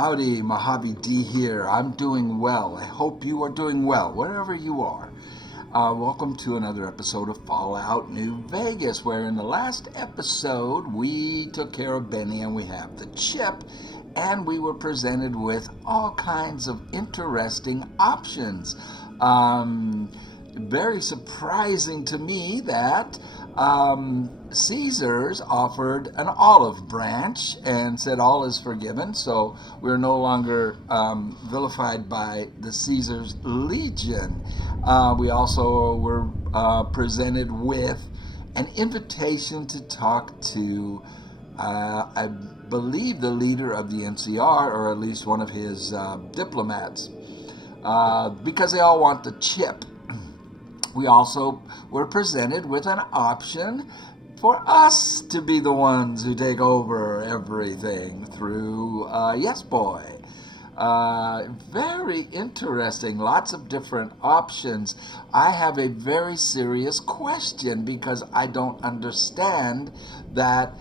Howdy, Mojave D here. I'm doing well. I hope you are doing well, wherever you are. Welcome to another episode of Fallout New Vegas, where in the last episode we took care of Benny and we have the chip, and we were presented with all kinds of interesting options. Very surprising to me that Caesars offered an olive branch and said all is forgiven, so we're no longer vilified by the Caesars Legion. We also were presented with an invitation to talk to, I believe, the leader of the NCR, or at least one of his diplomats, because they all want the chip. We also were presented with an option for us to be the ones who take over everything through Yes Boy. Very interesting, lots of different options. I have a very serious question because I don't understand that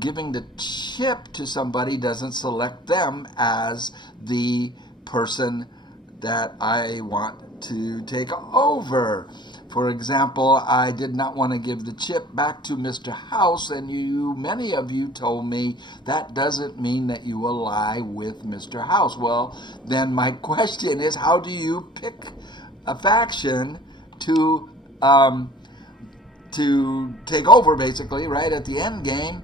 giving the chip to somebody doesn't select them as the person that I want to take over. For example, I did not want to give the chip back to Mr. House, and many of you told me that doesn't mean that you ally with Mr. House. Well, then my question is, how do you pick a faction to take over, basically, right at the end game?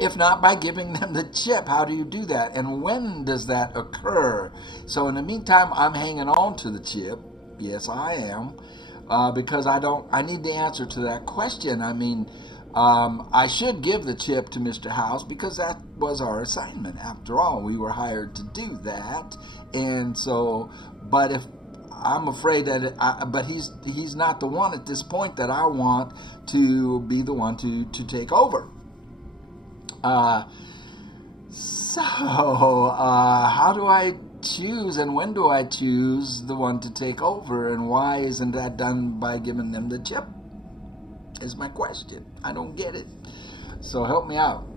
If not by giving them the chip, how do you do that? And when does that occur? So in the meantime, I'm hanging on to the chip. Yes, I am. Because I need the answer to that question. I mean, I should give the chip to Mr. House because that was our assignment. After all, we were hired to do that. And so, but if I'm afraid that, but he's not the one at this point that I want to be the one to take over. How do I choose, and when do I choose the one to take over, and why isn't that done by giving them the chip? Is my question. I don't get it. So help me out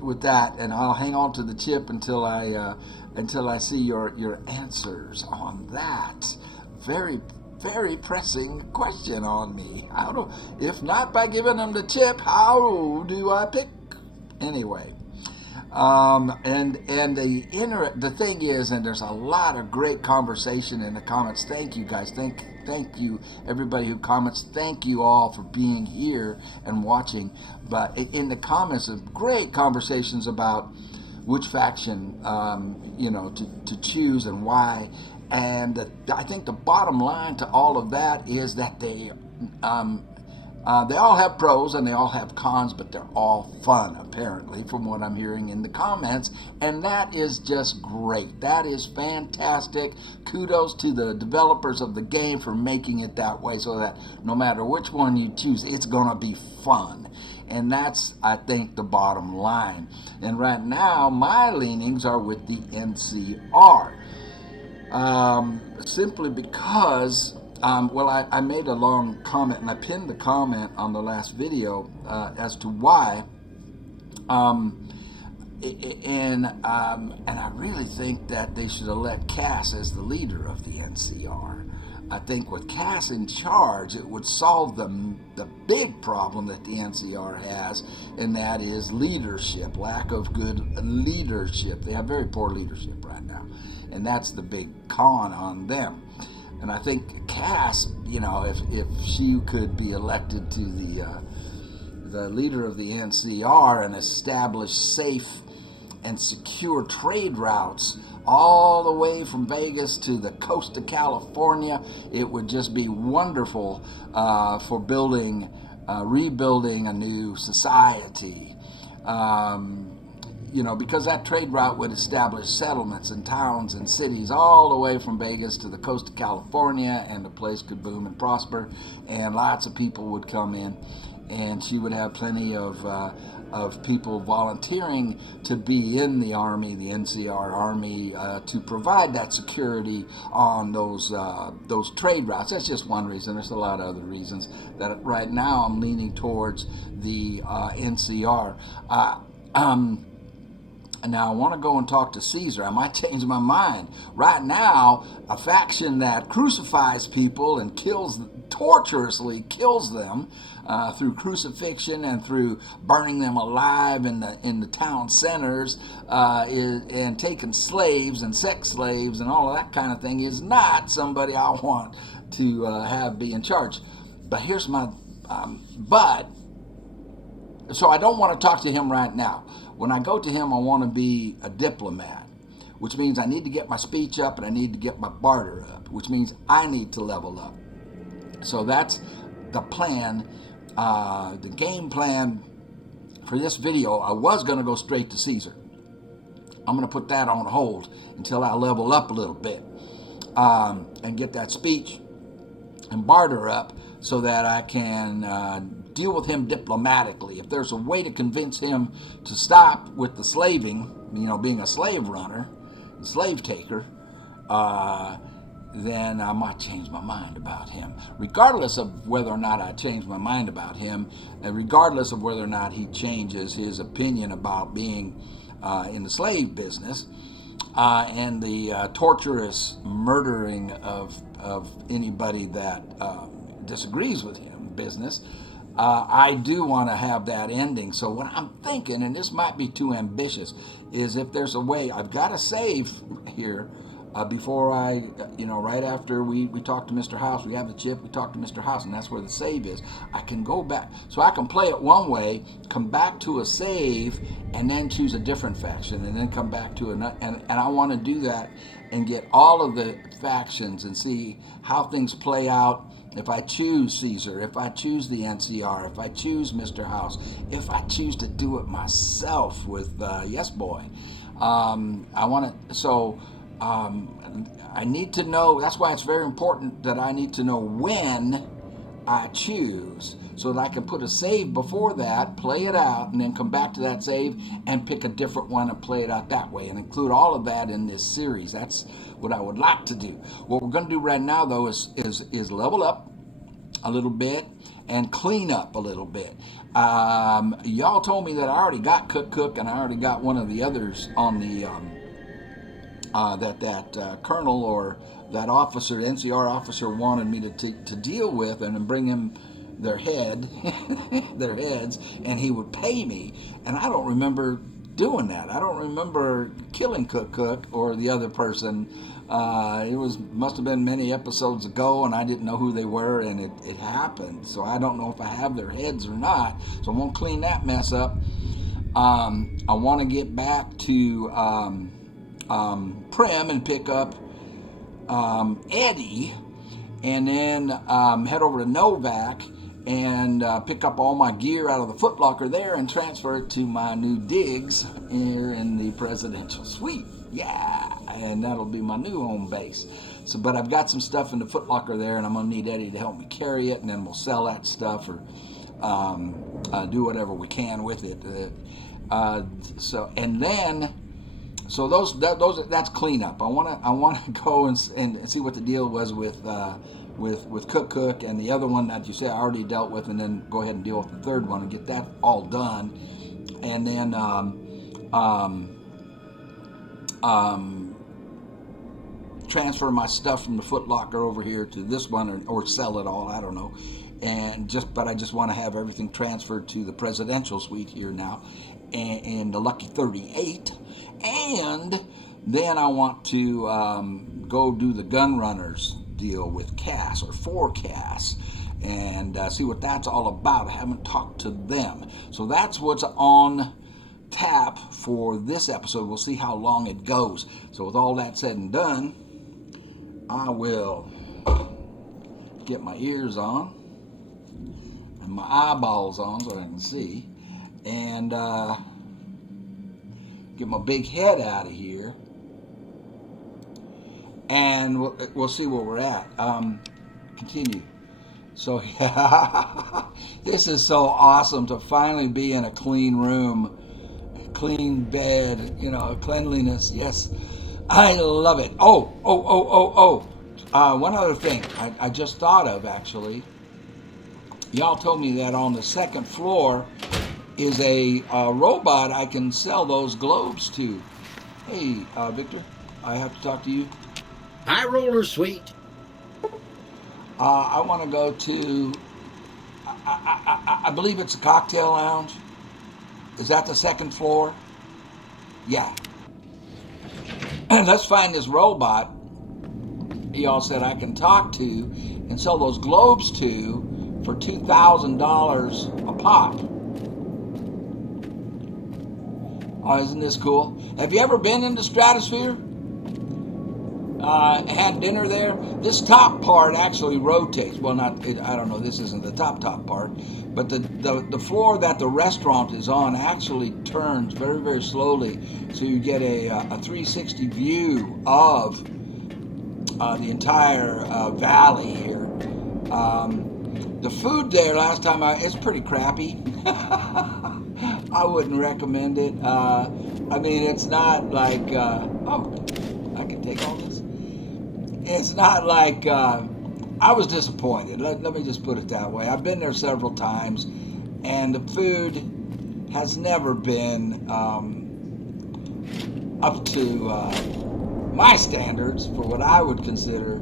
with that, and I'll hang on to the chip until I see your answers on that. Very, very pressing question on me. If not by giving them the chip, how do I pick? Anyway, and the thing is, and there's a lot of great conversation in the comments. Thank you guys. Thank you everybody who comments. Thank you all for being here and watching. But in the comments, great conversations about which faction to choose and why. And I think the bottom line to all of that is that they all have pros and they all have cons, but they're all fun, apparently, from what I'm hearing in the comments. And that is just great. That is fantastic. Kudos to the developers of the game for making it that way so that no matter which one you choose, it's going to be fun. And that's, I think, the bottom line. And right now, my leanings are with the NCR. Simply because... I made a long comment, and I pinned the comment on the last video as to why, and I really think that they should elect Cass as the leader of the NCR. I think with Cass in charge, it would solve the big problem that the NCR has, and that is leadership, lack of good leadership. They have very poor leadership right now, and that's the big con on them. And I think Cass, if she could be elected to the leader of the NCR and establish safe and secure trade routes all the way from Vegas to the coast of California, it would just be wonderful for rebuilding a new society. Because that trade route would establish settlements and towns and cities all the way from Vegas to the coast of California, and the place could boom and prosper, and lots of people would come in, and she would have plenty of people volunteering to be in the Army, the NCR Army, to provide that security on those trade routes. That's just one reason. There's a lot of other reasons that right now I'm leaning towards the NCR. Now I want to go and talk to Caesar. I might change my mind. Right now, a faction that crucifies people and torturously kills them through crucifixion and through burning them alive in the town centers, and taking slaves and sex slaves and all of that kind of thing, is not somebody I want to have be in charge. But here's my so I don't want to talk to him right now. When I go to him, I want to be a diplomat, which means I need to get my speech up and I need to get my barter up, which means I need to level up. So that's the plan, the game plan for this video. I was going to go straight to Caesar. I'm going to put that on hold until I level up a little bit, and get that speech and barter up so that I can deal with him diplomatically. If there's a way to convince him to stop with the slaving, being a slave runner, slave taker, then I might change my mind about him. Regardless of whether or not I change my mind about him, and regardless of whether or not he changes his opinion about being in the slave business, and the torturous murdering of anybody that disagrees with him business, I do want to have that ending. So what I'm thinking, and this might be too ambitious, is if there's a way, I've got to save here before I, right after we talk to Mr. House, we have the chip, we talk to Mr. House, and that's where the save is. I can go back, so I can play it one way, come back to a save, and then choose a different faction, and then come back to another, and I want to do that and get all of the factions and see how things play out. If I choose Caesar, if I choose the NCR, if I choose Mr. House, if I choose to do it myself with Yes Boy, I want to. So I need to know. That's why it's very important that I need to know when I choose, so that I can put a save before that, play it out, and then come back to that save and pick a different one and play it out that way, and include all of that in this series. That's what I would like to do. What we're going to do right now, though, is level up a little bit and clean up a little bit. Y'all told me that I already got Cook, and I already got one of the others on the that colonel or that officer, NCR officer, wanted me to deal with and bring him their heads, and he would pay me. And I don't remember doing that. I don't remember killing Cook or the other person. It must have been many episodes ago, and I didn't know who they were, and it happened. So I don't know if I have their heads or not. So I won't clean that mess up. I want to get back to Primm and pick up Eddie, and then head over to Novak and pick up all my gear out of the Foot Locker there and transfer it to my new digs here in the presidential suite. Yeah, and that'll be my new home base. So, but I've got some stuff in the Foot Locker there, and I'm gonna need Eddie to help me carry it, and then we'll sell that stuff or do whatever we can with it. So that's cleanup. I want to go and see what the deal was with Cook and the other one that you said I already dealt with, and then go ahead and deal with the third one and get that all done, and then transfer my stuff from the Foot Locker over here to this one, or sell it all. I don't know. But I just want to have everything transferred to the presidential suite here now, and the Lucky 38, and then I want to go do the gun runners deal with Cass, or for Cass, and see what that's all about. I haven't talked to them, so that's what's on tap for this episode. We'll see how long it goes. So with all that said and done, I will get my ears on and my eyeballs on so I can see, and get my big head out of here, and we'll see where we're at. Continue. So yeah, this is so awesome to finally be in a clean room, a clean bed, cleanliness. Yes, I love it. Oh. One other thing I just thought of, actually. Y'all told me that on the second floor is a robot I can sell those globes to. Hey, Victor, I have to talk to you. High roller suite. I want to go to, I believe it's a cocktail lounge. Is that the second floor? Yeah. Let's find this robot y'all said I can talk to and sell those globes to for $2,000 a pop. Oh, isn't this cool? Have you ever been into Stratosphere? Had dinner there? This top part actually rotates. Well, not, I don't know, this isn't the top part, but the floor that the restaurant is on actually turns very, very slowly, so you get a 360 view of the entire valley here. The food there last time it's pretty crappy. I wouldn't recommend it. I mean, it's not like, oh, I can take all this. It's not like, I was disappointed. Let me just put it that way. I've been there several times, and the food has never been up to my standards for what I would consider,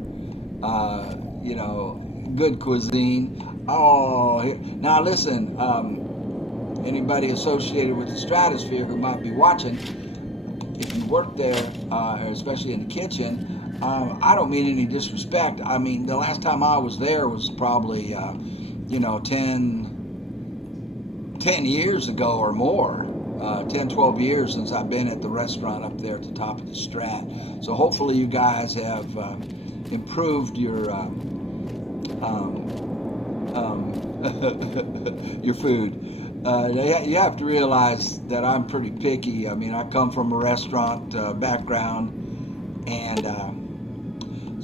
good cuisine. Oh, now listen, anybody associated with the Stratosphere who might be watching, if you work there, especially in the kitchen, I don't mean any disrespect. I mean, the last time I was there was probably, 10 years ago or more. 10, 12 years since I've been at the restaurant up there at the top of the Strat. So hopefully you guys have improved your your food. You have to realize that I'm pretty picky. I mean, I come from a restaurant background, and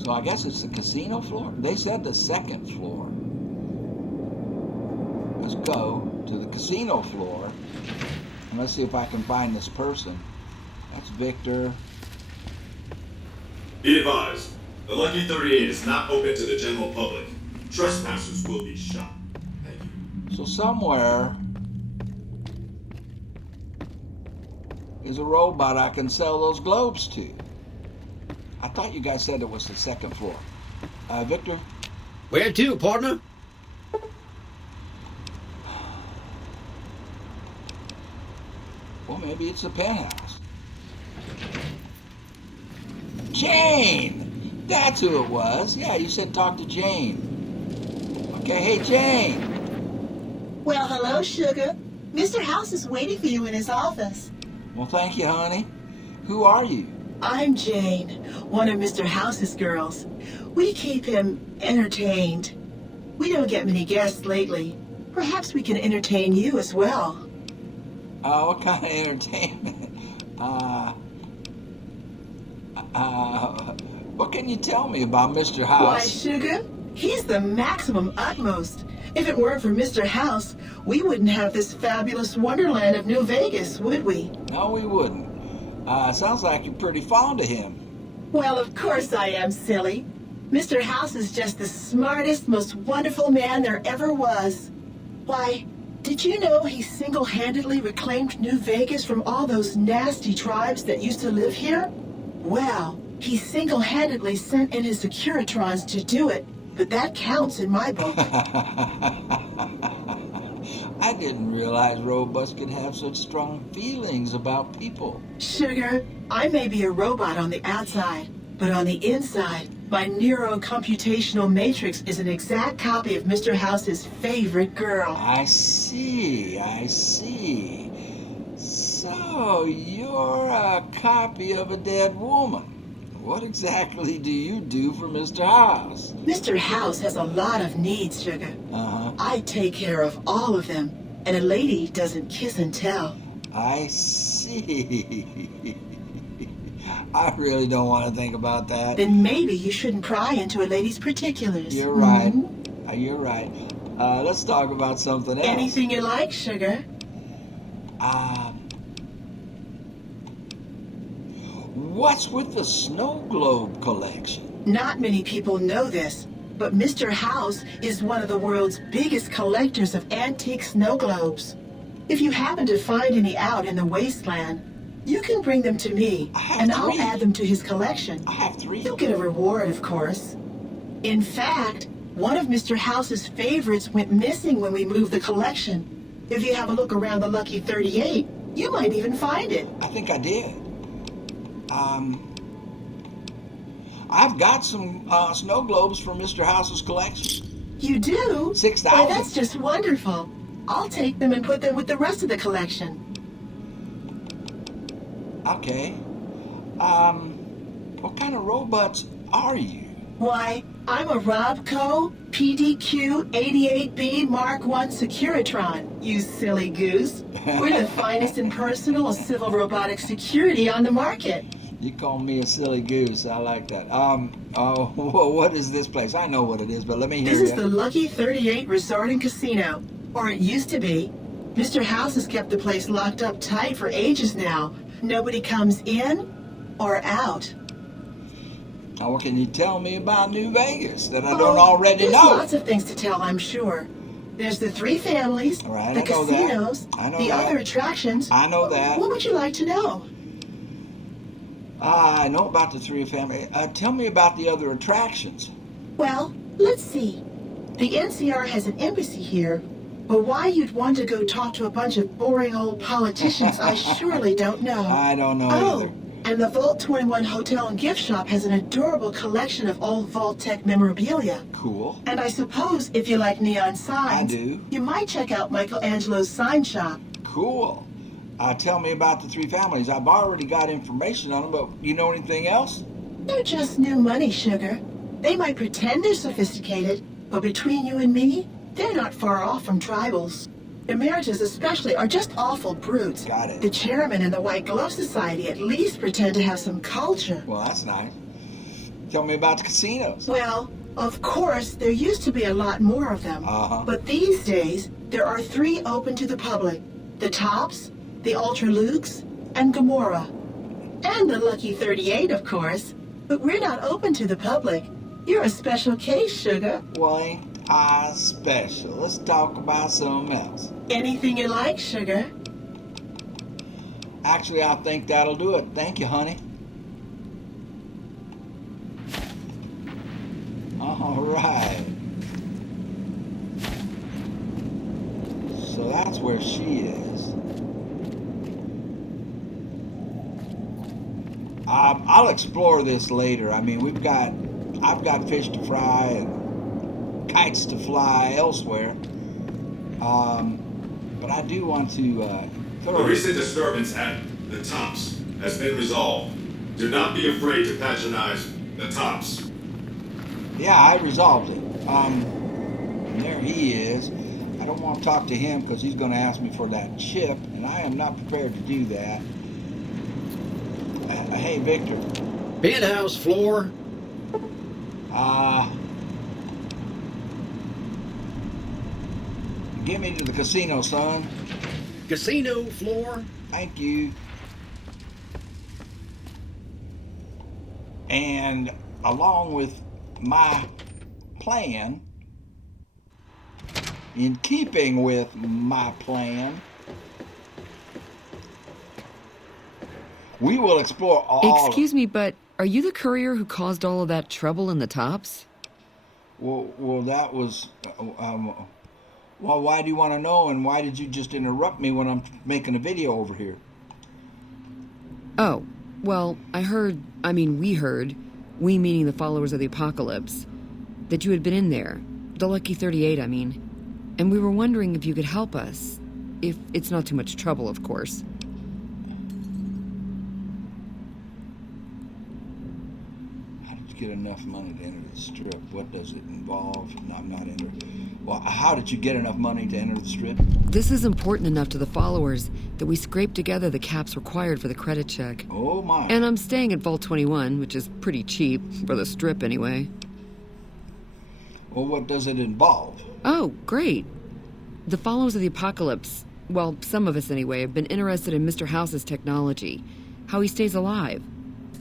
so I guess it's the casino floor. They said the second floor. Let's go to the casino floor, and let's see if I can find this person. That's Victor. Be advised, the Lucky 38 is not open to the general public. Trespassers will be shot. Thank you. So somewhere is a robot I can sell those globes to. I thought you guys said it was the second floor. Victor? Where to, partner? Well, maybe it's the penthouse. Jane! That's who it was. Yeah, you said talk to Jane. Okay, hey, Jane. Well, hello, sugar. Mr. House is waiting for you in his office. Well, thank you, honey. Who are you? I'm Jane, one of Mr. House's girls. We keep him entertained. We don't get many guests lately. Perhaps we can entertain you as well. What kind of entertainment? What can you tell me about Mr. House? Why, sugar, he's the maximum utmost. If it weren't for Mr. House, we wouldn't have this fabulous wonderland of New Vegas, would we? No, we wouldn't. Sounds like you're pretty fond of him. Well, of course I am, silly. Mr. House is just the smartest, most wonderful man there ever was. Why, did you know he single-handedly reclaimed New Vegas from all those nasty tribes that used to live here? Well, he single-handedly sent in his Securitrons to do it, but that counts in my book. I didn't realize robots could have such strong feelings about people. Sugar, I may be a robot on the outside, but on the inside, my neurocomputational matrix is an exact copy of Mr. House's favorite girl. I see. So, you're a copy of a dead woman. What exactly do you do for Mr. House? Mr. House has a lot of needs, sugar. I take care of all of them, and a lady doesn't kiss and tell. I see. I really don't want to think about that. Then maybe you shouldn't pry into a lady's particulars. You're right. You're right. Let's talk about something else. Anything you like, sugar. What's with the snow globe collection? Not many people know this, but Mr. House is one of the world's biggest collectors of antique snow globes. If you happen to find any out in the wasteland, you can bring them to me, and I'll add them to his collection. I have 3. You'll get a reward, of course. In fact, one of Mr. House's favorites went missing when we moved the collection. If you have a look around the Lucky 38, you might even find it. I think I did. I've got some snow globes from Mr. House's collection. You do? 6,000. Why, that's just wonderful. I'll take them and put them with the rest of the collection. Okay. What kind of robots are you? Why, I'm a Robco PDQ 88B Mark I Securitron, you silly goose. We're the finest in personal civil robotic security on the market. You call me a silly goose. I like that. What is this place? I know what it is, but let me hear This is you. the Lucky 38 Resort and Casino, or it used to be. Mr. House has kept the place locked up tight for ages now. Nobody comes in or out. Oh, what can you tell me about New Vegas that I don't already There's know? lots of things to tell, I'm sure. There's the 3 families, All right, the I know that. casinos, I know the that. other attractions. I know that. What would you like to know? I know about the 3 family. Tell me about the other attractions. Well, let's see. The NCR has an embassy here, but why you'd want to go talk to a bunch of boring old politicians, I surely don't know. I don't know either. And the Vault 21 Hotel and Gift Shop has an adorable collection of old Vault-Tec memorabilia. Cool. And I suppose if you like neon signs, I do. you might check out Michelangelo's sign shop. Cool. Tell me about the 3 families. I've already got information on them, but you know anything else? They're just new money, sugar. They might pretend they're sophisticated, but between you and me, they're not far off from tribals. Emeritus especially are just awful brutes. Got it. The chairman and the White Glove Society at least pretend to have some culture. Well, that's nice. Tell me about the casinos. Well, of course, there used to be a lot more of them. But these days, there are 3 open to the public. The Tops, the Ultra Lukes, and Gamora. And the Lucky 38, of course. But we're not open to the public. You're a special case, sugar. Well, ain't I special? Let's talk about something else. Anything you like, sugar. Actually, I think that'll do it. Thank you, honey. All right. So that's where she is. I'll explore this later. I mean, I've got fish to fry and kites to fly elsewhere. But I do want to The recent disturbance at the Tops has been resolved. Do not be afraid to patronize the Tops. Yeah, I resolved it. And there he is. I don't want to talk to him because he's going to ask me for that chip, and I am not prepared to do that. Hey, Victor. Penthouse floor. Get me to the casino, son. Casino floor. Thank you. And along with my plan, in keeping with my plan, we will explore all. Excuse me, but are you the courier who caused all of that trouble in the Tops? Well, that was. Well, why do you want to know, and why did you just interrupt me when I'm making a video over here? Oh, well, we heard, we meaning the followers of the apocalypse, that you had been in there, the Lucky 38, I mean, and we were wondering if you could help us, if it's not too much trouble, of course. How did you get enough money to enter the strip? What does it involve? No, I'm not entering. Well, how did you get enough money to enter the strip? This is important enough to the followers that we scraped together the caps required for the credit check. Oh, my. And I'm staying at Vault 21, which is pretty cheap, for the strip anyway. Well, what does it involve? Oh, great. The followers of the apocalypse, well, some of us anyway, have been interested in Mr. House's technology, how he stays alive.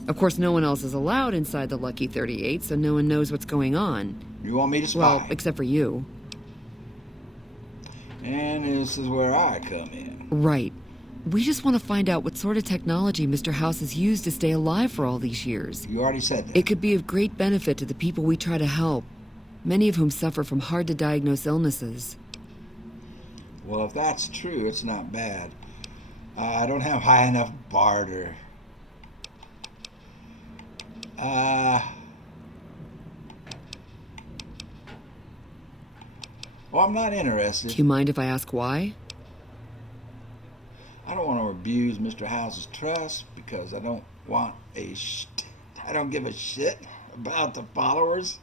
Of course, no one else is allowed inside the Lucky 38, so no one knows what's going on. You want me to spy? Well, except for you. And this is where I come in. Right. We just want to find out what sort of technology Mr. House has used to stay alive for all these years. You already said that. It could be of great benefit to the people we try to help, many of whom suffer from hard-to-diagnose illnesses. Well, if that's true, it's not bad. I don't have high enough barter. Well, I'm not interested. Do you mind if I ask why? I don't want to abuse Mr. House's trust because I don't give a shit about the followers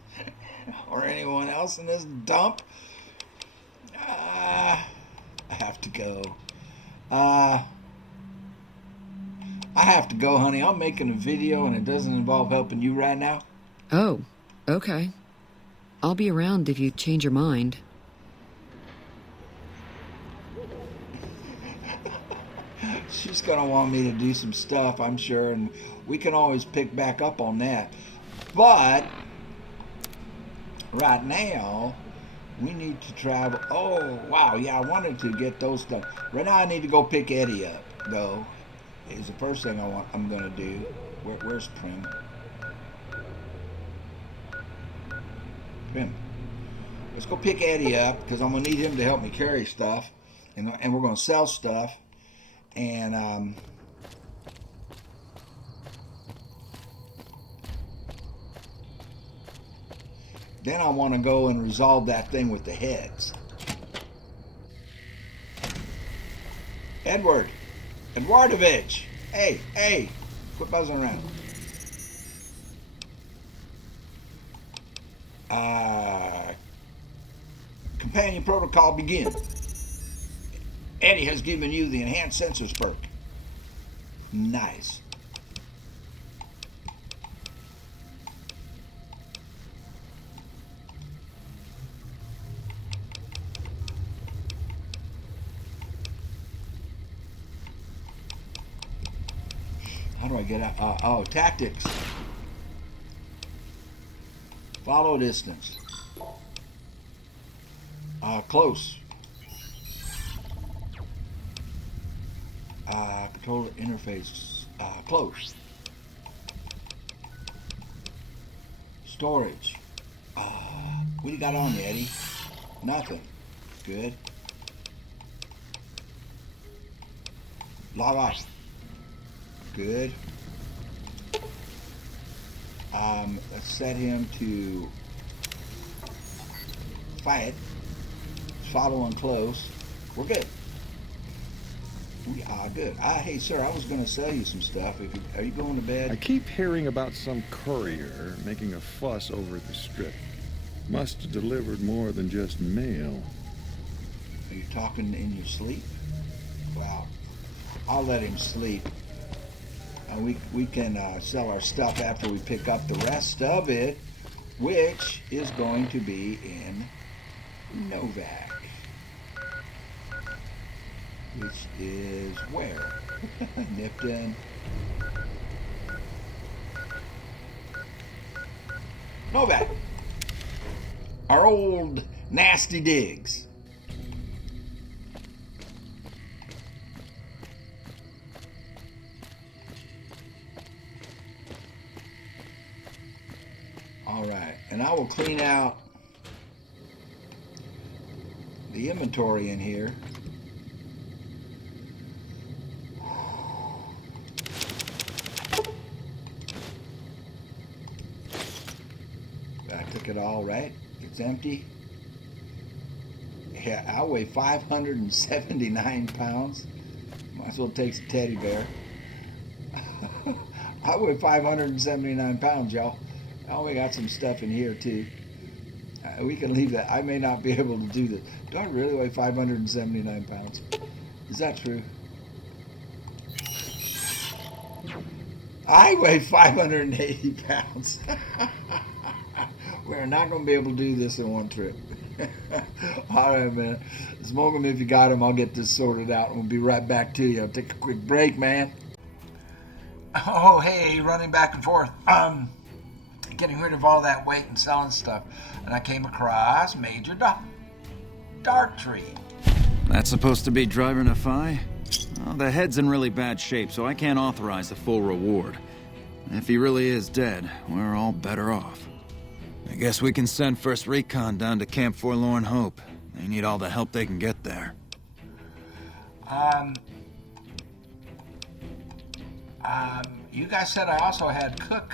or anyone else in this dump. I have to go. I have to go, honey. I'm making a video and it doesn't involve helping you right now. Oh, okay. I'll be around if you change your mind. She's going to want me to do some stuff, I'm sure, and we can always pick back up on that. But right now, we need to travel. Oh, wow, yeah, I wanted to get those stuff. Right now, I need to go pick Eddie up, though, is the first thing I'm going to do. Where's Primm? Primm. Let's go pick Eddie up, because I'm going to need him to help me carry stuff, and we're going to sell stuff. And then I want to go and resolve that thing with the heads. Edwardovich, hey, quit buzzing around. Companion protocol begin. Eddie has given you the enhanced sensors perk. Nice. How do I get out? Tactics. Follow distance. Close. Controller interface. Close. Storage. What do you got on you, Eddie? Nothing. Good. Log off. Good. Let's set him to fight. Following close. We're good. We are good. Hey, sir, I was going to sell you some stuff. Are you going to bed? I keep hearing about some courier making a fuss over at the strip. Must have delivered more than just mail. Are you talking in your sleep? Well, I'll let him sleep. We can sell our stuff after we pick up the rest of it, which is going to be in Novak. Which is where? Nipton. Novak. Our old nasty digs. All right, and I will clean out the inventory in here. I took it all, right? It's empty. Yeah, I weigh 579 pounds. Might as well take a teddy bear. I weigh 579 pounds, y'all. I only got some stuff in here, too. We can leave that. I may not be able to do this. Do I really weigh 579 pounds? Is that true? I weigh 580 pounds. We're not going to be able to do this in one trip. All right, man. Smoke them if you got them. I'll get this sorted out, and we'll be right back to you. I'll take a quick break, man. Oh, hey, running back and forth. Getting rid of all that weight and selling stuff. And I came across Major Darktree. That's supposed to be driver Nephi? Well, the head's in really bad shape, so I can't authorize the full reward. If he really is dead, we're all better off. I guess we can send First Recon down to Camp Forlorn Hope. They need all the help they can get there. You guys said I also had Cook.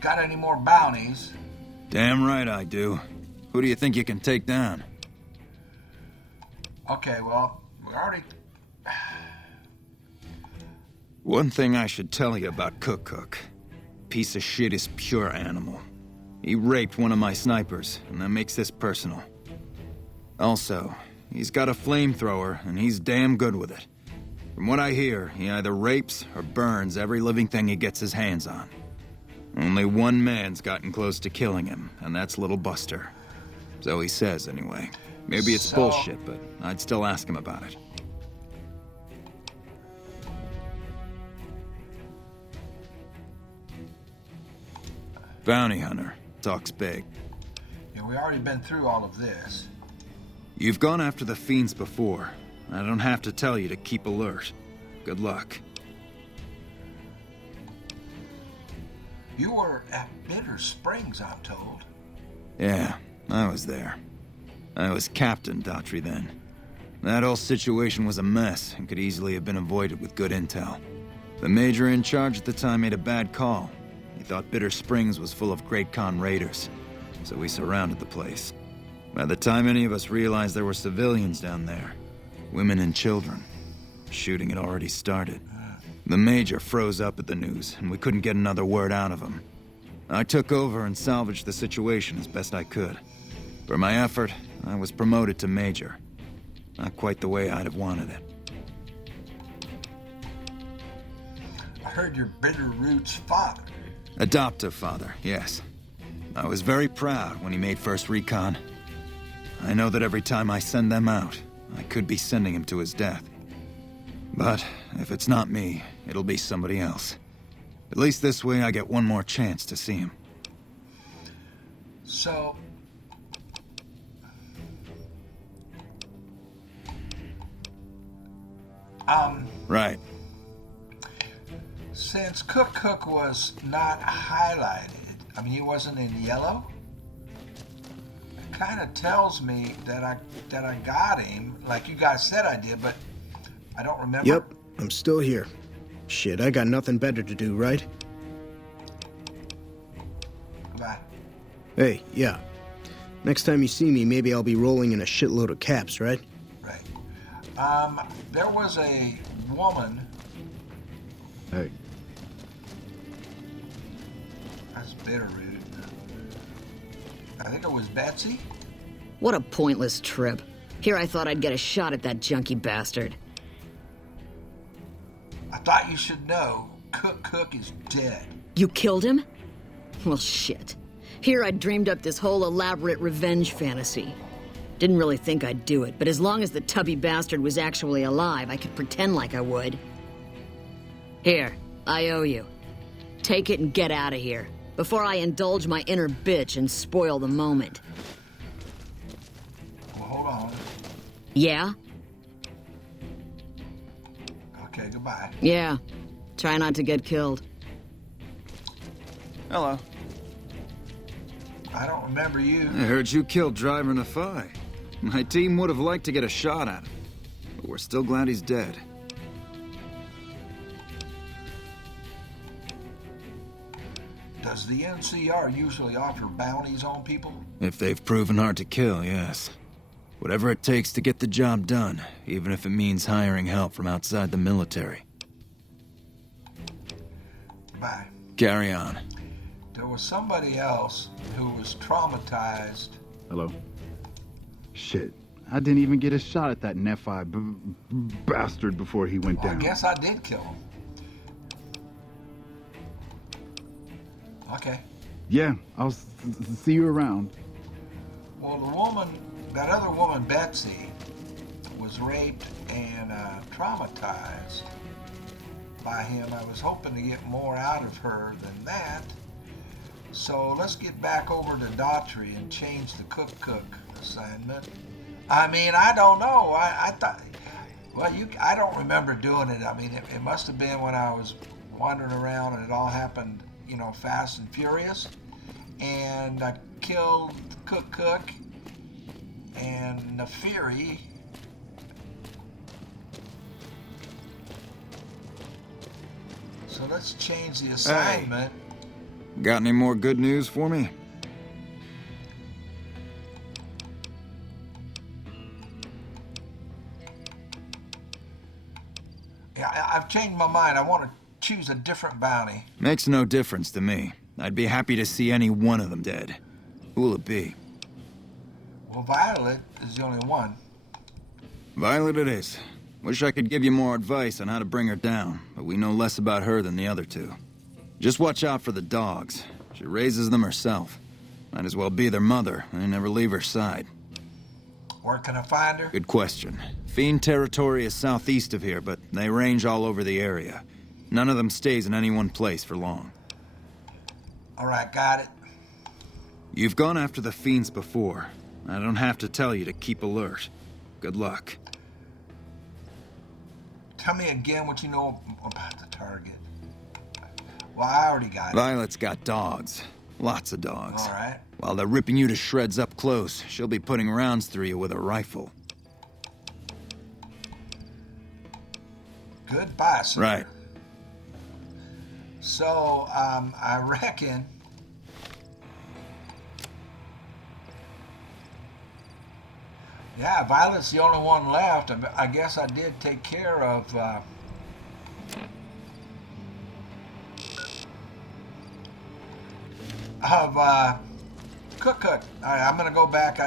Got any more bounties? Damn right I do. Who do you think you can take down? Okay, well, we already... One thing I should tell you about Cook. Piece of shit is pure animal. He raped one of my snipers, and that makes this personal. Also, he's got a flamethrower, and he's damn good with it. From what I hear, he either rapes or burns every living thing he gets his hands on. Only one man's gotten close to killing him, and that's Little Buster. So he says, anyway. Maybe it's bullshit, but I'd still ask him about it. Bounty hunter. Talks big. Yeah, we already been through all of this. You've gone after the fiends before. I don't have to tell you to keep alert. Good luck. You were at Bitter Springs, I'm told. Yeah, I was there. I was Captain Daughtry then. That whole situation was a mess and could easily have been avoided with good intel. The major in charge at the time made a bad call. He thought Bitter Springs was full of Great Khan raiders, so we surrounded the place. By the time any of us realized there were civilians down there, women and children, shooting had already started. The Major froze up at the news, and we couldn't get another word out of him. I took over and salvaged the situation as best I could. For my effort, I was promoted to Major. Not quite the way I'd have wanted it. I heard your Bitterroot's father. Adoptive father, yes. I was very proud when he made First Recon. I know that every time I send them out, I could be sending him to his death. But if it's not me, it'll be somebody else. At least this way I get one more chance to see him. So... Right. Since Cook was not highlighted, I mean, he wasn't in yellow, it kind of tells me that I got him, like you guys said I did, but I don't remember. Yep, I'm still here. Shit, I got nothing better to do, right? Goodbye. Hey, yeah. Next time you see me, maybe I'll be rolling in a shitload of caps, right? Right. There was a woman. Hey. That's Bitterroot. I think it was Betsy. What a pointless trip. Here I thought I'd get a shot at that junkie bastard. I thought you should know Cook is dead. You killed him? Well, shit. Here I'd dreamed up this whole elaborate revenge fantasy. Didn't really think I'd do it, but as long as the tubby bastard was actually alive, I could pretend like I would. Here, I owe you. Take it and get out of here, before I indulge my inner bitch and spoil the moment. Well, hold on. Yeah? Okay, goodbye. Yeah. Try not to get killed. Hello. I don't remember you. I heard you killed driver Nephi. My team would have liked to get a shot at him, but we're still glad he's dead. Does the NCR usually offer bounties on people? If they've proven hard to kill, yes. Whatever it takes to get the job done, even if it means hiring help from outside the military. Bye. Carry on. There was somebody else who was traumatized. Hello? Shit. I didn't even get a shot at that Nephi bastard before he went Well, down. I guess I did kill him. Okay. Yeah, I'll see you around. Well, the woman that other woman, Betsy, was raped and traumatized by him. I was hoping to get more out of her than that. So let's get back over to Daughtry and change the cook assignment. I mean, I don't know. I thought, well, I don't remember doing it. I mean, it must have been when I was wandering around and it all happened, you know, fast and furious. And I killed Cook and Neferi. So let's change the assignment. Hey, got any more good news for me? Yeah, I've changed my mind. I want to choose a different bounty. Makes no difference to me. I'd be happy to see any one of them dead. Who will it be? Well, Violet is the only one. Violet it is. Wish I could give you more advice on how to bring her down, but we know less about her than the other two. Just watch out for the dogs. She raises them herself. Might as well be their mother. They never leave her side. Where can I find her? Good question. Fiend territory is southeast of here, but they range all over the area. None of them stays in any one place for long. All right, got it. You've gone after the fiends before. I don't have to tell you to keep alert. Good luck. Tell me again what you know about the target. Well, I already got it. Violet's got dogs. Lots of dogs. All right. While they're ripping you to shreds up close, she'll be putting rounds through you with a rifle. Goodbye, sir. Right. So, I reckon... Yeah, Violet's the only one left. I guess I did take care of... Cook. All right, I'm gonna go back.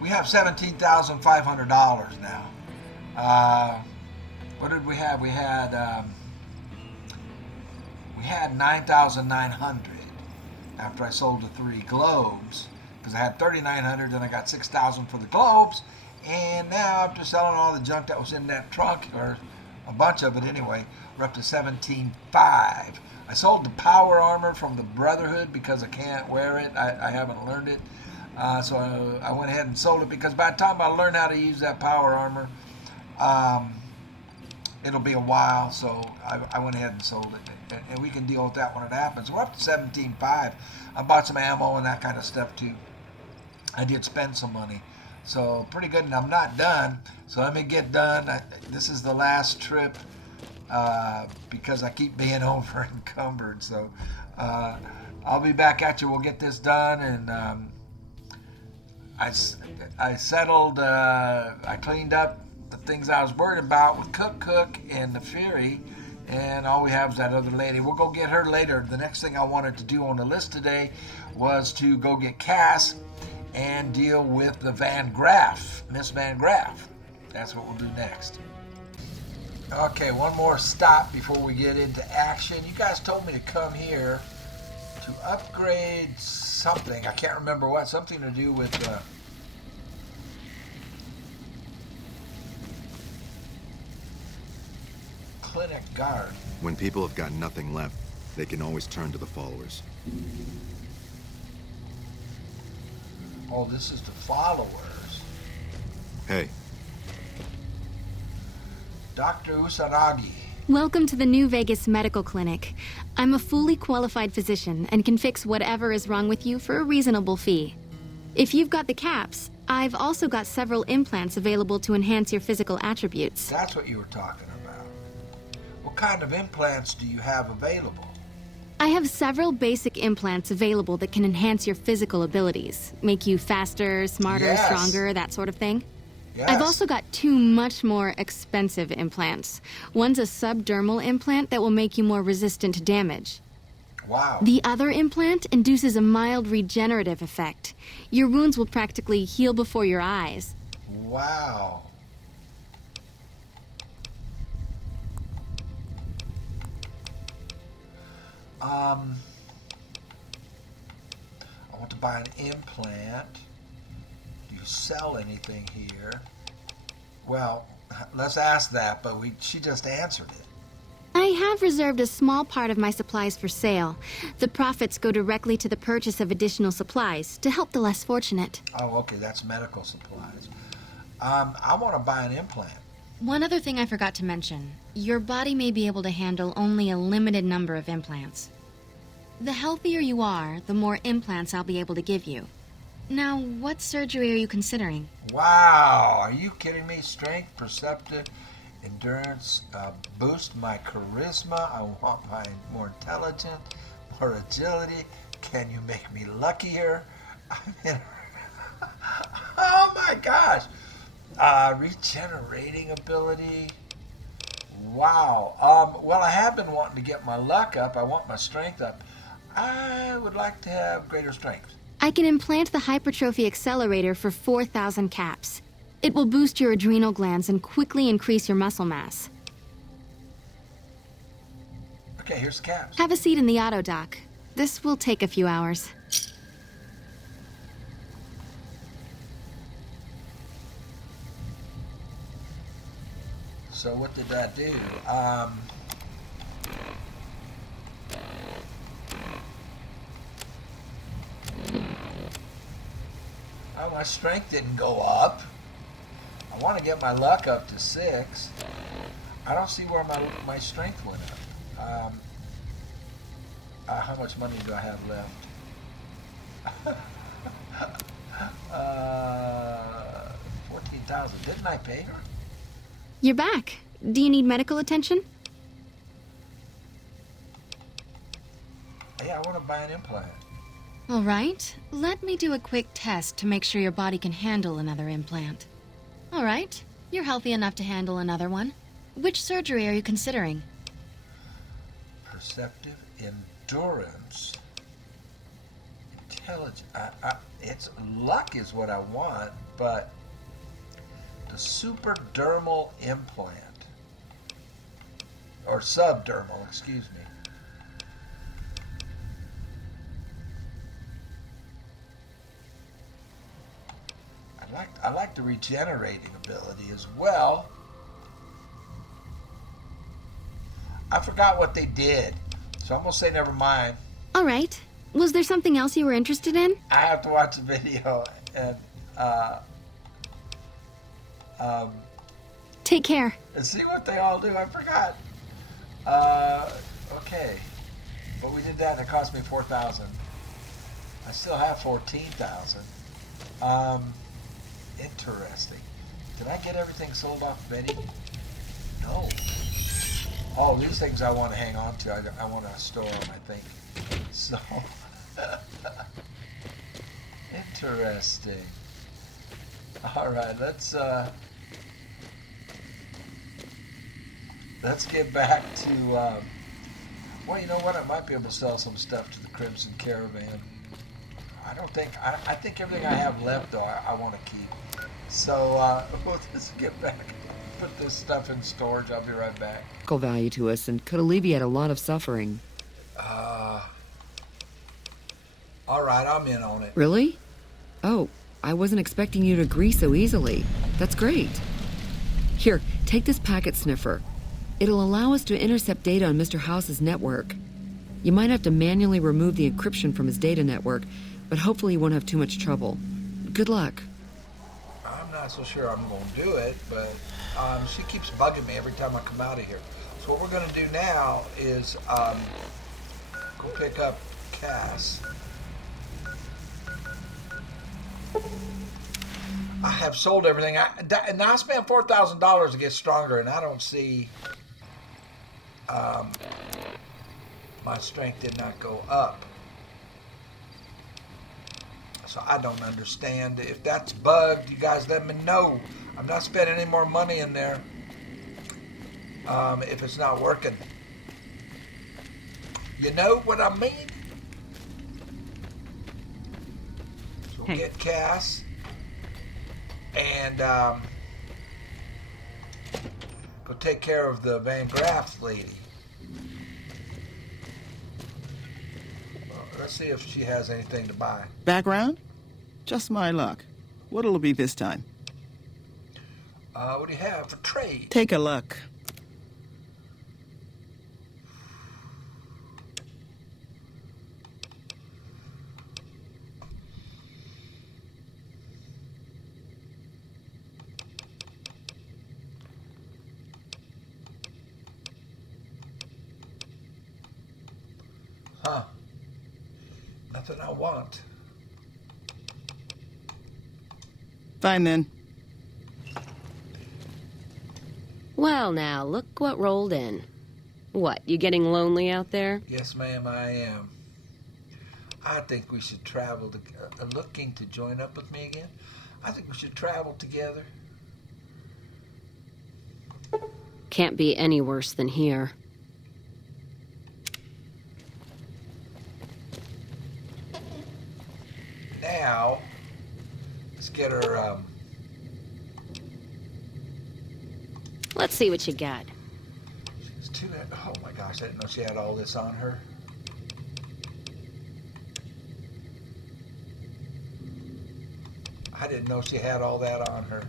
We have $17,500 now. What did we have? We had 9,900 after I sold the 3 globes, because I had 3,900, then I got 6,000 for the globes, and now after selling all the junk that was in that trunk, or a bunch of it anyway, we're up to 17,500. I sold the power armor from the Brotherhood because I can't wear it. I haven't learned it. So I went ahead and sold it, because by the time I learn how to use that power armor, it'll be a while. So I went ahead and sold it, and we can deal with that when it happens. We're up to 17,500. I bought some ammo and that kind of stuff too. I did spend some money, so pretty good. And I'm not done, so let me get done. This is the last trip, because I keep being over encumbered. So I'll be back at you. We'll get this done, and I settled, I cleaned up the things I was worried about with Cook and the Fury, and all we have is that other lady. We'll go get her later. The next thing I wanted to do on the list today was to go get Cass and deal with the Miss Van Graff. That's what we'll do next. Okay, one more stop before we get into action. You guys told me to come here to upgrade something. I can't remember what. Something to do with clinic guard. When people have got nothing left, they can always turn to the followers. Oh, this is the followers. Hey. Dr. Usanagi. Welcome to the New Vegas Medical Clinic. I'm a fully qualified physician and can fix whatever is wrong with you for a reasonable fee. If you've got the caps, I've also got several implants available to enhance your physical attributes. That's what you were talking about. What kind of implants do you have available? I have several basic implants available that can enhance your physical abilities, make you faster, smarter, Yes. stronger, that sort of thing. Yes. I've also got 2 much more expensive implants. One's a subdermal implant that will make you more resistant to damage. Wow. The other implant induces a mild regenerative effect. Your wounds will practically heal before your eyes. Wow. I want to buy an implant. Do you sell anything here? Well, let's ask that, but she just answered it. I have reserved a small part of my supplies for sale. The profits go directly to the purchase of additional supplies to help the less fortunate. Oh, okay, that's medical supplies. I want to buy an implant. One other thing I forgot to mention. Your body may be able to handle only a limited number of implants. The healthier you are, the more implants I'll be able to give you. Now, what surgery are you considering? Wow, are you kidding me? Strength, perceptive, endurance, boost my charisma. I want my more intelligent, more agility. Can you make me luckier? I mean, oh my gosh. Regenerating ability. Wow. Well, I have been wanting to get my luck up. I want my strength up. I would like to have greater strength. I can implant the hypertrophy accelerator for 4,000 caps. It will boost your adrenal glands and quickly increase your muscle mass. Okay, here's the caps. Have a seat in the auto dock. This will take a few hours. So what did that do? Oh, my strength didn't go up. I want to get my luck up to 6. I don't see where my strength went up. How much money do I have left? 14,000. Didn't I pay her? You're back. Do you need medical attention? Yeah, I want to buy an implant. All right. Let me do a quick test to make sure your body can handle another implant. All right. You're healthy enough to handle another one. Which surgery are you considering? Perceptive, endurance, intelligence. It's luck is what I want, but the superdermal implant, or subdermal, excuse me. I like the regenerating ability as well. I forgot what they did, so I'm gonna say never mind. All right. Was there something else you were interested in? I have to watch the video and Take care. and see what they all do. I forgot. Okay, but we did that and it cost me 4,000. I still have 14,000. Interesting. Did I get everything sold off Betty? No. Oh, these things I want to hang on to. I want to store them, I think. So, interesting. All right, let's get back to. Well, you know what? I might be able to sell some stuff to the Crimson Caravan. I don't think. I think everything I have left, though, I want to keep. So, let's get back. Put this stuff in storage. I'll be right back. Value to us and could alleviate a lot of suffering. All right, I'm in on it. Really? Oh, I wasn't expecting you to agree so easily. That's great. Here, take this packet sniffer. It'll allow us to intercept data on Mr. House's network. You might have to manually remove the encryption from his data network, but hopefully you won't have too much trouble. Good luck. I'm not so sure I'm going to do it, but she keeps bugging me every time I come out of here. So what we're going to do now is go pick up Cass. I have sold everything. And I spent $4,000 to get stronger, and I don't see my strength did not go up. So I don't understand. If that's bugged, you guys let me know. I'm not spending any more money in there if it's not working. You know what I mean? So Hey. get Cass and go take care of the Van Graff lady. Let's see if she has anything to buy. Background? Just my luck. What'll it be this time? What do you have for trade? Take a look. Huh. Nothing I want. Fine then. Well, now, look what rolled in. What, you getting lonely out there? Yes, ma'am, I am. I think we should travel to... looking to join up with me again? I think we should travel together. Can't be any worse than here. Now, let's get her, Let's see what you got. She's too... Oh my gosh, I didn't know she had all this on her. I didn't know she had all that on her.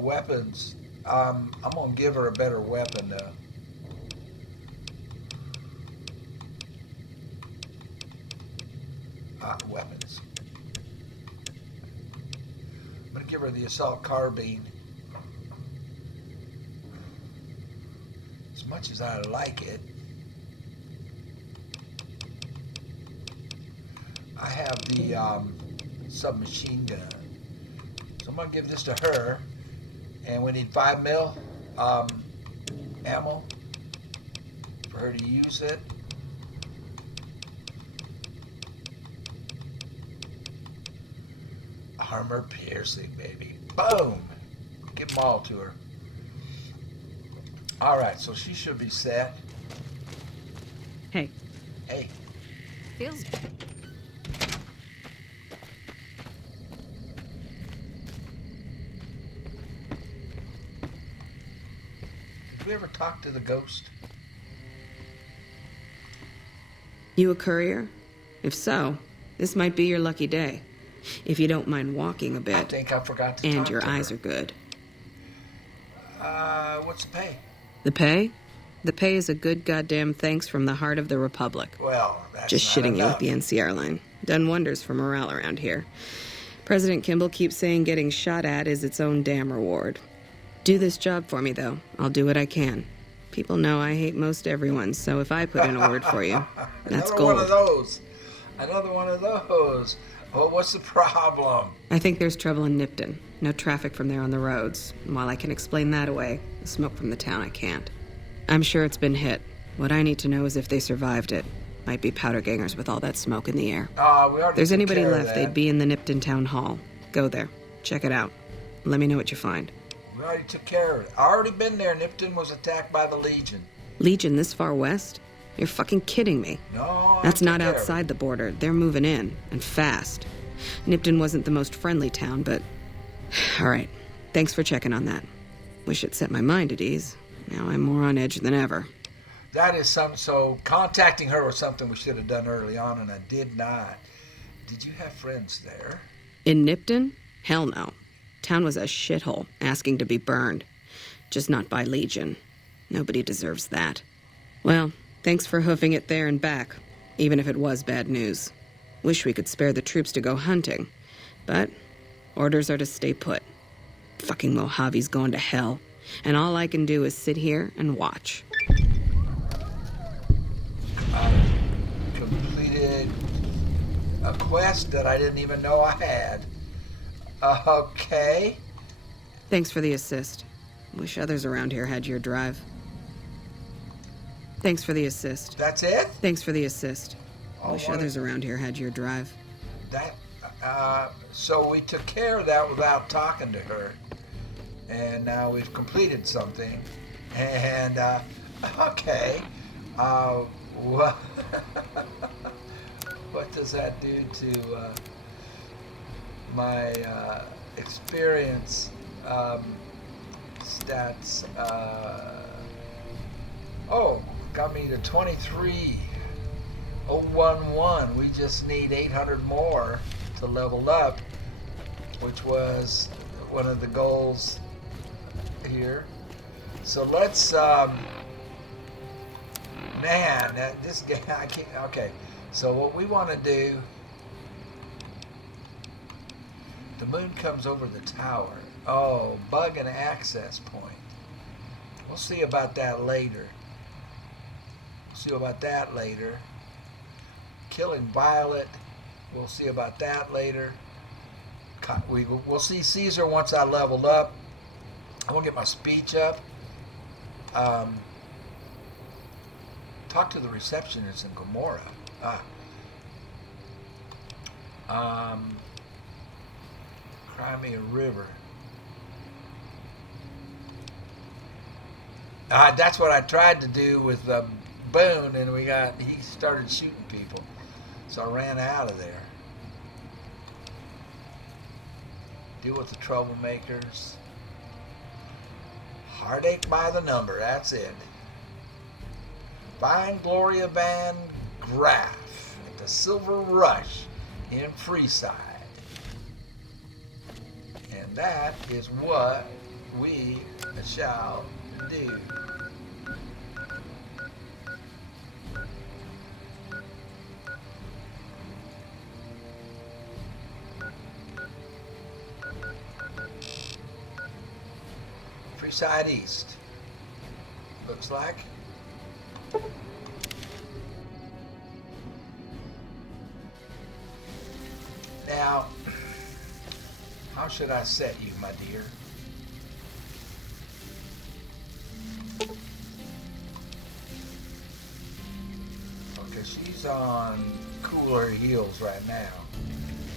Weapons. I'm gonna give her a better weapon, though. Weapons. I'm gonna give her the assault carbine. As much as I like it, I have the submachine gun. So I'm gonna give this to her, and we need 5 mil ammo for her to use it. Armor piercing, baby. Boom! Give them all to her. Alright, so she should be set. Hey. Hey. Feels... Did we ever talk to the ghost? You a courier? If so, this might be your lucky day. If you don't mind walking a bit. I think I forgot to and talk your to her. eyes are good. What's the pay? The pay? The pay is a good goddamn thanks from the heart of the Republic. Well, that's Just not shitting you enough. with the NCR line. Done wonders for morale around here. President Kimball keeps saying getting shot at is its own damn reward. Do this job for me, though. I'll do what I can. People know I hate most everyone, so if I put in a word for you, that's Another gold. one of those. Another one of those. Well, what's the problem? I think there's trouble in Nipton. No traffic from there on the roads. And while I can explain that away, the smoke from the town I can't. I'm sure it's been hit. What I need to know is if they survived it. Might be powder gangers with all that smoke in the air. We already If there's took anybody care of left, that. they'd be in the Nipton Town Hall. Go there. Check it out. Let me know what you find. We already took care of it. I already been there. Nipton was attacked by the Legion. Legion this far west? You're fucking kidding me. No, That's I not took care of outside the border. They're moving in, and fast. Nipton wasn't the most friendly town, but... All right. Thanks for checking on that. Wish it set my mind at ease. Now I'm more on edge than ever. That is so contacting her was something we should have done early on, and I did not. Did you have friends there? In Nipton? Hell no. Town was a shithole, asking to be burned. Just not by Legion. Nobody deserves that. Well, thanks for hoofing it there and back, even if it was bad news. Wish we could spare the troops to go hunting. But orders are to stay put. Fucking Mojave's going to hell, and all I can do is sit here and watch. Completed a quest that I didn't even know I had. Okay. Thanks for the assist. Wish others around here had your drive. Thanks for the assist. That's it? Thanks for the assist. Oh, Wish what others around here had your drive. That, so we took care of that without talking to her. And now we've completed something. And, okay. What? What does that do to my experience stats? Oh, got me to 23,011. We just need 800 more to level up, which was one of the goals here. So let's, man, this guy, I can't, okay. So what we want to do, the moon comes over the tower. Oh, bug an access point. We'll see about that later. Killing Violet. We'll see about that later. We'll see Caesar once I leveled up. I want to get my speech up. Talk to the receptionist in Gomorrah. Crimea River. That's what I tried to do with Boone, and he started shooting people. So I ran out of there. Deal with the troublemakers. Heartache by the number, that's it. Find Gloria Van Graff at the Silver Rush in Freeside. And that is what we shall do. Freeside East. Looks like. Now, how should I set you, my dear? Okay, she's on cooler heels right now.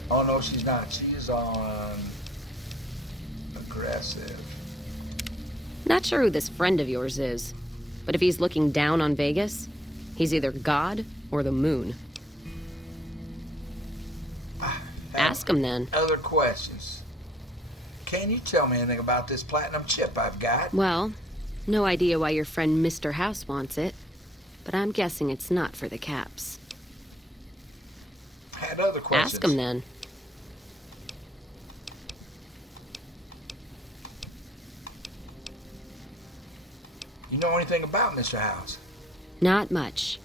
Oh no, she's not. She's on aggressive. Not sure who this friend of yours is, but if he's looking down on Vegas, he's either God or the moon. Ask him then. Other questions? Can you tell me anything about this platinum chip I've got? Well, no idea why your friend Mr. House wants it, but I'm guessing it's not for the caps. Had other questions? Ask him then. You know anything about Mr. House? Not much,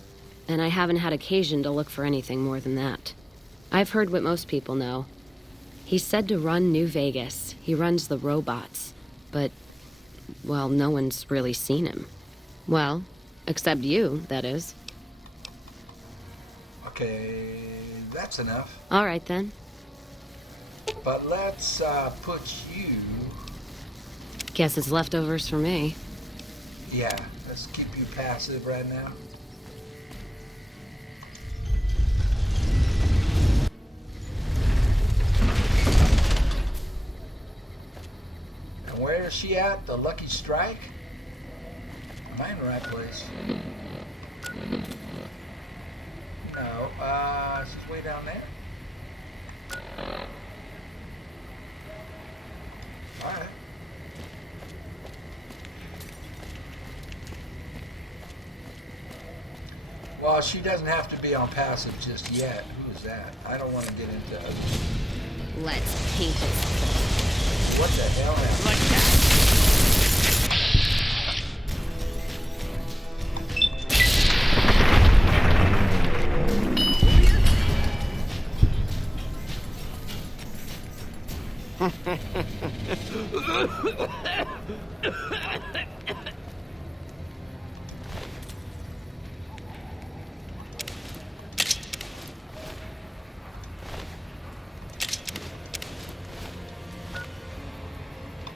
and I haven't had occasion to look for anything more than that. I've heard what most people know. He's said to run New Vegas. He runs the robots. But, well, no one's really seen him. Well, except you, that is. Okay, that's enough. All right, then. But let's put you... Guess it's leftovers for me. Yeah, let's keep you passive right now. And where is she at? The Lucky Strike? Am I in the right place? No, she's way down there. Alright. Well, she doesn't have to be on passive just yet. Who is that? I don't want to get into it. Let's paint this. What the hell happened? Like that.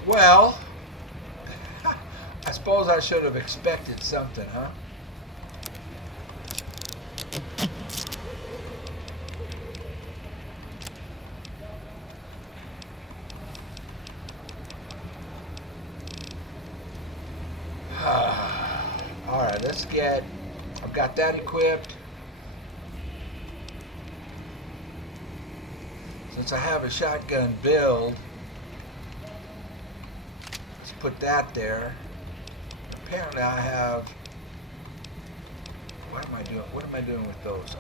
Well, I suppose I should have expected something, huh? All right, let's get I've got that equipped. Since I have a shotgun build, let's put that there. Apparently I have, what am I doing? What am I doing with those?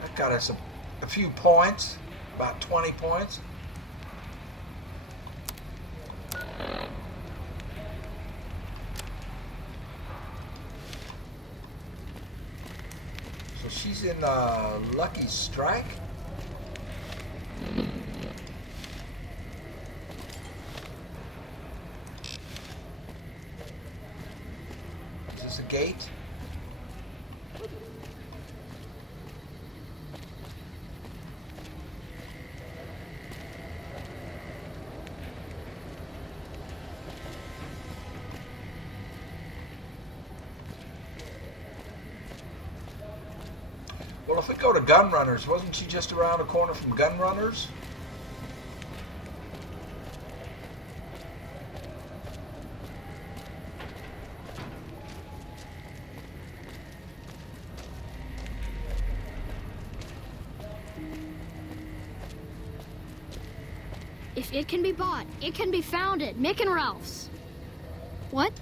That got us a few points, about 20 points. So she's in Lucky Strike. Is this a gate? Well, if we go to Gun Runners, wasn't she just around the corner from Gun Runners? If it can be bought, it can be found at Mick and Ralph's. What?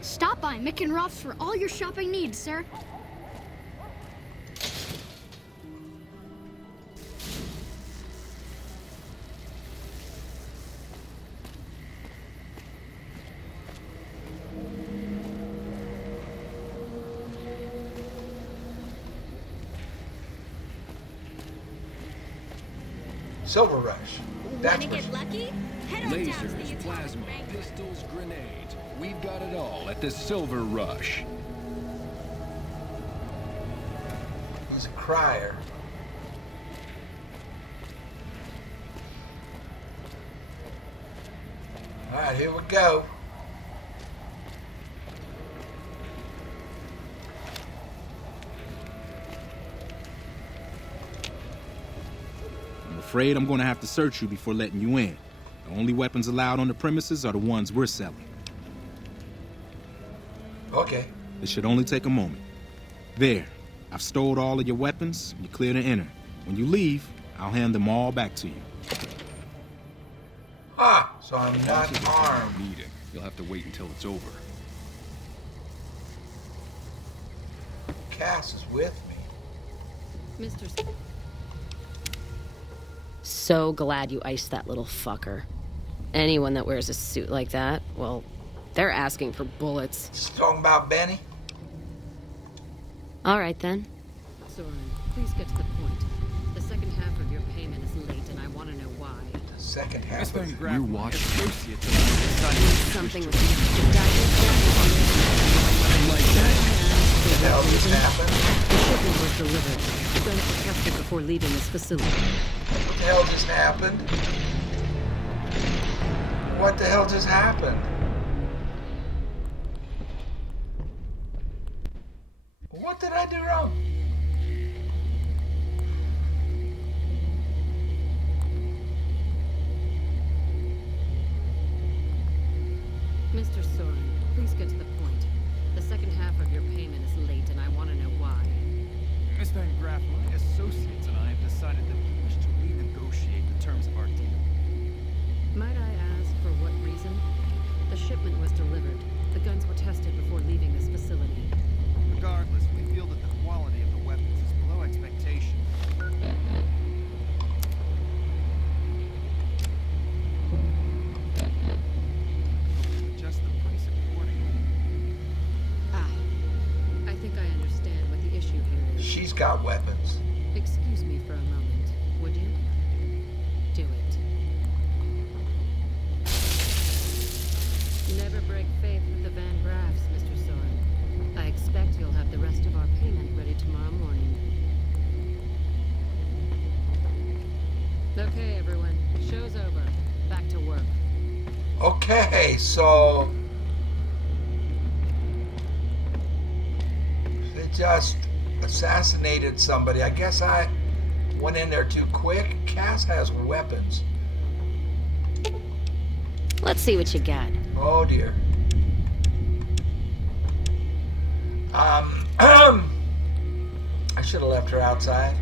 Stop by Mick and Ralph's for all your shopping needs, sir. Silver Rush. That's Wanna get lucky? Head on down to the Lasers, Atomic plasma, Bank. pistols, grenades. We've got it all at the Silver Rush. He's a crier. All right, here we go. I'm afraid I'm going to have to search you before letting you in. The only weapons allowed on the premises are the ones we're selling. Okay. It should only take a moment. There. I've stored all of your weapons. You're clear to enter. When you leave, I'll hand them all back to you. Ah, so I'm not armed. Meeting. You'll have to wait until it's over. Cass is with me. Mr. So glad you iced that little fucker. Anyone that wears a suit like that, well, they're asking for bullets. She's talking about Benny? All right, then. Soren, please get to the point. The second half of your payment is late, and I want to know why. The second half of it. We're watching. Something with the diving. Like that. What the hell just happened? The shipment was delivered. The guns were tested before leaving this facility. What the hell just happened? What the hell just happened? What did I do wrong? Mr. Soren, please get to the point. The second half of your payment is late, and I want to know why. Miss Van Graff, my associates and I have decided that we wish to renegotiate the terms of our deal. Might I ask for what reason? The shipment was delivered. The guns were tested before leaving this facility. Regardless, we feel that the quality of the weapons is below expectation. Adjust the price accordingly. I think I understand what the issue here is. She's got weapons. Excuse me for a moment, would you? Do it. Never break faith with the Van Graffs, Mr. Soren. I expect you'll have the rest of our payment ready tomorrow morning. Okay, everyone. Show's over. Back to work. Okay, so just assassinated somebody. I guess I went in there too quick. Cass has weapons. Let's see what you got. Oh dear. I should have left her outside.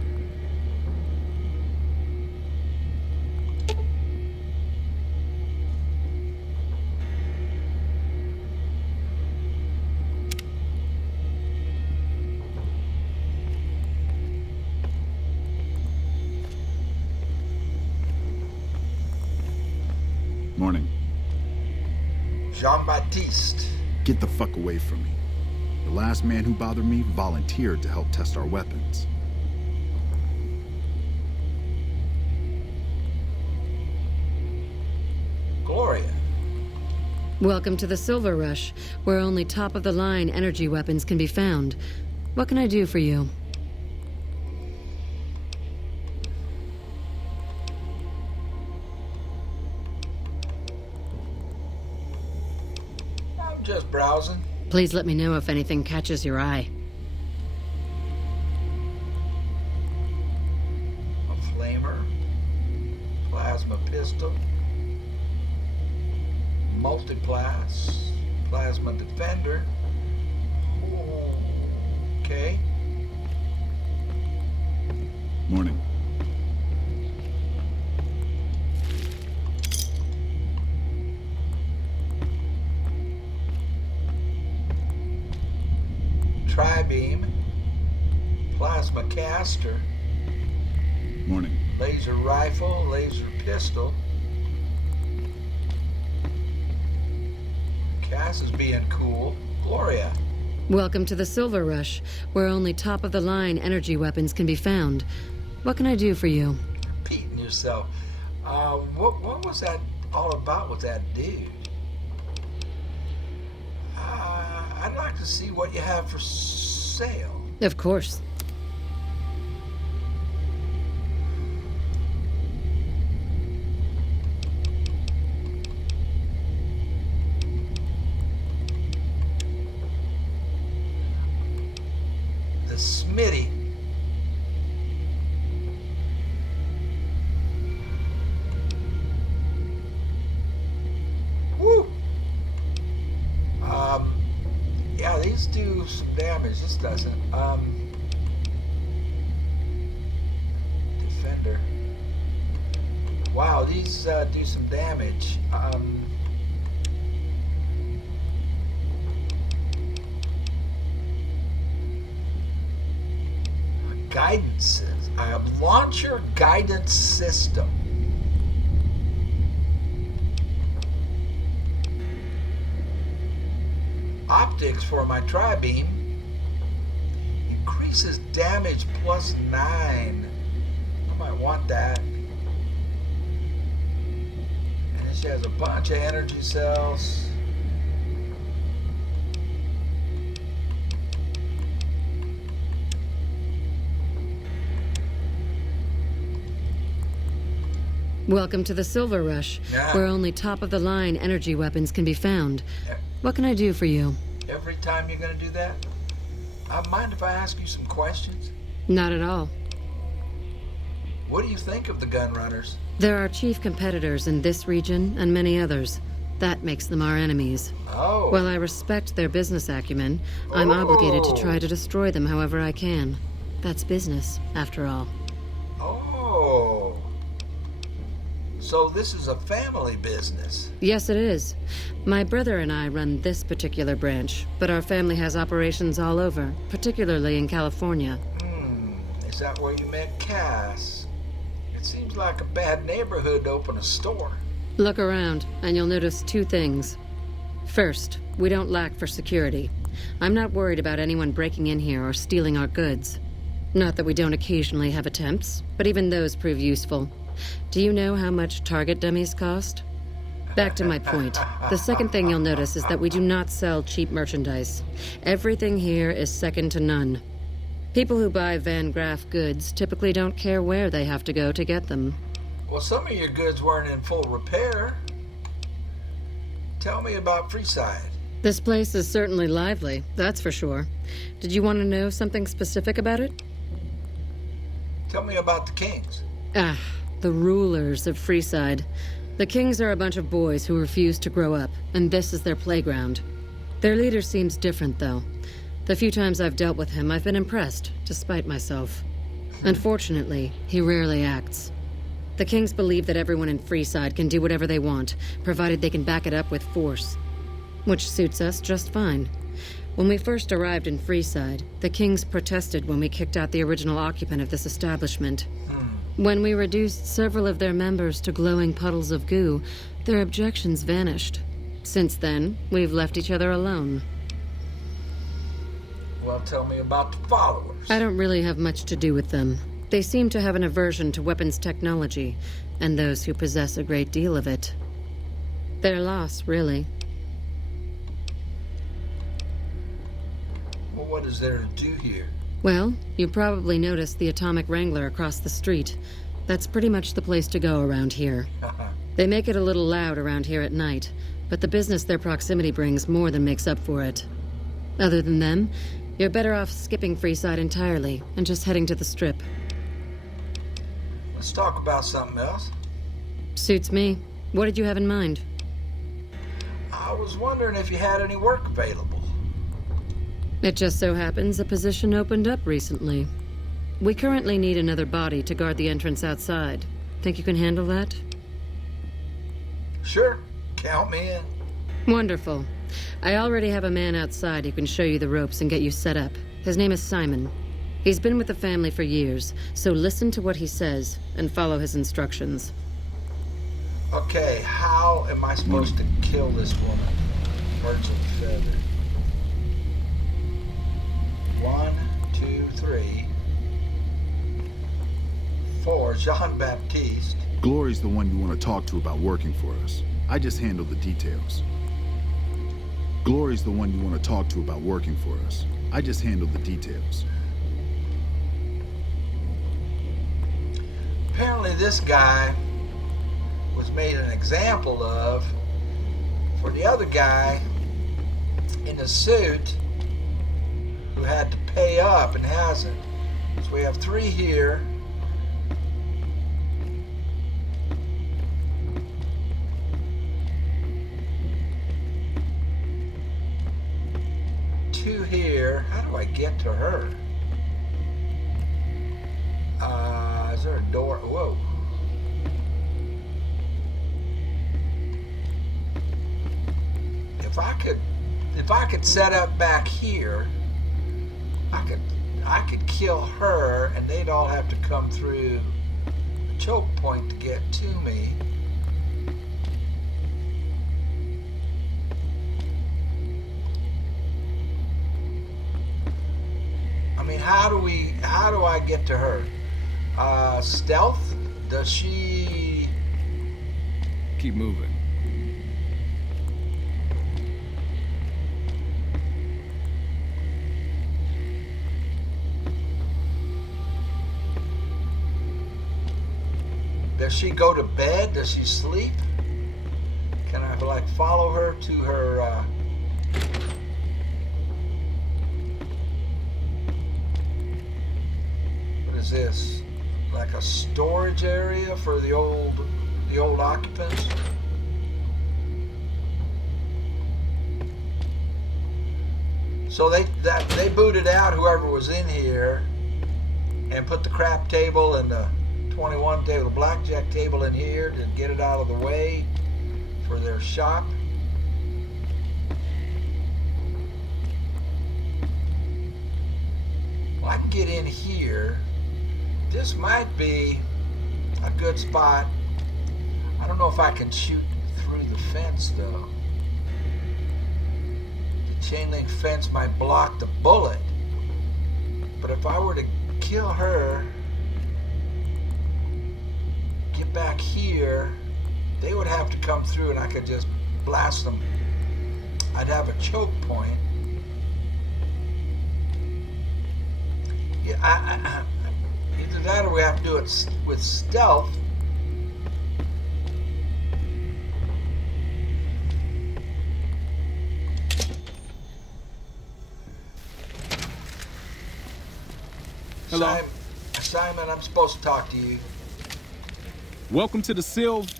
Morning. Jean-Baptiste. Get the fuck away from me. The last man who bothered me volunteered to help test our weapons. Gloria. Welcome to the Silver Rush, where only top-of-the-line energy weapons can be found. What can I do for you? I'm just browsing. Please let me know if anything catches your eye. A flamer. Plasma pistol. Multiplast. Plasma defender. Okay. Morning. Tri-beam. Plasma caster. Morning. Laser rifle. Laser pistol. Cass is being cool. Gloria. Welcome to the Silver Rush, where only top-of-the-line energy weapons can be found. What can I do for you? Repeating yourself. What was that all about with that dude? I'd like to see what you have for sale. Of course. The Smitty. Woo! Yeah, these do some damage. This doesn't. Defender. Wow, these do some damage. Guidance. Launcher guidance system. Optics for my tri-beam. Increases damage +9. I might want that. And she has a bunch of energy cells. Welcome to the Silver Rush, where only top-of-the-line energy weapons can be found. What can I do for you? Every time you're going to do that? Mind if I ask you some questions? Not at all. What do you think of the gun runners? There are chief competitors in this region and many others. That makes them our enemies. Oh. While I respect their business acumen, I'm obligated to try to destroy them however I can. That's business, after all. Oh. So this is a family business? Yes, it is. My brother and I run this particular branch, but our family has operations all over, particularly in California. Is that where you met Cass? It seems like a bad neighborhood to open a store. Look around, and you'll notice two things. First, we don't lack for security. I'm not worried about anyone breaking in here or stealing our goods. Not that we don't occasionally have attempts, but even those prove useful. Do you know how much target dummies cost? Back to my point. The second thing you'll notice is that we do not sell cheap merchandise. Everything here is second to none. People who buy Van Graff goods typically don't care where they have to go to get them. Well, some of your goods weren't in full repair. Tell me about Freeside. This place is certainly lively, that's for sure. Did you want to know something specific about it? Tell me about the Kings. Ah, the rulers of Freeside. The Kings are a bunch of boys who refuse to grow up, and this is their playground. Their leader seems different, though. The few times I've dealt with him, I've been impressed, despite myself. Unfortunately, he rarely acts. The Kings believe that everyone in Freeside can do whatever they want, provided they can back it up with force. Which suits us just fine. When we first arrived in Freeside, the Kings protested when we kicked out the original occupant of this establishment. When we reduced several of their members to glowing puddles of goo, their objections vanished. Since then, we've left each other alone. Well, tell me about the followers. I don't really have much to do with them. They seem to have an aversion to weapons technology, and those who possess a great deal of it. Their loss, really. Well, what is there to do here? Well, you probably noticed the Atomic Wrangler across the street. That's pretty much the place to go around here. They make it a little loud around here at night, but the business their proximity brings more than makes up for it. Other than them, you're better off skipping Freeside entirely and just heading to the Strip. Let's talk about something else. Suits me. What did you have in mind? I was wondering if you had any work available. It just so happens a position opened up recently. We currently need another body to guard the entrance outside. Think you can handle that? Sure. Count me in. Wonderful. I already have a man outside who can show you the ropes and get you set up. His name is Simon. He's been with the family for years, so listen to what he says and follow his instructions. Okay, how am I supposed to kill this woman? Birds of a feather. 1, 2, 3, 4. Jean-Baptiste. Glory's the one you want to talk to about working for us. I just handle the details. Glory's the one you want to talk to about working for us. I just handle the details. Apparently this guy was made an example of for the other guy in a suit who had to pay up and hasn't. So we have 3 here. Two here. How do I get to her? Is there a door? Whoa. If I could set up back here, I could kill her, and they'd all have to come through a choke point to get to me. I mean, how do I get to her? Stealth? Does she... Keep moving. Does she go to bed? Does she sleep? Can I, like, follow her to her, what is this? Like a storage area for the old occupants? So they booted out whoever was in here and put the crap table and the 21 table, the blackjack table in here to get it out of the way for their shop. Well, I can get in here. This might be a good spot. I don't know if I can shoot through the fence though. The chain link fence might block the bullet. But if I were to kill her, get back here, they would have to come through and I could just blast them. I'd have a choke point. Yeah, either that or we have to do it with stealth. Hello? Simon, I'm supposed to talk to you. Welcome to the Silver...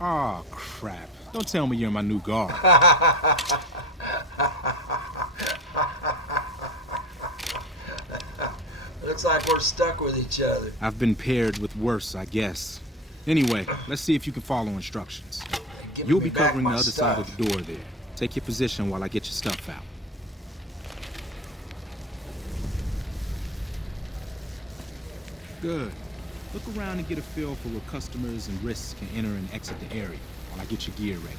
Aw, crap. Don't tell me you're my new guard. Looks like we're stuck with each other. I've been paired with worse, I guess. Anyway, let's see if you can follow instructions. You'll be covering the other side of the door there. Take your position while I get your stuff out. Good. Look around and get a feel for where customers and risks can enter and exit the area while I get your gear ready.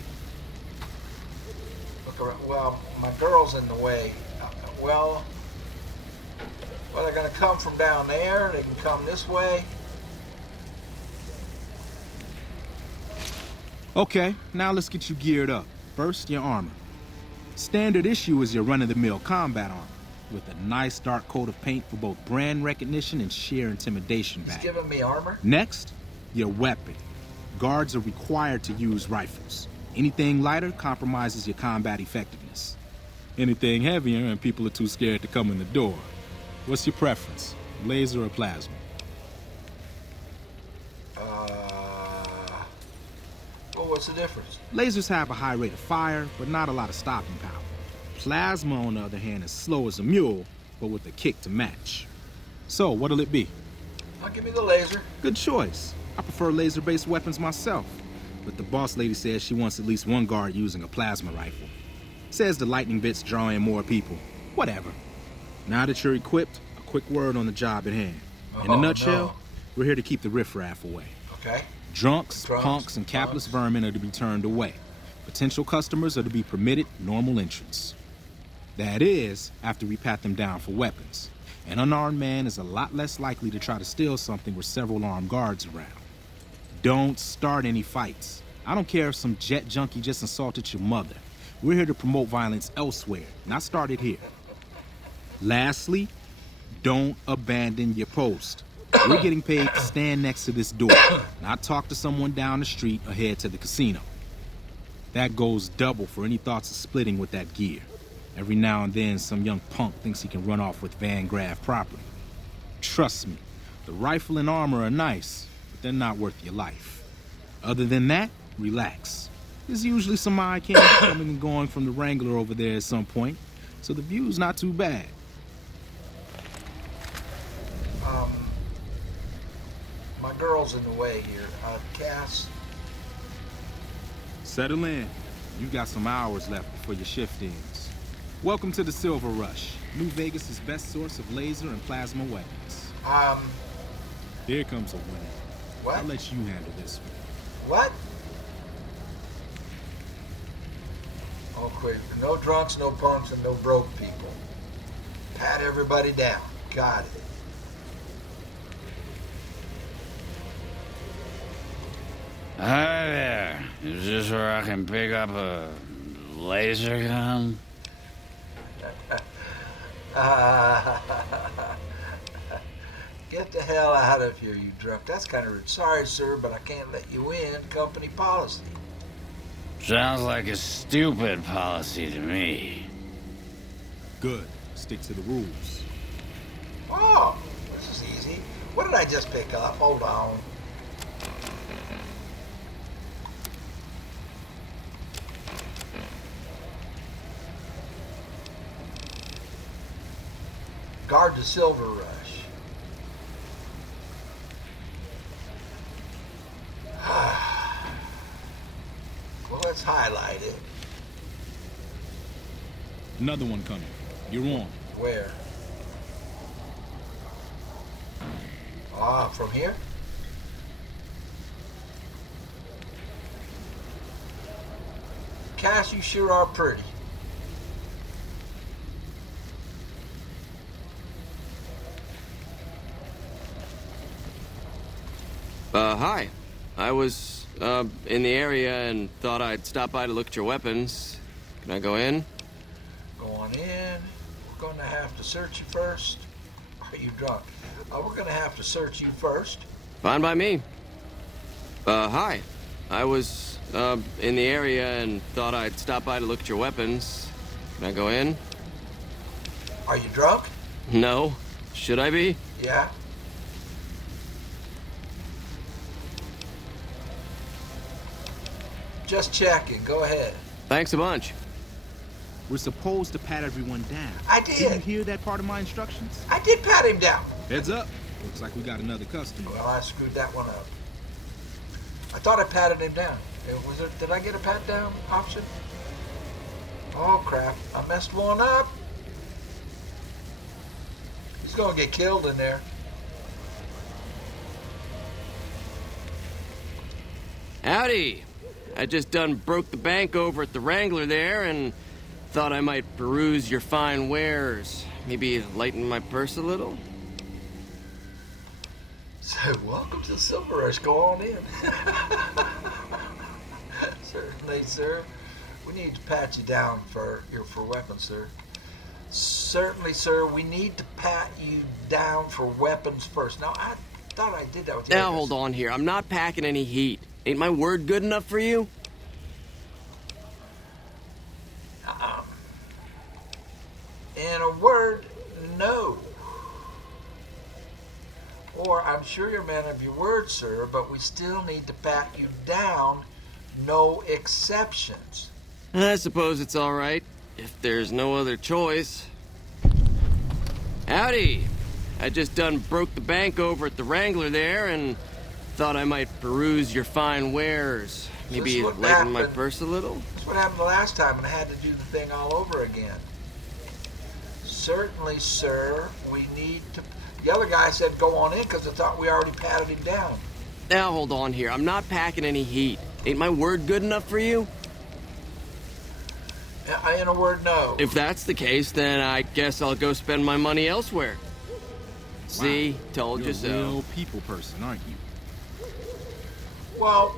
Look around. Well, my girl's in the way. Well, they're gonna come from down there. They can come this way. Okay, now let's get you geared up. First, your armor. Standard issue is your run-of-the-mill combat armor, with a nice dark coat of paint for both brand recognition and sheer intimidation He's back. giving me armor? Next, your weapon. Guards are required to use rifles. Anything lighter compromises your combat effectiveness. Anything heavier and people are too scared to come in the door. What's your preference, laser or plasma? Well, what's the difference? Lasers have a high rate of fire, but not a lot of stopping power. Plasma, on the other hand, is slow as a mule, but with a kick to match. So, what'll it be? I'll give me the laser. Good choice. I prefer laser-based weapons myself, but the boss lady says she wants at least one guard using a plasma rifle. Says the lightning bits draw in more people. Whatever. Now that you're equipped, a quick word on the job at hand. In a nutshell, we're here to keep the riffraff away. Okay. Drunks, punks, and capless vermin are to be turned away. Potential customers are to be permitted normal entrance. That is, after we pat them down for weapons. An unarmed man is a lot less likely to try to steal something with several armed guards around. Don't start any fights. I don't care if some jet junkie just insulted your mother. We're here to promote violence elsewhere, not start it here. Lastly, don't abandon your post. We're getting paid to stand next to this door, not talk to someone down the street or head to the casino. That goes double for any thoughts of splitting with that gear. Every now and then, some young punk thinks he can run off with Van Graff property. Trust me, the rifle and armor are nice, but they're not worth your life. Other than that, relax. There's usually some eye candy coming and going from the Wrangler over there at some point, so the view's not too bad. My girl's in the way here. Cass? Settle in. You got some hours left before your shift ends. Welcome to the Silver Rush, New Vegas' best source of laser and plasma weapons. Here comes a winner. What? I'll let you handle this one. What? Oh, quick. No drunks, no punks, and no broke people. Pat everybody down. Got it. Hi there. Is this where I can pick up a laser gun? Get the hell out of here, you drunk. That's kind of rude. Sorry, sir, but I can't let you in. Company policy. Sounds like a stupid policy to me. Good. Stick to the rules. Oh, this is easy. What did I just pick up? Hold on. Guard the Silver Rush. Well, let's highlight it. Another one coming. You're on. Where? From here? Cass, you sure are pretty. Hi. I was, in the area and thought I'd stop by to look at your weapons. Can I go in? Go on in. We're going to have to search you first. Are you drunk? We're going to have to search you first. Fine by me. Hi. I was, in the area and thought I'd stop by to look at your weapons. Can I go in? Are you drunk? No. Should I be? Yeah. Just checking. Go ahead. Thanks a bunch. We're supposed to pat everyone down. I did. Did you hear that part of my instructions? I did pat him down. Heads up. Looks like we got another customer. Well, I screwed that one up. I thought I patted him down. Did I get a pat down option? Oh, crap. I messed one up. He's going to get killed in there. Howdy. I just done broke the bank over at the Wrangler there and thought I might peruse your fine wares. Maybe lighten my purse a little? So, welcome to Silver Rush. Go on in. Certainly, sir. We need to pat you down for weapons, sir. Certainly, sir. We need to pat you down for weapons first. Now, I thought I did that with you. Now, hold on here. I'm not packing any heat. Ain't my word good enough for you? In a word, no. Or, I'm sure you're a man of your word, sir, but we still need to pat you down. No exceptions. I suppose it's all right, if there's no other choice. Howdy. I just done broke the bank over at the Wrangler there and thought I might peruse your fine wares. Maybe lighten my purse a little? That's what happened the last time, and I had to do the thing all over again. Certainly, sir. We need to... The other guy said go on in because I thought we already patted him down. Now, hold on here. I'm not packing any heat. Ain't my word good enough for you? In a word, no. If that's the case, then I guess I'll go spend my money elsewhere. See? Told you so. You're a real people person, aren't you? Well...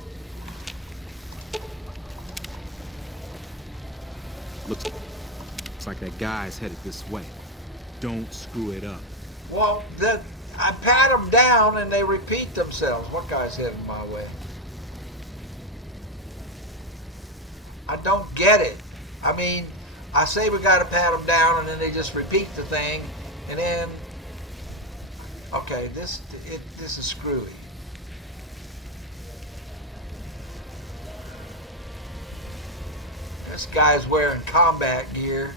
Looks like that guy's headed this way. Don't screw it up. Well, I pat them down and they repeat themselves. What guy's heading my way? I don't get it. I mean, I say we got to pat them down and then they just repeat the thing and then... Okay, this is screwy. This guy's wearing combat gear.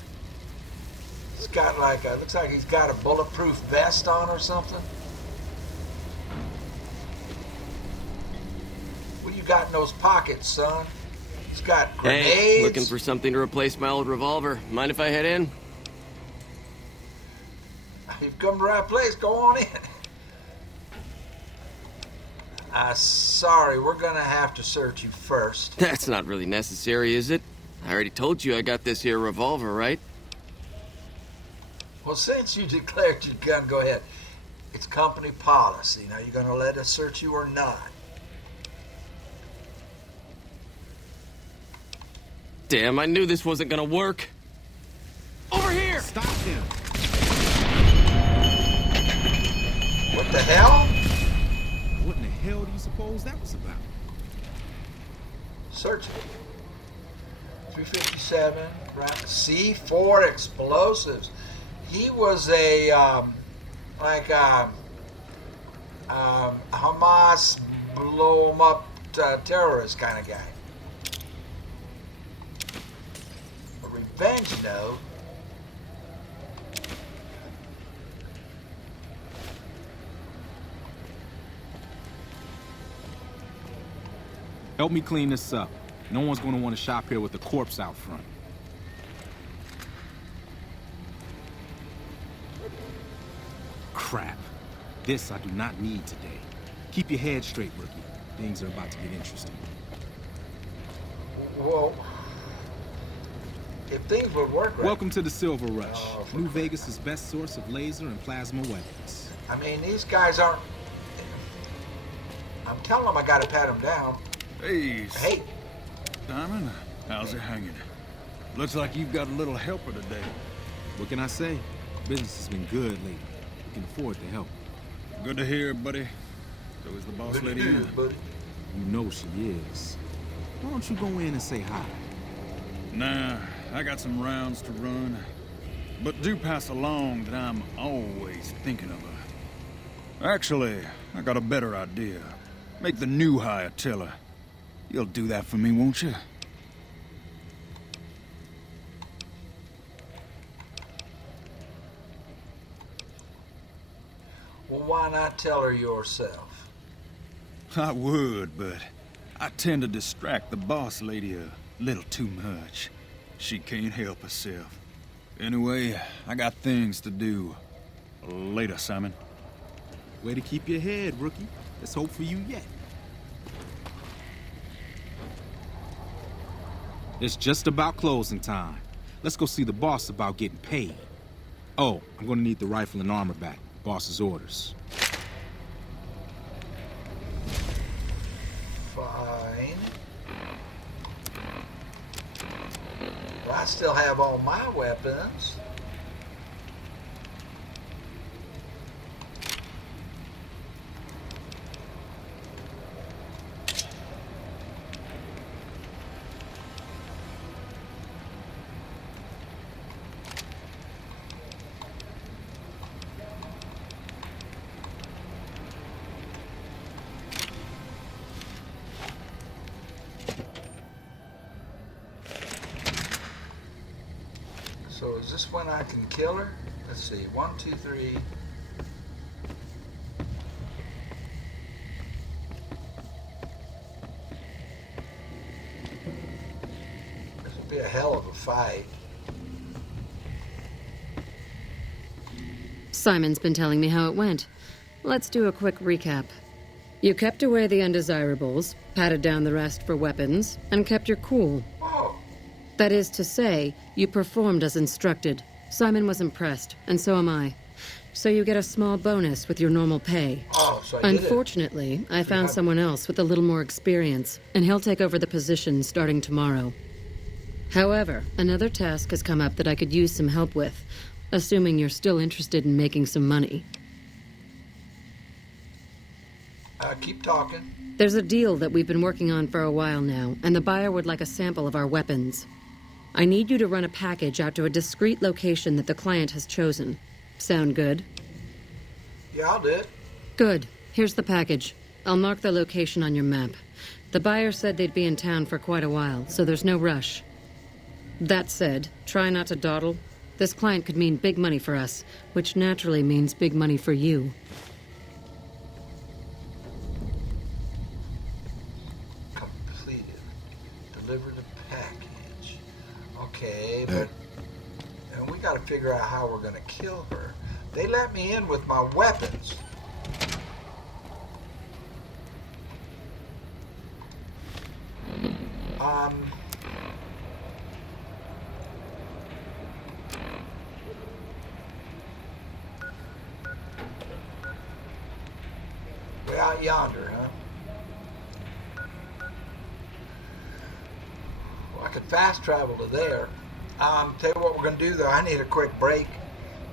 He's got like looks like he's got a bulletproof vest on or something. What do you got in those pockets, son? He's got grenades. Hey, looking for something to replace my old revolver. Mind if I head in? You've come to the right place. Go on in. Sorry, we're gonna have to search you first. That's not really necessary, is it? I already told you I got this here revolver, right? Well, since you declared your gun, go ahead. It's company policy. Now, you gonna let us search you or not? Damn, I knew this wasn't gonna work. Over here! Stop him! What the hell? What in the hell do you suppose that was about? Search it. 357, right? C4 explosives. He was a Hamas blow 'em up terrorist kind of guy. A revenge note. Help me clean this up. No one's going to want to shop here with a corpse out front. Crap. This I do not need today. Keep your head straight, rookie. Things are about to get interesting. Well, if things would work right. Welcome to the Silver Rush, New Vegas' best source of laser and plasma weapons. I mean, these guys aren't... I'm telling them I gotta pat them down. Hey, Diamond, how's it hanging? Looks like you've got a little helper today. What can I say? Business has been good lately. We can afford to help. Good to hear, buddy. So is the boss lady in? Buddy. You know she is. Why don't you go in and say hi? Nah, I got some rounds to run. But do pass along that I'm always thinking of her. Actually, I got a better idea. Make the new hire tell her. You'll do that for me, won't you? Well, why not tell her yourself? I would, but I tend to distract the boss lady a little too much. She can't help herself. Anyway, I got things to do. Later, Simon. Way to keep your head, rookie. Let's hope for you yet. It's just about closing time. Let's go see the boss about getting paid. Oh, I'm gonna need the rifle and armor back. Boss's orders. Fine. Well, I still have all my weapons. So is this when I can kill her? Let's see. 1, 2, 3. This will be a hell of a fight. Simon's been telling me how it went. Let's do a quick recap. You kept away the undesirables, patted down the rest for weapons, and kept your cool. Oh. That is to say, you performed as instructed. Simon was impressed, and so am I. So you get a small bonus with your normal pay. Oh, so I did it. Unfortunately, I found someone else with a little more experience, and he'll take over the position starting tomorrow. However, another task has come up that I could use some help with, assuming you're still interested in making some money. Keep talking. There's a deal that we've been working on for a while now, and the buyer would like a sample of our weapons. I need you to run a package out to a discreet location that the client has chosen. Sound good? Yeah, I'll do it. Good. Here's the package. I'll mark the location on your map. The buyer said they'd be in town for quite a while, so there's no rush. That said, try not to dawdle. This client could mean big money for us, which naturally means big money for you. Deliver the package. Okay, but and we got to figure out how we're going to kill her. They let me in with my weapons. Way out yonder, huh? I could fast travel to there. Tell you what we're going to do, though. I need a quick break.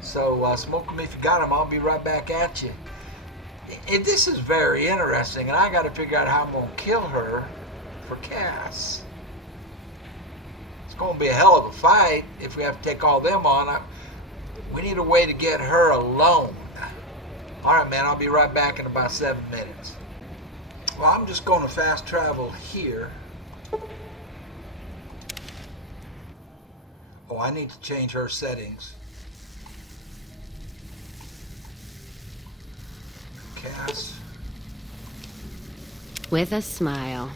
So smoke them if you got them. I'll be right back at you. This is very interesting, and I got to figure out how I'm going to kill her for Cass. It's going to be a hell of a fight if we have to take all them on. We need a way to get her alone. All right, man. I'll be right back in about 7 minutes. Well, I'm just going to fast travel here. Oh, I need to change her settings. Cass. With a smile.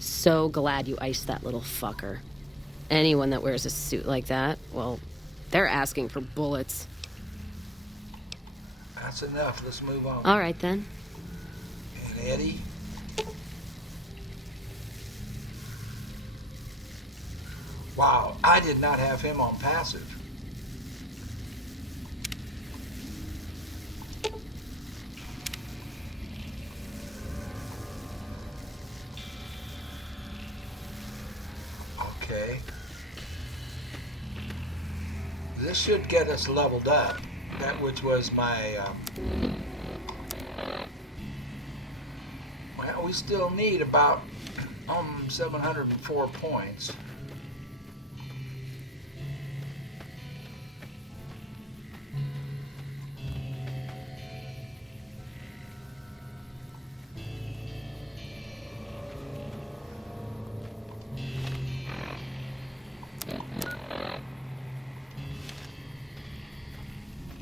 So glad you iced that little fucker. Anyone that wears a suit like that, well, they're asking for bullets. That's enough. Let's move on. All right, then. And Eddie. Wow, I did not have him on passive. Okay. This should get us leveled up. That which was my... well, we still need about 704 points.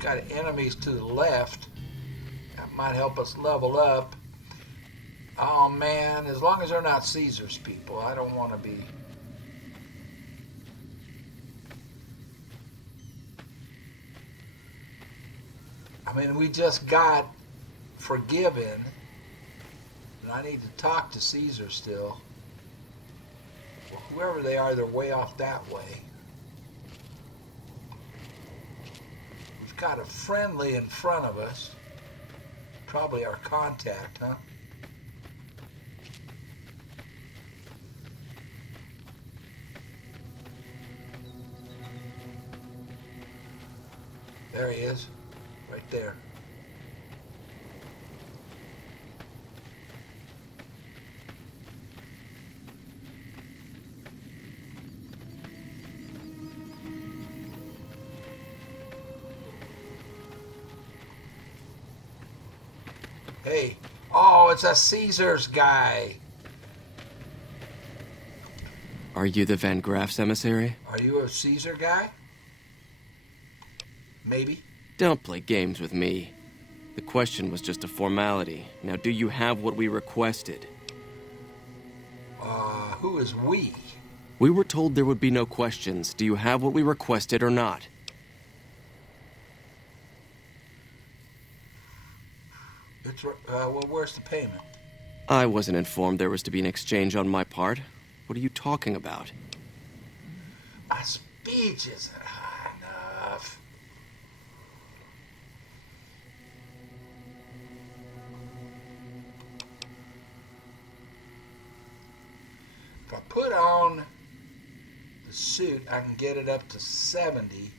got enemies to the left. That might help us level up. Oh man, as long as they're not Caesar's people, I don't want to be. I mean, we just got forgiven, and I need to talk to Caesar still. Well, whoever they are, they're way off that way. We've got a friendly in front of us. Probably our contact, huh? There he is, right there. Hey, oh, it's a Caesar's guy. Are you the Van Graff's emissary? Are you a Caesar guy? Maybe. Don't play games with me. The question was just a formality. Now, do you have what we requested? Who is we? We were told there would be no questions. Do you have what we requested or not? It's, well, where's the payment? I wasn't informed there was to be an exchange on my part. What are you talking about? My speech isn't high enough. If I put on the suit, I can get it up to 70,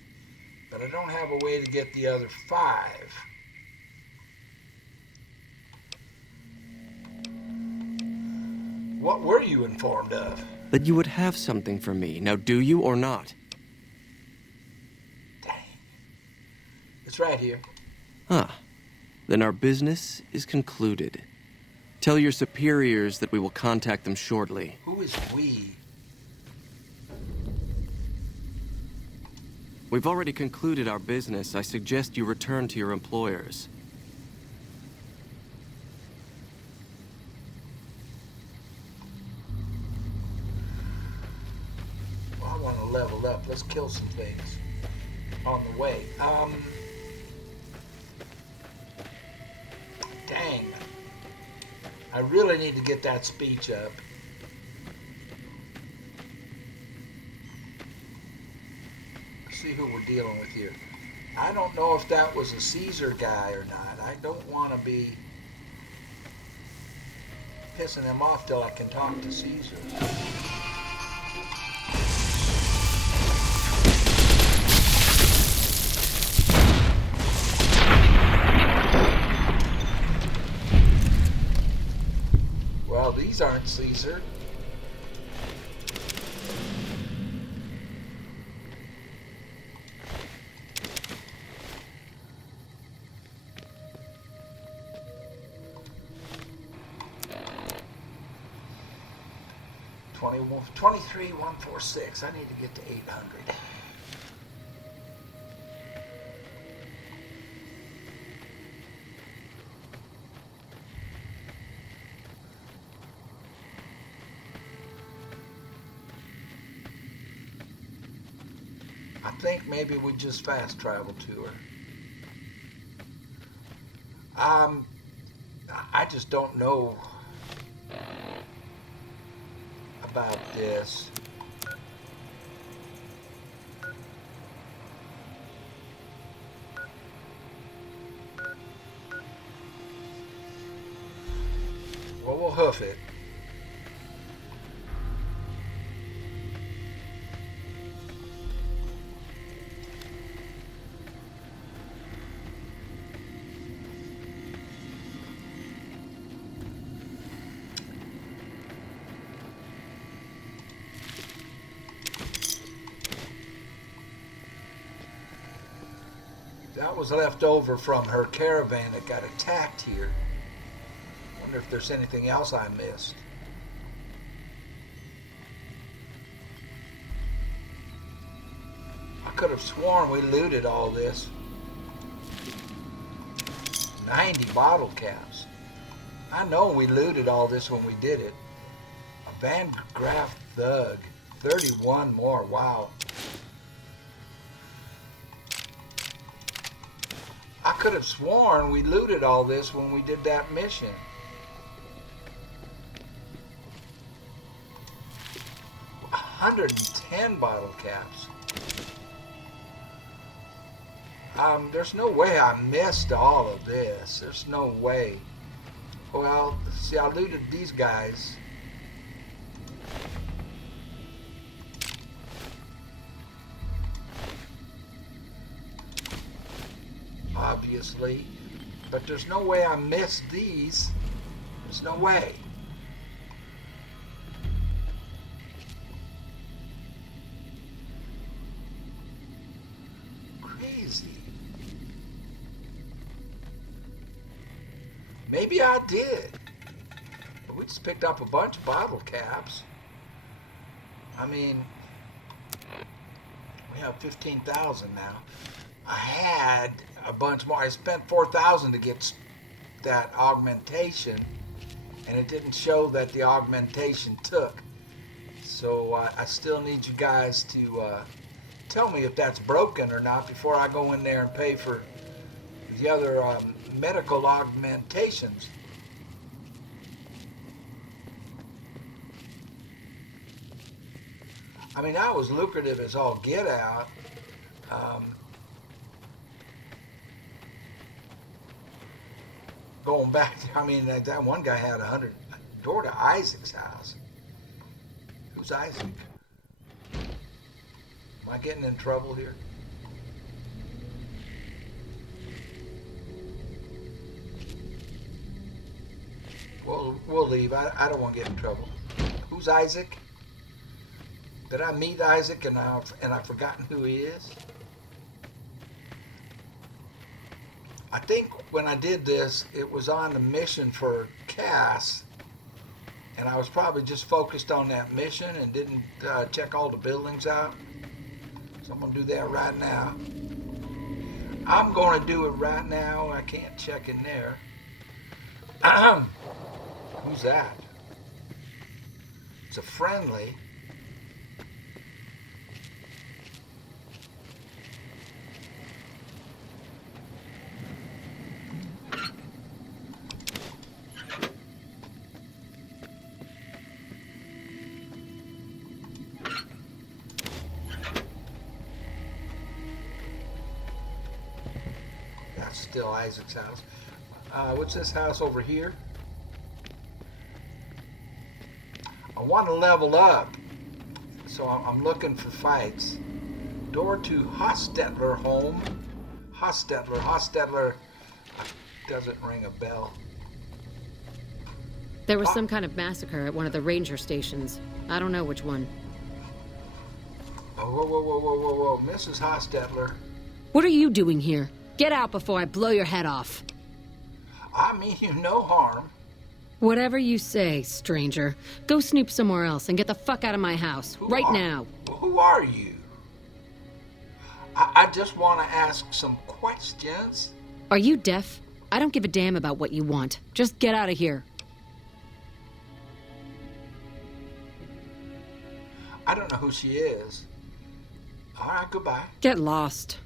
but I don't have a way to get the other 5. What were you informed of? That you would have something for me. Now, do you or not? Dang. It's right here. Huh. Then our business is concluded. Tell your superiors that we will contact them shortly. Who is we? We've already concluded our business. I suggest you return to your employers. Well, I want to level up. Let's kill some things on the way. Dang. I really need to get that speech up. Let's see who we're dealing with here. I don't know if that was a Caesar guy or not. I don't want to be pissing him off till I can talk to Caesar. Well, these aren't Caesar. $21, $23,146. I need to get to 800. I think maybe we just fast travel to her. I just don't know about this. Well, we'll hoof it. That was left over from her caravan that got attacked here. Wonder if there's anything else I missed. I could have sworn we looted all this. 90 bottle caps. I know we looted all this when we did it. A Van Graff thug. 31 more. Wow. I could have sworn we looted all this when we did that mission. $110 bottle caps. There's no way I missed all of this. There's no way. Well, see, I looted these guys. Obviously. But there's no way I missed these. There's no way. Crazy. Maybe I did. But we just picked up a bunch of bottle caps. I mean, we have 15,000 now. I had a bunch more. I spent 4,000 to get that augmentation, and it didn't show that the augmentation took. So I still need you guys to tell me if that's broken or not before I go in there and pay for the other medical augmentations. I mean, that was lucrative as all get out. Going back there, I mean, that one guy had 100 door to Isaac's house. Who's Isaac? Am I getting in trouble here? We'll leave. I don't want to get in trouble. Who's Isaac? Did I meet Isaac and I've forgotten who he is? I think when I did this, it was on the mission for Cass, and I was probably just focused on that mission and didn't check all the buildings out. So I'm going to do that right now. I'm going to do it right now. I can't check in there. Who's that? It's a friendly. Still Isaac's house. What's this house over here? I want to level up, so I'm looking for fights. Door to Hostetler home. Hostetler doesn't ring a bell. There was some kind of massacre at one of the ranger stations. I don't know which one. Oh, whoa, Mrs. Hostetler. What are you doing here? Get out before I blow your head off. I mean you no harm. Whatever you say, stranger. Go snoop somewhere else and get the fuck out of my house. Right now. Who are you? I just want to ask some questions. Are you deaf? I don't give a damn about what you want. Just get out of here. I don't know who she is. All right, goodbye. Get lost.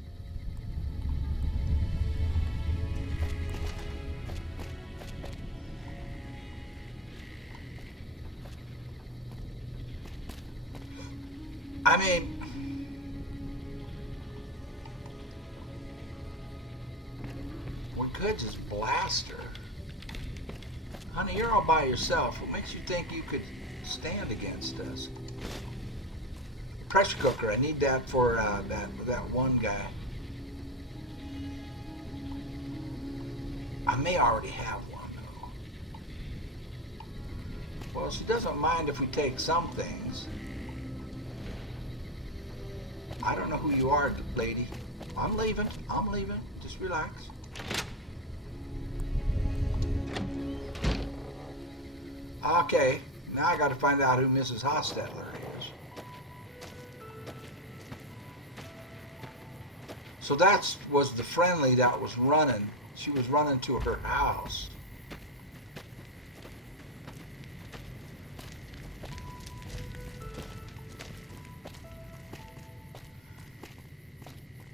I mean, we could just blast her. Honey, you're all by yourself. What makes you think you could stand against us? Pressure cooker, I need that for that one guy. I may already have one, though. Well, she doesn't mind if we take some things. I don't know who you are, lady. I'm leaving. Just relax. Okay, now I gotta find out who Mrs. Hostetler is. So that was the friendly that was running. She was running to her house.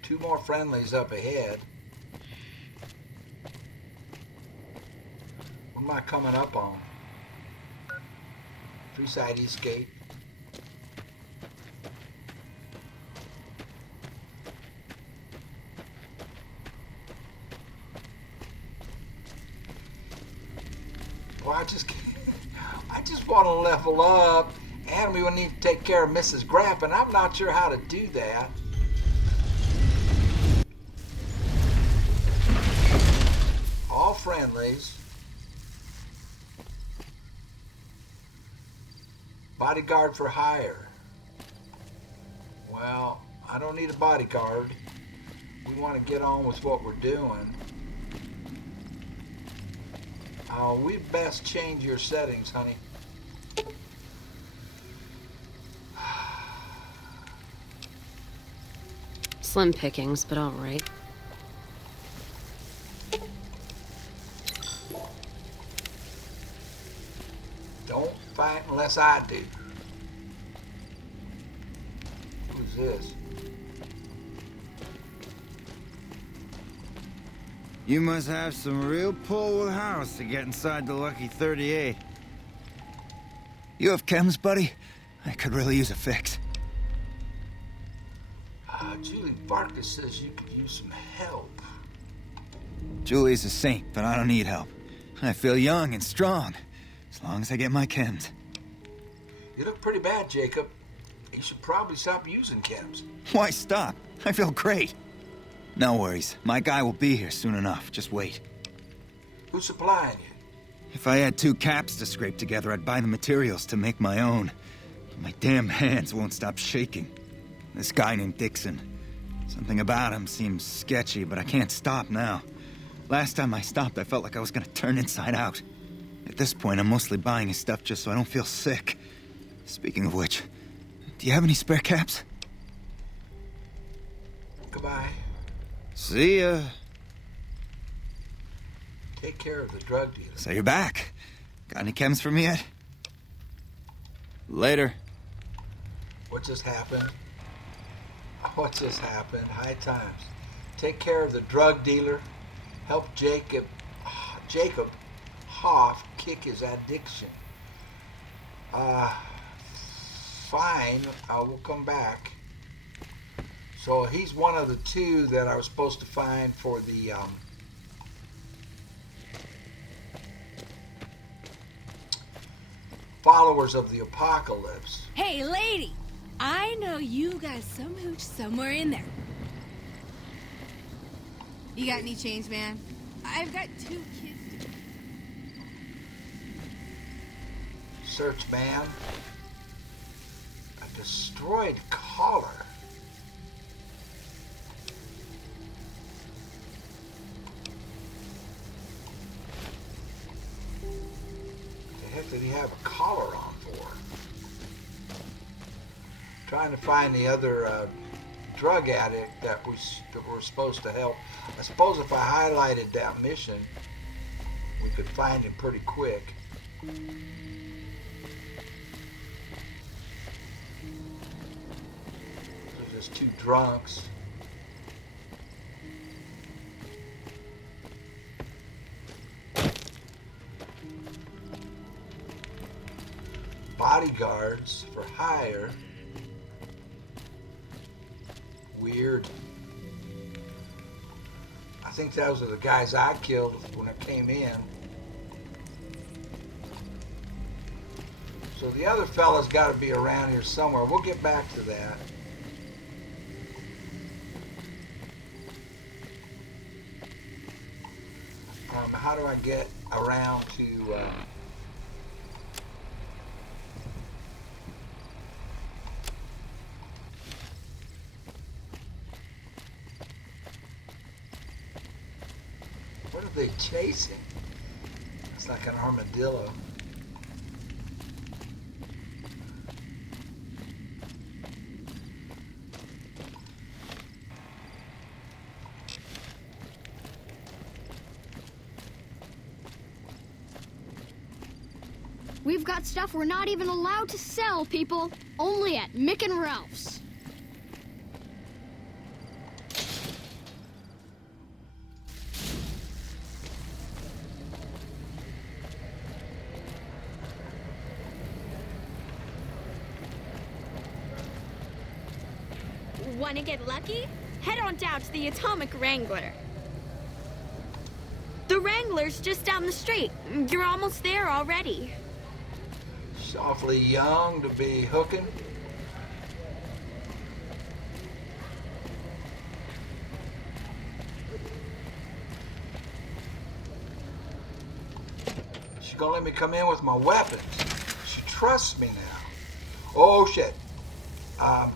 Two more friendlies up ahead. What am I coming up on? 3-side east gate. Well, I just want to level up, and we will need to take care of Mrs. Graff, and I'm not sure how to do that. All friendlies. Bodyguard for hire. Well, I don't need a bodyguard. We want to get on with what we're doing. We best change your settings, honey. Slim pickings, but all right. Don't fight unless I do. Who's this? You must have some real pull with House to get inside the Lucky 38. You have chems, buddy? I could really use a fix. Julie Barker says you could use some help. Julie's a saint, but I don't need help. I feel young and strong, as long as I get my chems. You look pretty bad, Jacob. You should probably stop using chems. Why stop? I feel great. No worries. My guy will be here soon enough. Just wait. Who's supplying you? If I had 2 caps to scrape together, I'd buy the materials to make my own. But my damn hands won't stop shaking. This guy named Dixon. Something about him seems sketchy, but I can't stop now. Last time I stopped, I felt like I was gonna turn inside out. At this point, I'm mostly buying his stuff just so I don't feel sick. Speaking of which, do you have any spare caps? Goodbye. See ya. Take care of the drug dealer. So you're back. Got any chems for me yet? Later. What just happened? What just happened? High times. Take care of the drug dealer. Help Jacob Hoff kick his addiction. Fine. We'll come back. So he's one of the 2 that I was supposed to find for the followers of the apocalypse. Hey, lady! I know you got some hooch somewhere in there. You got any change, man? I've got 2 kids. Search man. A destroyed collar. The heck did he have a collar on for? Trying to find the other drug addict that we're supposed to help. I suppose if I highlighted that mission, we could find him pretty quick. There's just 2 drunks. Bodyguards for hire. Weird. I think those are the guys I killed when I came in. So the other fella's got to be around here somewhere. We'll get back to that. How do I get around to... What are they chasing? It's like an armadillo. got stuff we're not even allowed to sell, people. Only at Mick and Ralph's. Want to get lucky? Head on down to the Atomic Wrangler. The Wrangler's just down the street. You're almost there already. She's awfully young to be hooking. She's gonna let me come in with my weapons. She trusts me now. Oh shit.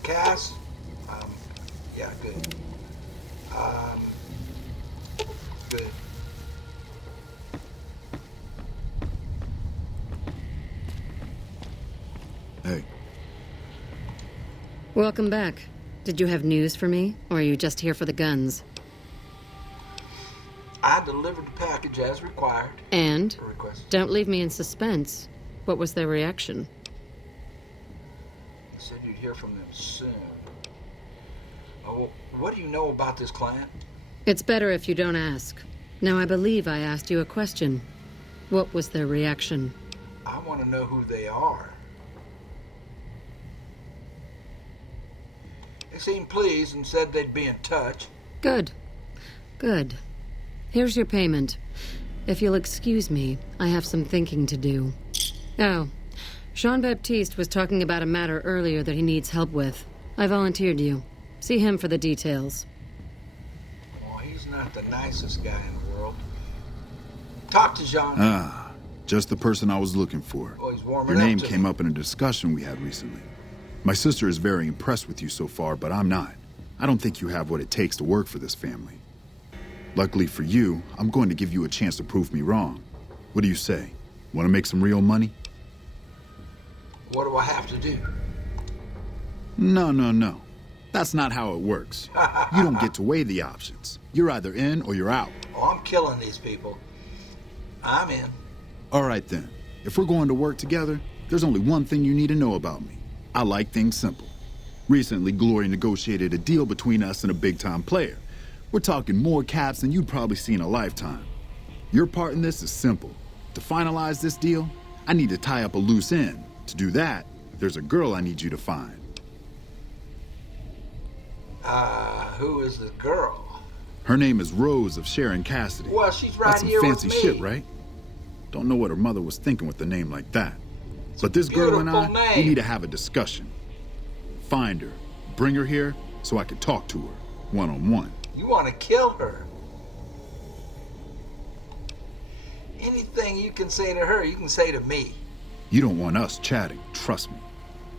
Cass? Yeah, good. Good. Hey. Welcome back. Did you have news for me, or are you just here for the guns? I delivered the package as required. And? Request. Don't leave me in suspense. What was their reaction? You said you'd hear from them soon. Oh, what do you know about this client? It's better if you don't ask. Now, I believe I asked you a question. What was their reaction? I want to know who they are. They seemed pleased and said they'd be in touch. Good. Good. Here's your payment. If you'll excuse me, I have some thinking to do. Oh, Jean-Baptiste was talking about a matter earlier that he needs help with. I volunteered you. See him for the details. Well, he's not the nicest guy in the world. Talk to Jean. Ah, just the person I was looking for. Oh, he's warming Your up name to came me. up in a discussion we had recently. My sister is very impressed with you so far, but I'm not. I don't think you have what it takes to work for this family. Luckily for you, I'm going to give you a chance to prove me wrong. What do you say? Want to make some real money? What do I have to do? No. That's not how it works. You don't get to weigh the options. You're either in or you're out. Oh, I'm killing these people. I'm in. All right then. If we're going to work together, there's only one thing you need to know about me. I like things simple. Recently, Glory negotiated a deal between us and a big-time player. We're talking more caps than you'd probably see in a lifetime. Your part in this is simple. To finalize this deal, I need to tie up a loose end. To do that, there's a girl I need you to find. Who is the girl? Her name is Rose of Sharon Cassidy. Well, she's right That's some here fancy with me. shit, right? Don't know what her mother was thinking with a name like that. But this girl and I, beautiful we name. need to have a discussion. Find her, bring her here so I can talk to her, one-on-one. You want to kill her. Anything you can say to her, you can say to me. You don't want us chatting, trust me.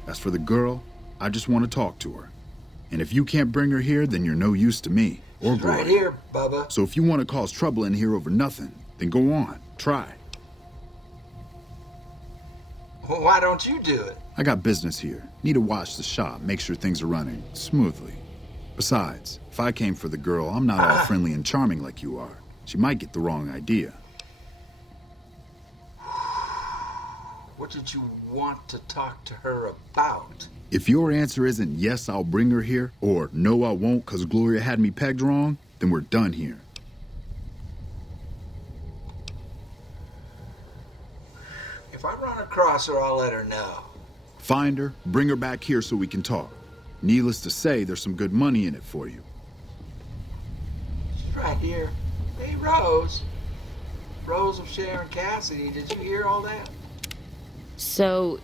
As for the girl, I just want to talk to her. And if you can't bring her here, then you're no use to me or She's Glory. right here, Bubba. So if you want to cause trouble in here over nothing, then go on, try. Well, why don't you do it? I got business here. Need to watch the shop, make sure things are running smoothly. Besides, if I came for the girl, I'm not all friendly and charming like you are. She might get the wrong idea. What did you want to talk to her about? If your answer isn't yes, I'll bring her here, or no, I won't because Gloria had me pegged wrong, then we're done here. If I run across her, I'll let her know. Find her, bring her back here so we can talk. Needless to say, there's some good money in it for you. She's right here. Hey, Rose. Rose of Sharon Cassidy. Did you hear all that? So,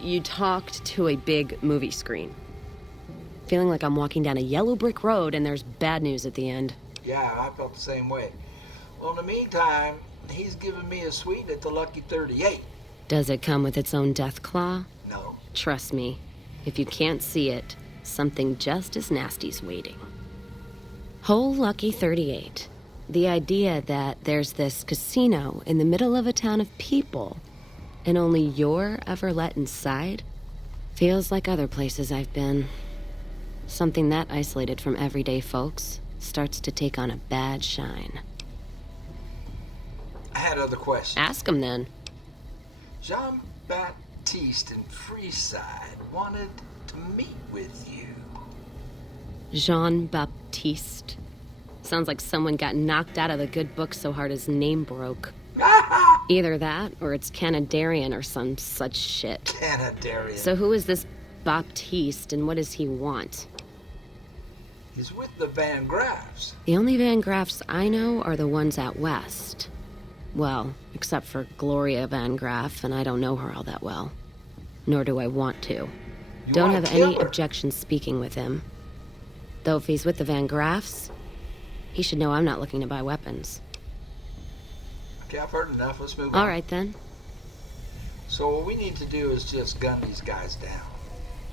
you talked to a big movie screen. Feeling like I'm walking down a yellow brick road and there's bad news at the end. Yeah, I felt the same way. Well, in the meantime, he's giving me a suite at the Lucky 38. Does it come with its own death claw? No. Trust me, if you can't see it, something just as nasty's waiting. Whole Lucky 38. The idea that there's this casino in the middle of a town of people and only you're ever let inside feels like other places I've been. Something that isolated from everyday folks starts to take on a bad shine. I had other questions. Ask him then. Jean-Baptiste in Freeside wanted to meet with you. Jean-Baptiste. Sounds like someone got knocked out of the good book so hard his name broke. Either that, or it's Canadarian or some such shit. Canadarian. So who is this Baptiste, and what does he want? He's with the Van Graffs. The only Van Graffs I know are the ones out west. Well, except for Gloria Van Graff, and I don't know her all that well. Nor do I want to. Don't have any objection speaking with him. Though if he's with the Van Graffs, he should know I'm not looking to buy weapons. Okay, I've heard enough. Let's move on. All right, then. So what we need to do is just gun these guys down.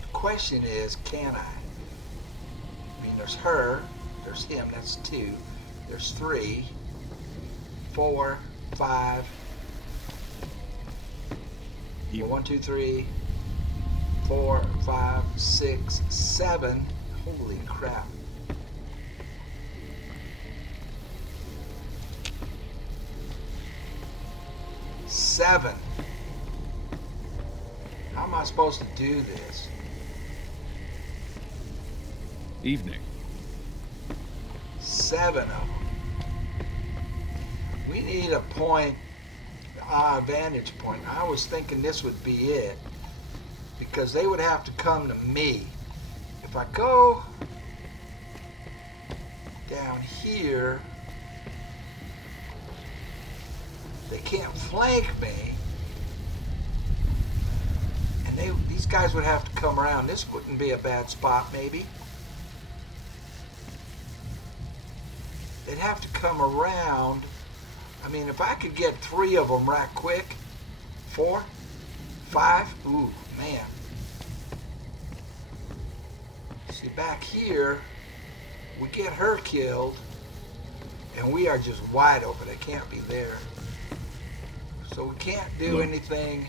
The question is, can I? I mean, there's her, there's him, that's 2. There's 3, 4, 5. 1, 2, 3, 4, 5, 6, 7. Holy crap. Seven. How am I supposed to do this? Evening. 7 of them. We need a point, vantage point. I was thinking this would be it, because they would have to come to me. If I go down here, they can't flank me, and these guys would have to come around. This wouldn't be a bad spot, maybe. They'd have to come around. I mean, if I could get 3 of them right quick, 4, 5, ooh, man. See, back here, we get her killed, and we are just wide open. They can't be there. So we can't do anything.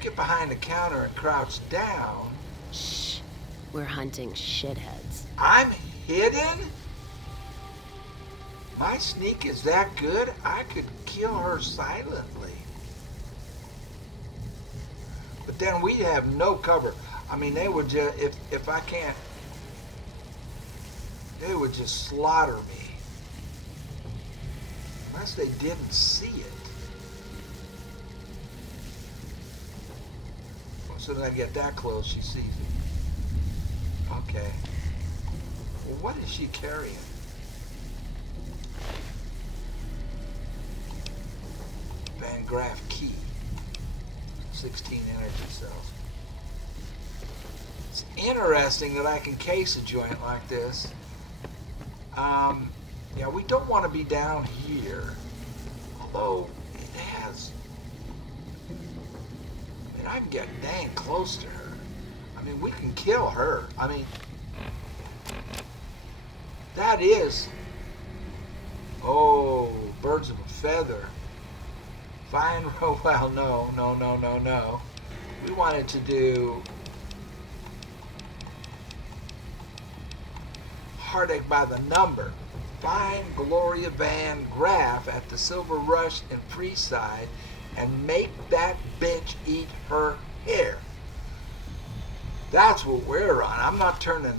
Get behind the counter and crouch down. Shh. We're hunting shitheads. I'm hidden? My sneak is that good? I could kill her silently. But then we have no cover. I mean, they would just, if I can't, they would just slaughter me. Unless they didn't see it. Well, as soon as I get that close, she sees it. Okay. Well, what is she carrying? Van Graff key. 16 energy cells. It's interesting that I can case a joint like this. Yeah, we don't want to be down here. Although it has. I mean, I can get dang close to her. I mean, we can kill her. I mean, that is. Oh, birds of a feather. Fine. Well, no. We wanted to do Heartache by the number. Find Gloria Van Graff at the Silver Rush in Freeside and make that bitch eat her hair. That's what we're on. I'm not turning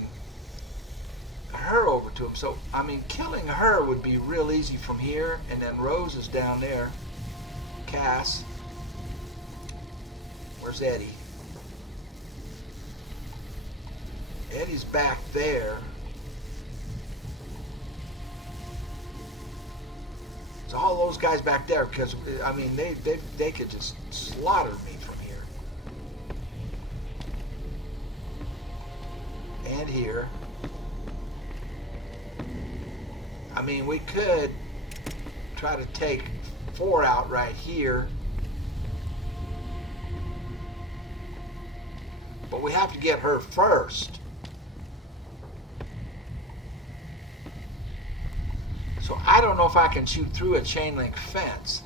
her over to him. So, I mean, killing her would be real easy from here, and then Rose is down there. Cass. Where's Eddie? Eddie's back there. So all those guys back there, because I mean they could just slaughter me from here. And here. I mean, we could try to take 4 out right here. But we have to get her first. So I don't know if I can shoot through a chain link fence.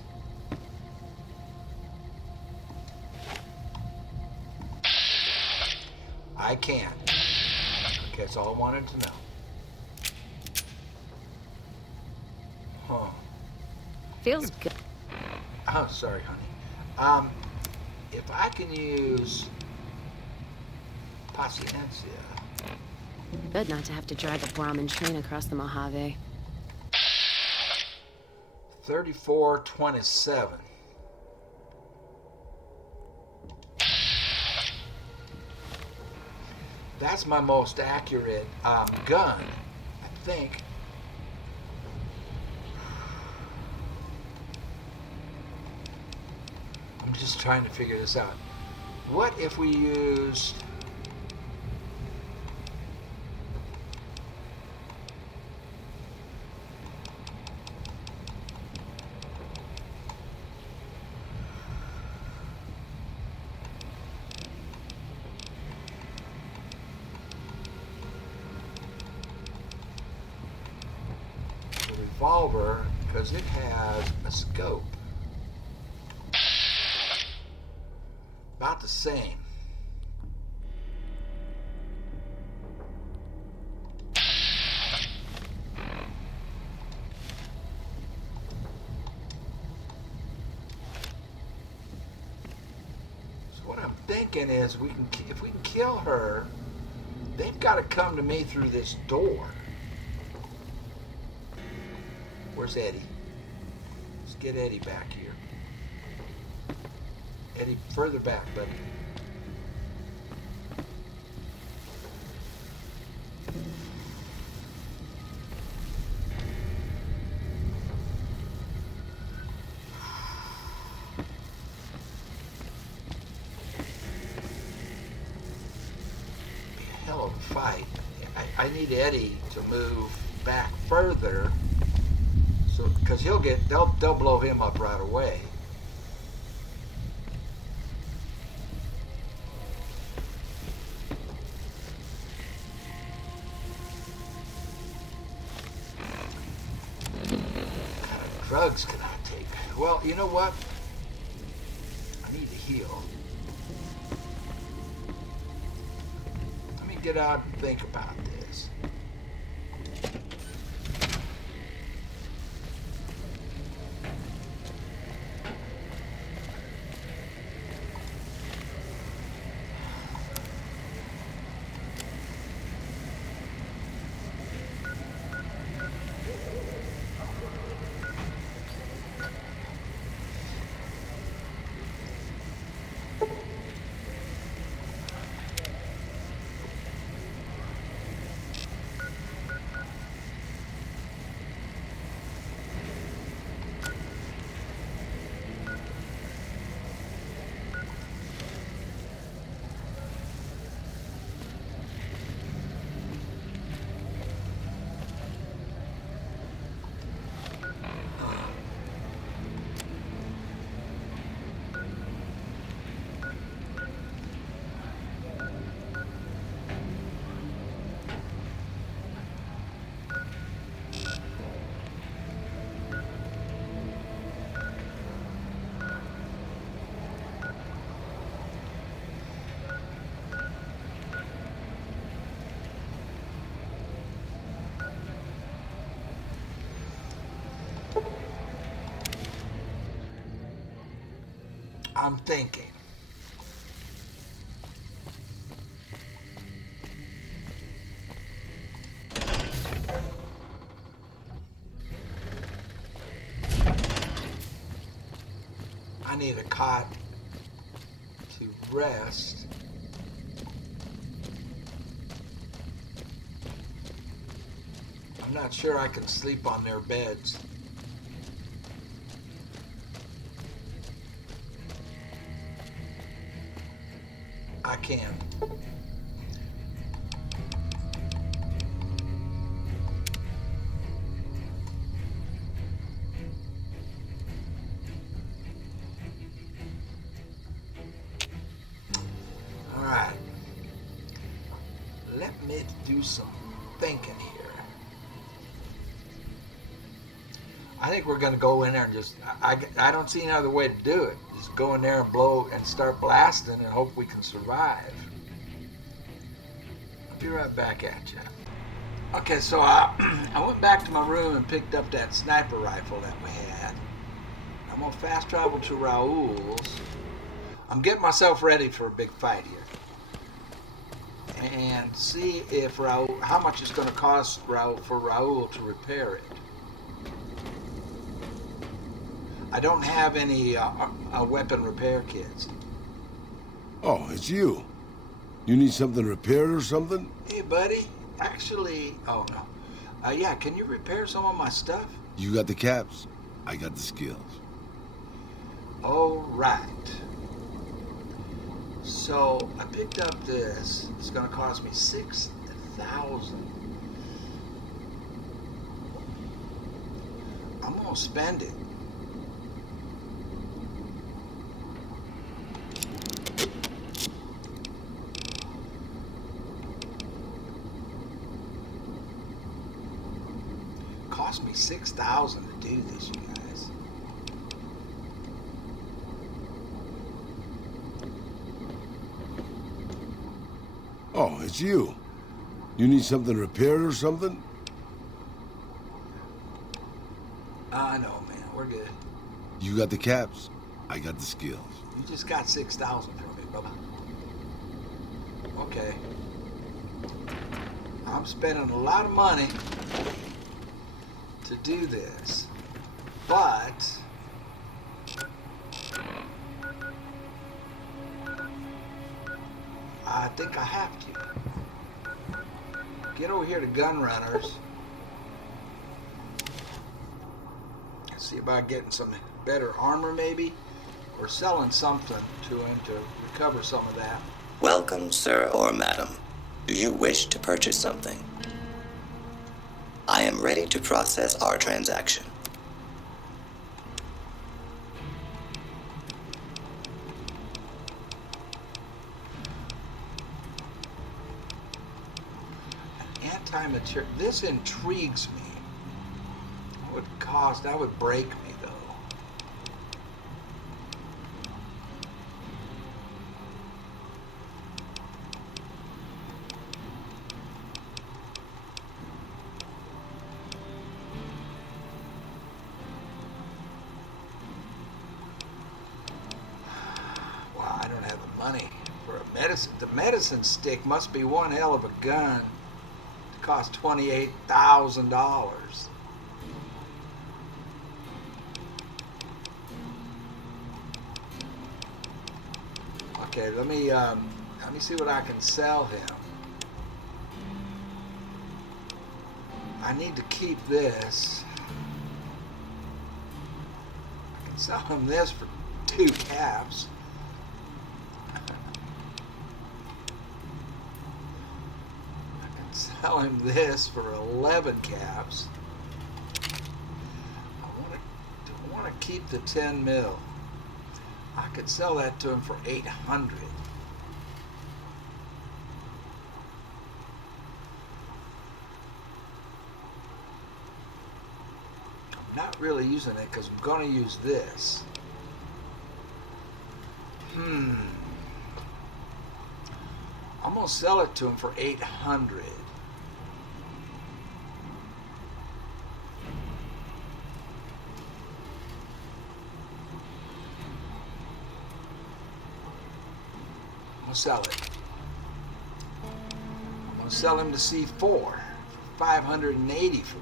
I can. Okay, that's all I wanted to know. Huh. Feels good. Oh, sorry, honey. If I can use Paciencia. Good not to have to drag a Brahmin train across the Mojave. 3427. That's my most accurate gun, I think. I'm just trying to figure this out. What if we used... the revolver, because it has a scope. About the same. So what I'm thinking is, if we can kill her, they've got to come to me through this door. Where's Eddie? Let's get Eddie back here. Eddie, further back, buddy. Be a hell of a fight. I need Eddie to move back further, so because they'll blow him up right away. Drugs can I take? Well, you know what? I need to heal. Let me get out and think about this. I'm thinking. I need a cot to rest. I'm not sure I can sleep on their beds. I can. All right. Let me do some thinking here. I think we're going to go in there and just, I don't see any other way to do it. Just go in there and blow and start blasting and hope we can survive. I'll be right back at you. Okay, so I went back to my room and picked up that sniper rifle that we had. I'm gonna fast travel to Raoul's. I'm getting myself ready for a big fight here. And see if Raoul, how much it's gonna cost Raoul for Raoul to repair it. I don't have any weapon repair kits. Oh, it's you. You need something repaired or something? Hey, buddy. Actually, oh no. Yeah, can you repair some of my stuff? You got the caps. I got the skills. All right. So I picked up this. It's going to cost me 6,000. I'm going to spend it. Cost me 6,000 to do this, you guys. Oh, it's you. You need something repaired or something? I know, man. We're good. You got the caps. I got the skills. You just got 6,000 from me, Bubba. Okay. I'm spending a lot of money to do this, but I think I have to. Get over here to Gun Runners. See about getting some better armor maybe, or selling something to him to recover some of that. Welcome, sir or madam. Do you wish to purchase something? I am ready to process our transaction. Anti-material. This intrigues me. That would break me though. Wow, I don't have the money for a medicine. The medicine stick must be one hell of a gun. It costs $28,000. Okay, let me see what I can sell him. I need to keep this. I can sell him this for 2 caps. I can sell him this for 11 caps. I want to keep the 10 mil. I could sell that to him for 800. I'm not really using it because I'm going to use this. I'm going to sell it to him for 800. Sell it. I'm going to sell him to C4 for 584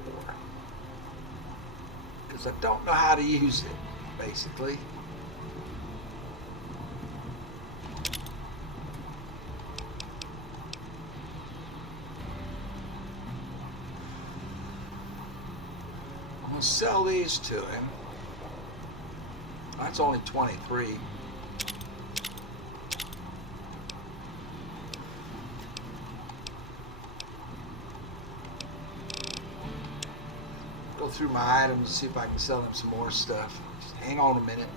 because I don't know how to use it, basically. I'm going to sell these to him. That's only 23. Through my items and see if I can sell him some more stuff. Just hang on a minute.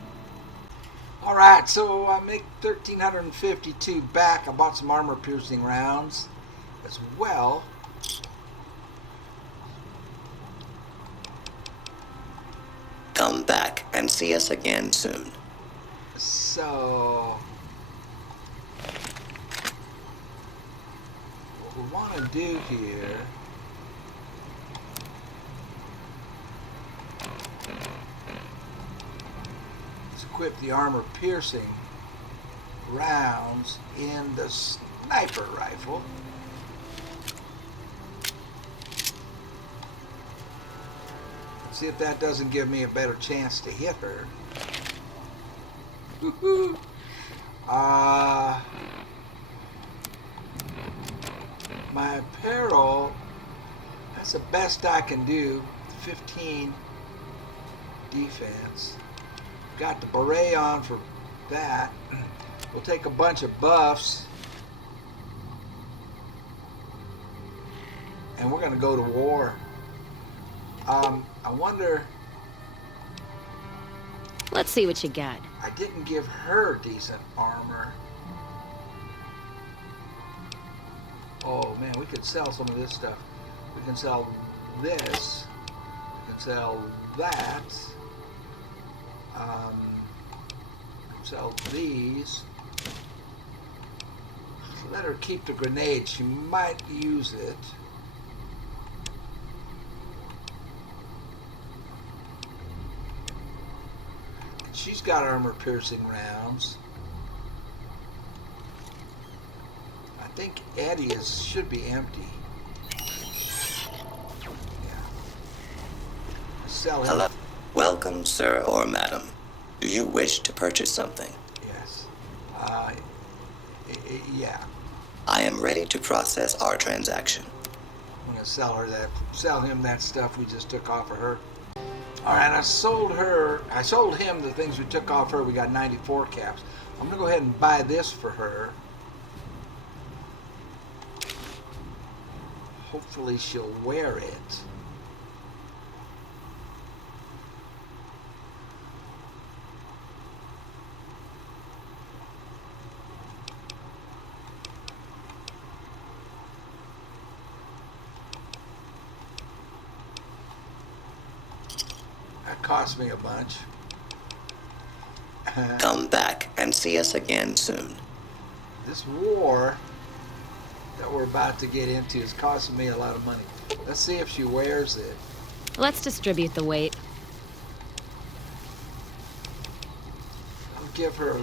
Alright, so I make 1,352 back. I bought some armor piercing rounds as well. Come back and see us again soon. So what we want to do here equip the armor-piercing rounds in the sniper rifle. See if that doesn't give me a better chance to hit her. My apparel, that's the best I can do. 15 defense. Got the beret on for that. We'll take a bunch of buffs. And we're going to go to war. I wonder... Let's see what you got. I didn't give her decent armor. Oh man, we could sell some of this stuff. We can sell this. We can sell that. Sell these. Let her keep the grenade. She might use it. She's got armor-piercing rounds. I think Eddie should be empty. Yeah. Sell him. Hello. Welcome, sir or madam. Do you wish to purchase something? Yes. Yeah. I am ready to process our transaction. I'm gonna sell him that stuff we just took off of her. All right, I sold him the things we took off her. We got 94 caps. I'm gonna go ahead and buy this for her. Hopefully she'll wear it. That cost me a bunch. Come back and see us again soon. This war that we're about to get into is costing me a lot of money. Let's see if she wears it. Let's distribute the weight. I'll give her a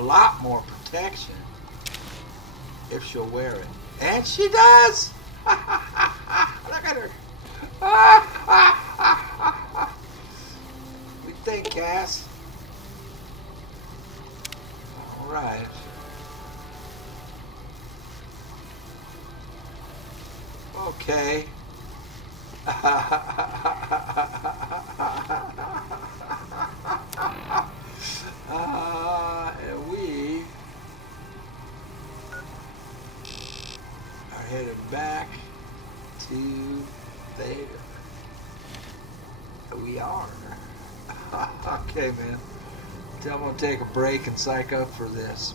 lot more protection if she'll wear it. And she does! Look at her. What do you think, Cass? All right. Okay. And we are headed back to there. We are. Okay, man. I'm gonna take a break and psych up for this.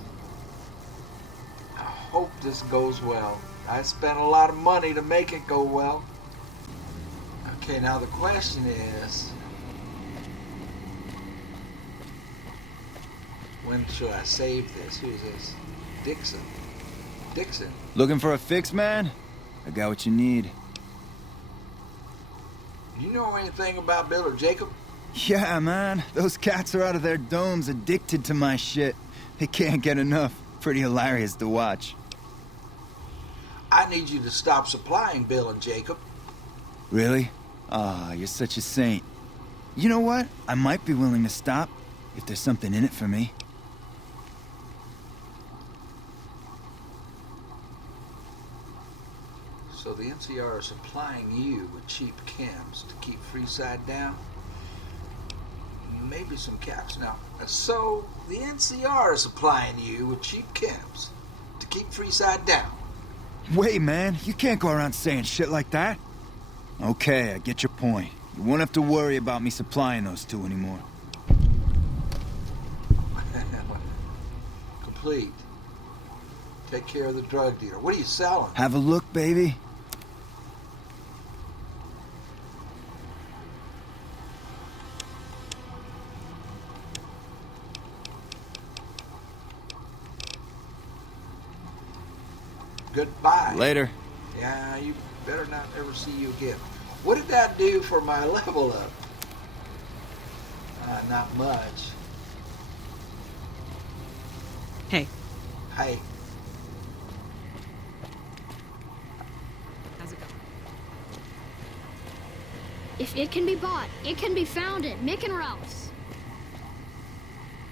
I hope this goes well. I spent a lot of money to make it go well. Okay, now the question is, when should I save this? Who's this? Dixon. Dixon. Looking for a fix, man? I got what you need. You know anything about Bill or Jacob? Yeah, man. Those cats are out of their domes addicted to my shit. They can't get enough. Pretty hilarious to watch. I need you to stop supplying Bill and Jacob. Really? Ah, you're such a saint. You know what? I might be willing to stop if there's something in it for me. So the NCR is supplying you with cheap chems to keep Freeside down? Maybe some caps. Now, so the NCR is supplying you with cheap chems to keep Freeside down? Wait, man. You can't go around saying shit like that. Okay, I get your point. You won't have to worry about me supplying those two anymore. Complete. Take care of the drug dealer. What are you selling? Have a look, baby. Goodbye. Later. Yeah, you better not ever see you again. What did that do for my level up? Not much. Hey. Hey. How's it going? If it can be bought, it can be found at Mick and Ralph's.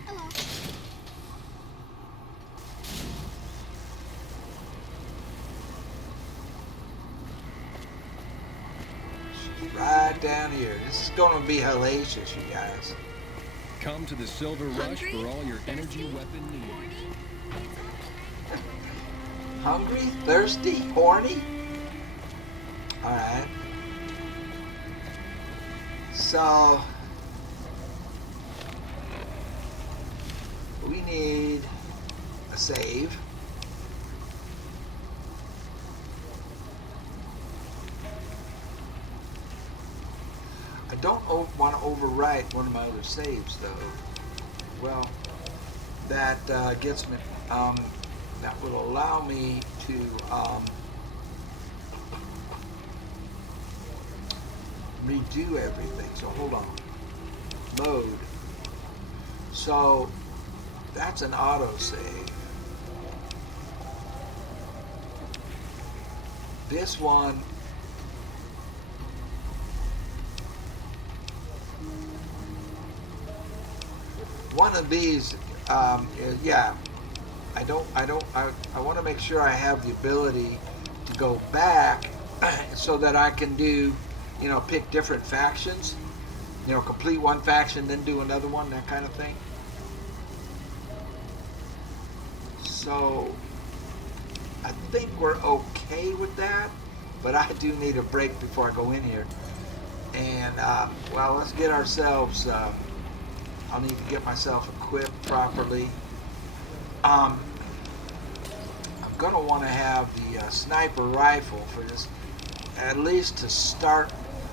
Hello. She's right down here. This is going to be hellacious, you guys. Come to the Silver Rush for all your energy weapon needs. Hungry? Thirsty? Horny? Alright. So, we need a save. I don't want to overwrite one of my other saves, though. Well, that gets me, that will allow me to redo everything. So hold on. Load. So that's an auto save. This one of these is, yeah, I want to make sure I have the ability to go back so that I can do, you know, pick different factions, you know, complete one faction, then do another one, that kind of thing. So I think we're okay with that, but I do need a break before I go in here. And, well, let's get ourselves, I'll need to get myself equipped properly. I'm going to want to have the sniper rifle for this, at least to start.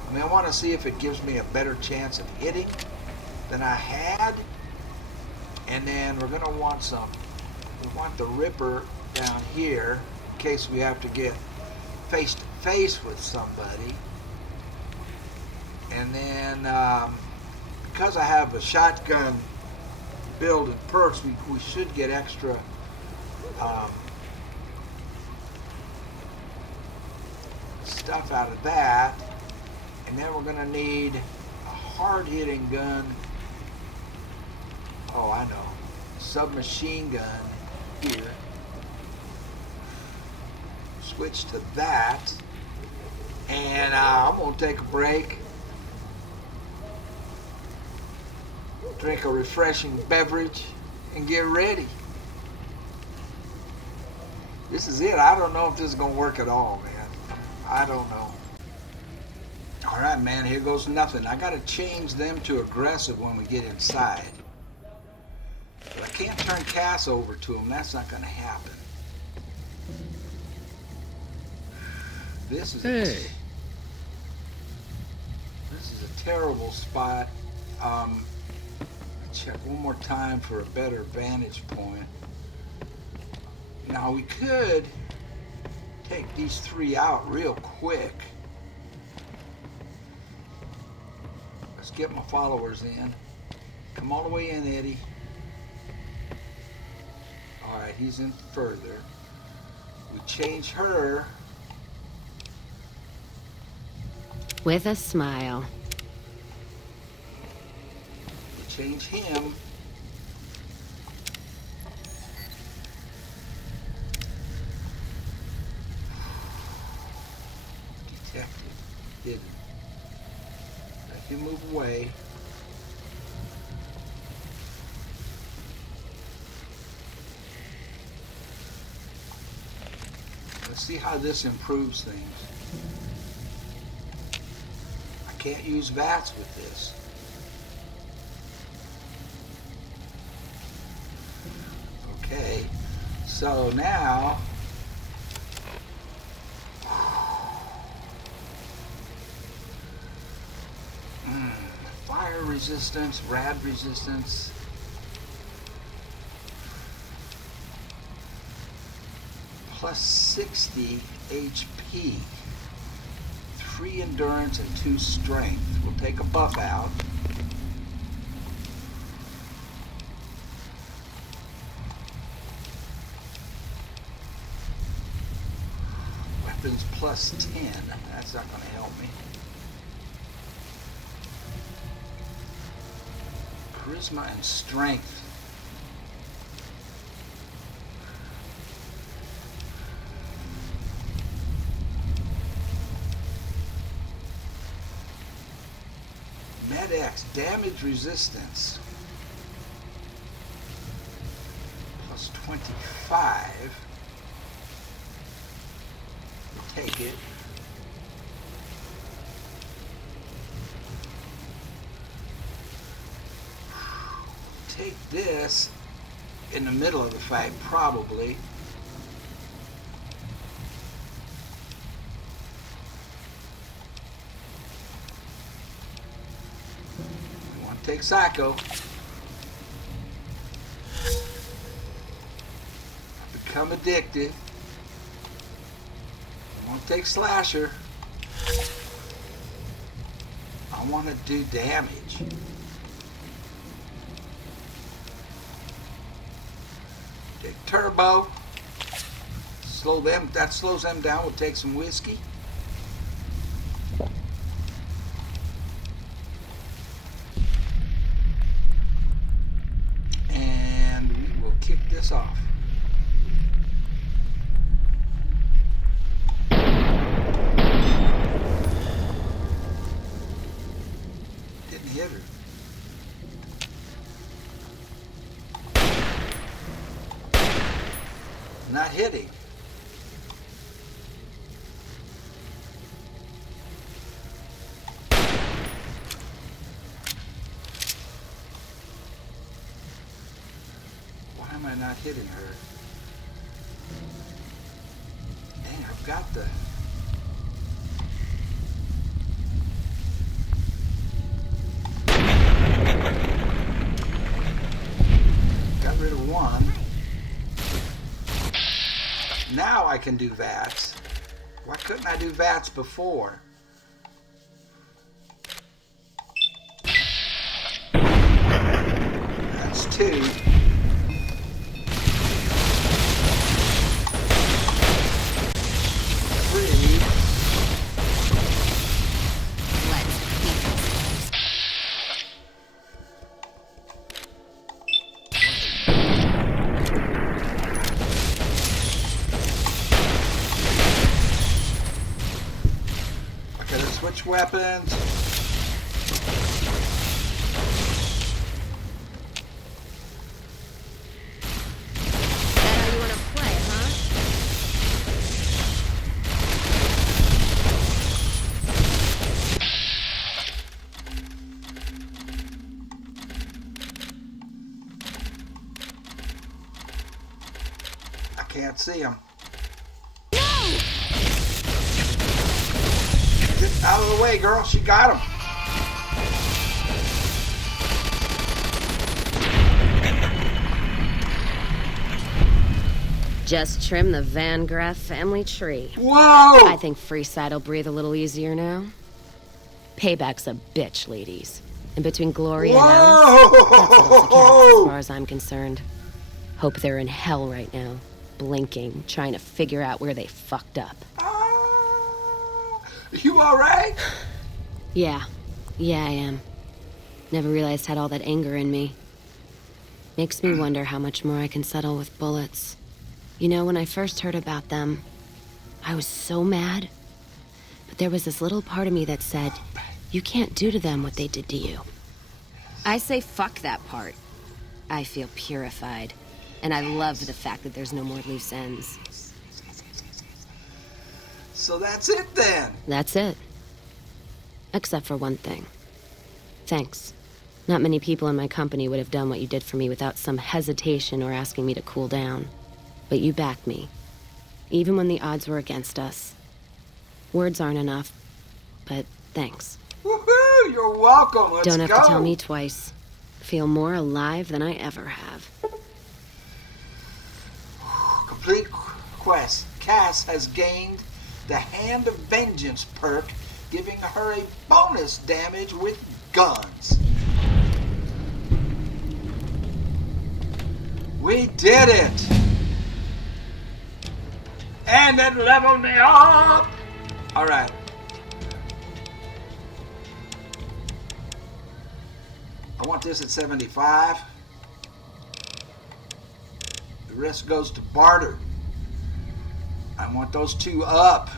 I mean, I want to see if it gives me a better chance of hitting than I had. And then we're going to want we want the Ripper down here in case we have to get face to face with somebody. And then, because I have a shotgun build and perks, we should get extra stuff out of that. And then we're going to need a hard-hitting gun. Oh, I know. Submachine gun here. Switch to that. And I'm going to take a break. Drink a refreshing beverage and get ready. This is it. I don't know if this is going to work at all, man. I don't know. All right, man, here goes nothing. I got to change them to aggressive when we get inside. But I can't turn Cass over to him. That's not going to happen. This is this is a terrible spot. Check one more time for a better vantage point. Now we could take these three out real quick. Let's get my followers in. Come all the way in, Eddie. Alright, he's in further. We change her. With a smile. Change him. Detected. Didn't. Let him move away. Let's see how this improves things. I can't use VATS with this. Okay, so now fire resistance, rad resistance, plus 60 HP, 3 endurance and 2 strength. We'll take a buff out. plus 10. That's not going to help me. Charisma and strength. Med-X, damage resistance. Plus 25. We'll take it. Take this in the middle of the fight, probably. I want to take Psycho. I become addicted. I want to take Slasher. I want to do damage. Take Turbo. Slow them. That slows them down. We'll take some whiskey. And we will kick this off. Didn't hit her. Not hitting. Why am I not hitting her? Dang, I've got the... Got rid of one. Now I can do VATS. Why couldn't I do VATS before? That's 2. 3. Switch weapons. That how you want to play, huh? I can't see him. Get out of the way, girl. She got him. Just trim the Van Graff family tree. Whoa! I think Freeside'll breathe a little easier now. Payback's a bitch, ladies. And between Glory and Alice, that's little to count as far as I'm concerned. Hope they're in hell right now, blinking, trying to figure out where they fucked up. You alright? Yeah, I am. Never realized I had all that anger in me. Makes me wonder how much more I can settle with bullets. You know, when I first heard about them, I was so mad. But there was this little part of me that said, you can't do to them what they did to you. I say fuck that part. I feel purified. And I love the fact that there's no more loose ends. So that's it then. That's it. Except for one thing. Thanks. Not many people in my company would have done what you did for me without some hesitation or asking me to cool down. But you backed me. Even when the odds were against us. Words aren't enough, but thanks. Woohoo! You're welcome. Let's go. Don't have to tell me twice. Feel more alive than I ever have. Complete quest. Cass has gained the Hand of Vengeance perk, giving her a bonus damage with guns. We did it! And then level me up! All right. I want this at 75. The rest goes to barter. I want those two up.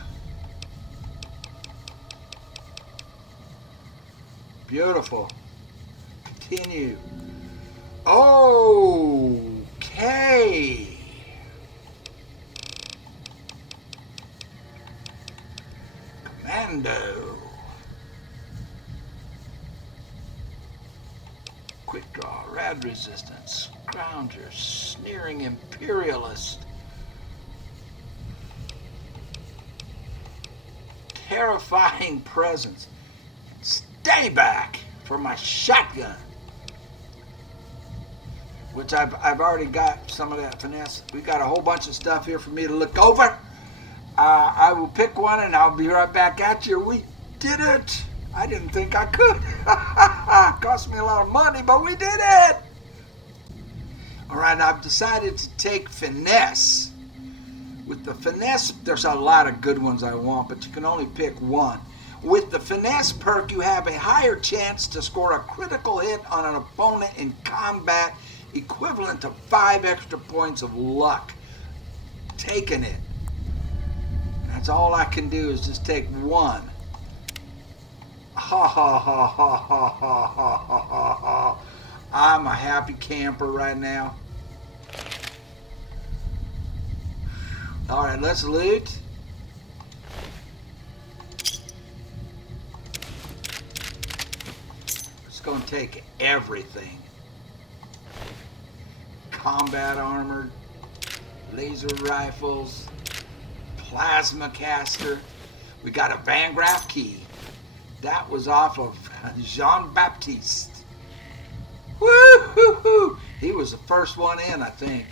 Beautiful. Continue. Okay. Commando. Quick draw, rad resistance, scrounger, sneering imperialist. Terrifying presence. Stay back for my shotgun. Which I've already got some of that finesse. We got a whole bunch of stuff here for me to look over. I will pick one and I'll be right back at you. We did it. I didn't think I could. Cost me a lot of money, but we did it. All right, I've decided to take finesse. With the finesse, there's a lot of good ones I want, but you can only pick one. With the finesse perk, you have a higher chance to score a critical hit on an opponent in combat, equivalent to 5 extra points of luck. Taking it. That's all I can do is just take one. Ha ha ha ha ha ha ha ha ha. I'm a happy camper right now. All right, let's loot. It's going to take everything. Combat armor, laser rifles, plasma caster. We got a Van Graff key. That was off of Jean-Baptiste. Woo-hoo-hoo! He was the first one in, I think.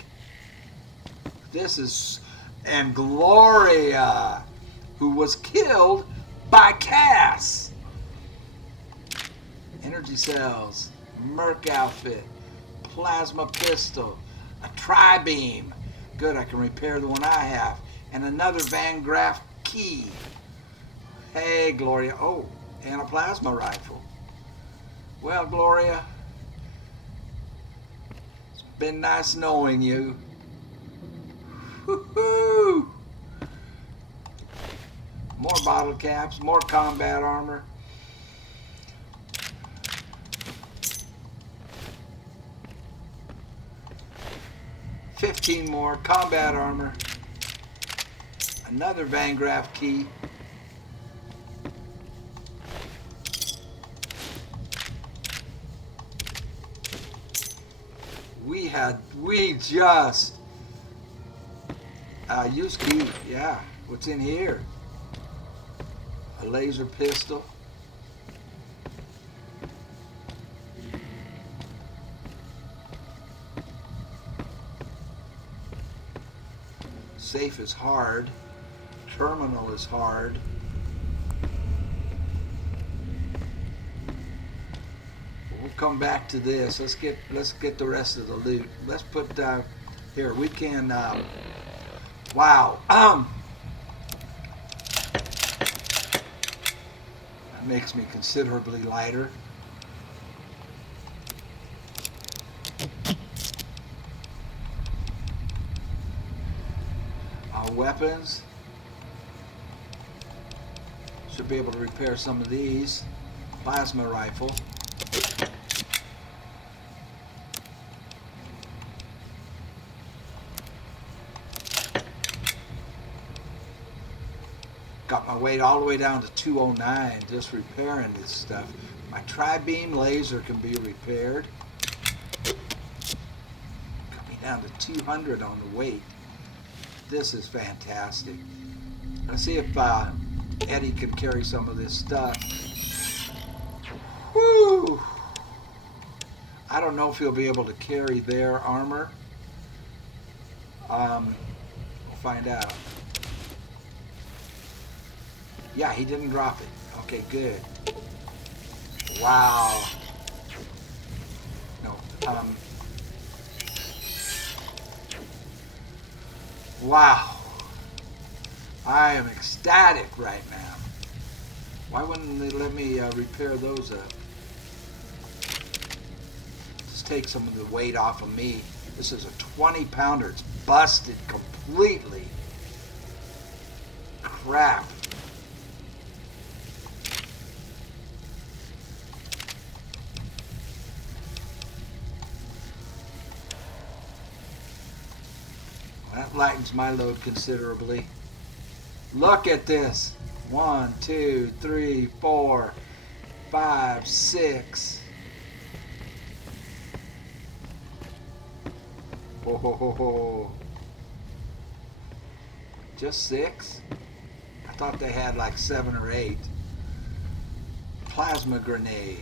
This is... And Gloria, who was killed by Cass. Energy cells, Merc outfit, plasma pistol, a tri-beam. Good, I can repair the one I have. And another Van Graff key. Hey, Gloria. Oh, and a plasma rifle. Well, Gloria, it's been nice knowing you. Woo-hoo! More bottle caps, more combat armor. $15 more combat armor. Another Van Graff key. We just use key, yeah. What's in here? A laser pistol. Safe is hard. Terminal is hard. We'll come back to this. Let's get the rest of the loot. Let's put here. We can. Wow. That makes me considerably lighter. Our weapons. Should be able to repair some of these. Plasma rifle. Got my weight all the way down to 209 just repairing this stuff. My tri-beam laser can be repaired. Got me down to 200 on the weight. This is fantastic. Let's see if Eddie can carry some of this stuff. Woo! I don't know if he'll be able to carry their armor. We'll find out. Yeah, he didn't drop it. Okay, good. Wow. No. Wow. I am ecstatic right now. Why wouldn't they let me repair those up? Just take some of the weight off of me. This is a 20-pounder. It's busted completely. Crap. That lightens my load considerably. Look at this. 1, 2, 3, 4, 5, 6. Ho ho ho ho. Just 6? I thought they had like 7 or 8. Plasma grenade.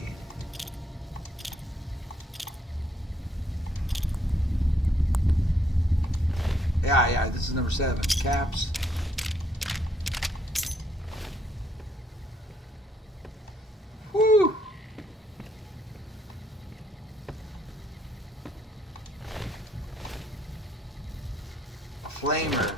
Yeah, this is number 7. Caps. Woo! A flamer.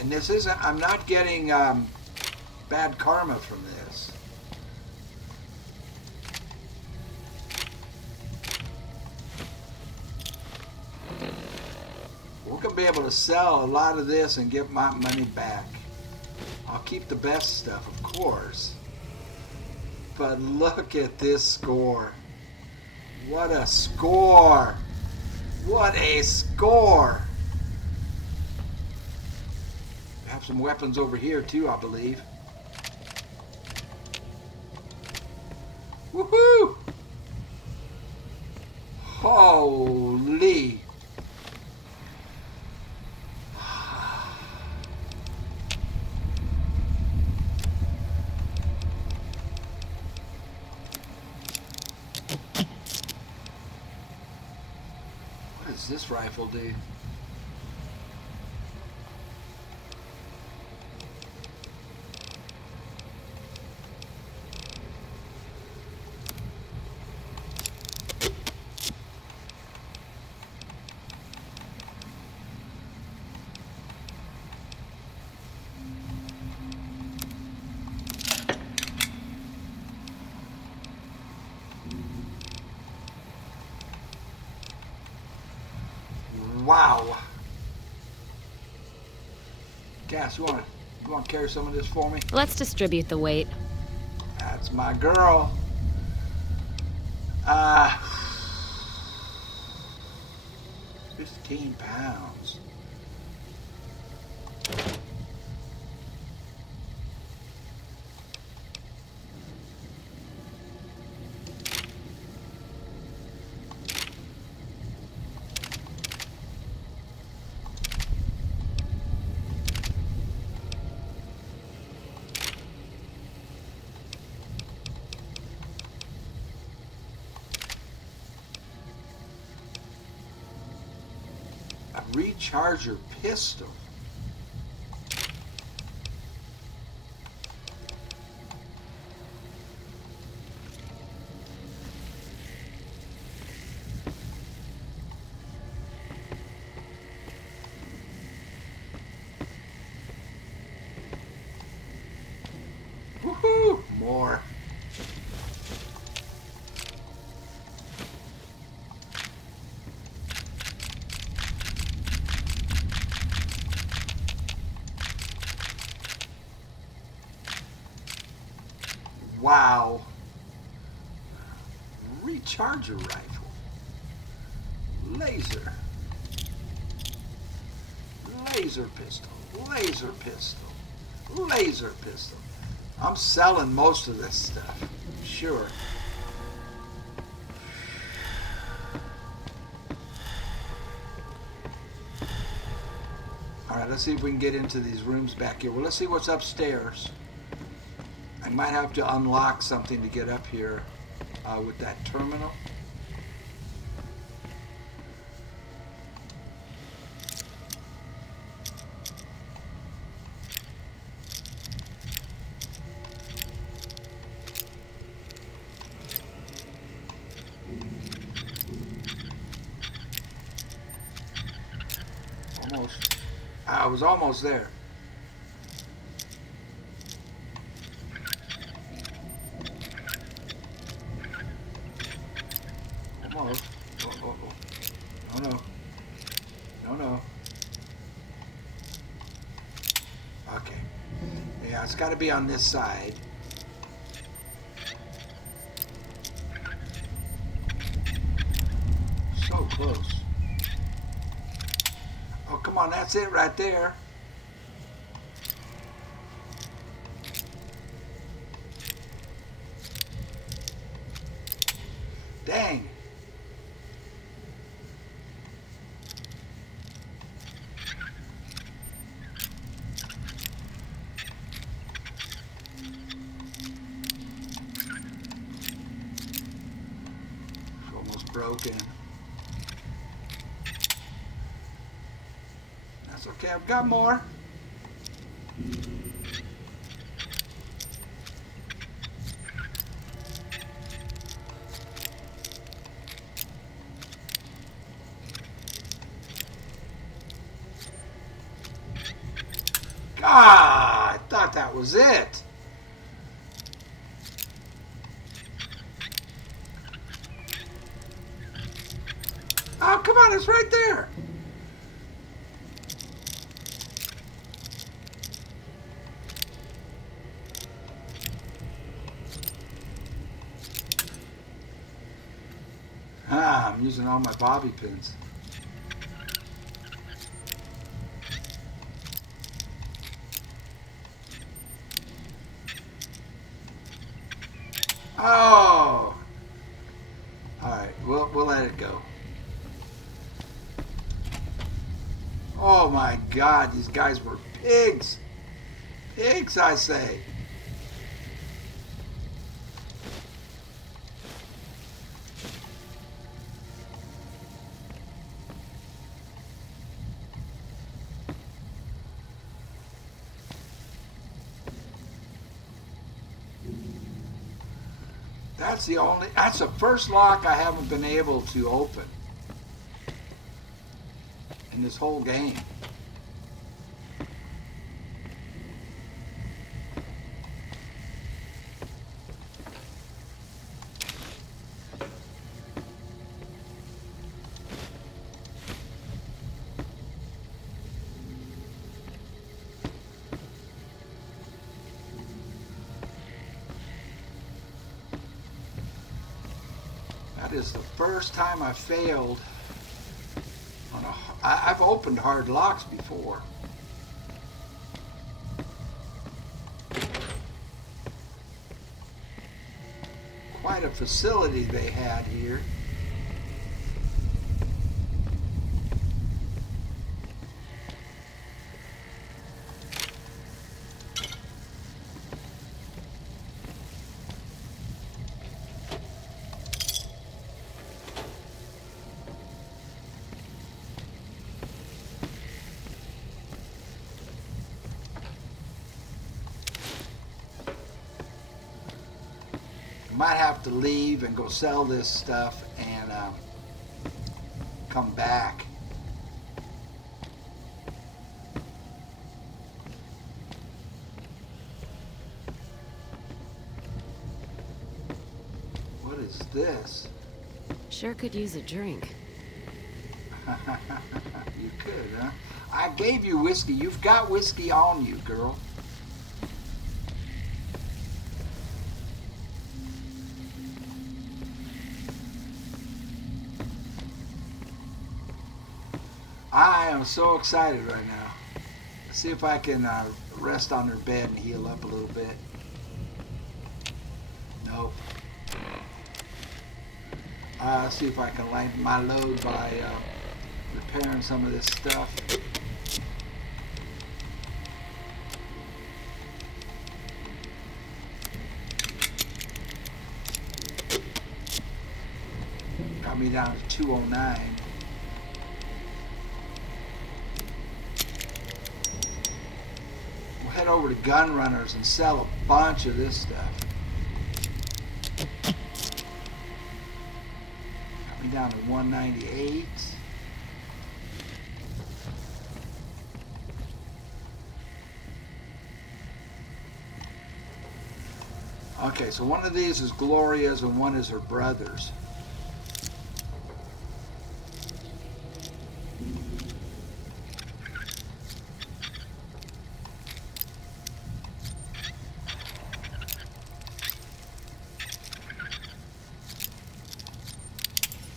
And this isn't, I'm not getting bad karma from this. We're going to be able to sell a lot of this and get my money back. I'll keep the best stuff, of course. But look at this score. What a score! What a score! We have some weapons over here too, I believe. Woohoo! Holy! What does this rifle do? Wow. Cass, you want to carry some of this for me? Let's distribute the weight. That's my girl. 15 pounds. A recharger pistol. Woohoo! More. Wow. Recharger rifle. Laser. Laser pistol. Laser pistol. Laser pistol. I'm selling most of this stuff. Sure. Alright, let's see if we can get into these rooms back here. Well, let's see what's upstairs. I might have to unlock something to get up here with that terminal. was almost there. Almost. Oh. No. No. Okay. Yeah, it's got to be on this side. So close. Oh, come on, that's it right there. Dang. It's almost broken. That's okay, I've got more. God, I thought that was it. Oh, come on, it's right there. I'm using all my bobby pins. Oh! Alright, we'll let it go. Oh my God, these guys were pigs. Pigs, I say. That's the first lock I haven't been able to open in this whole game. That is the first time I failed on I've opened hard locks before. Quite a facility they had here. Might have to leave and go sell this stuff and come back. What is this? Sure could use a drink. You could, huh? I gave you whiskey. You've got whiskey on you, girl. I am so excited right now. Let's see if I can rest on her bed and heal up a little bit. Nope. Let's see if I can lighten my load by repairing some of this stuff. Got me down to 209. We'll head over to Gun Runners and sell a bunch of this stuff. Got me down to 198. Okay, so one of these is Gloria's and one is her brother's.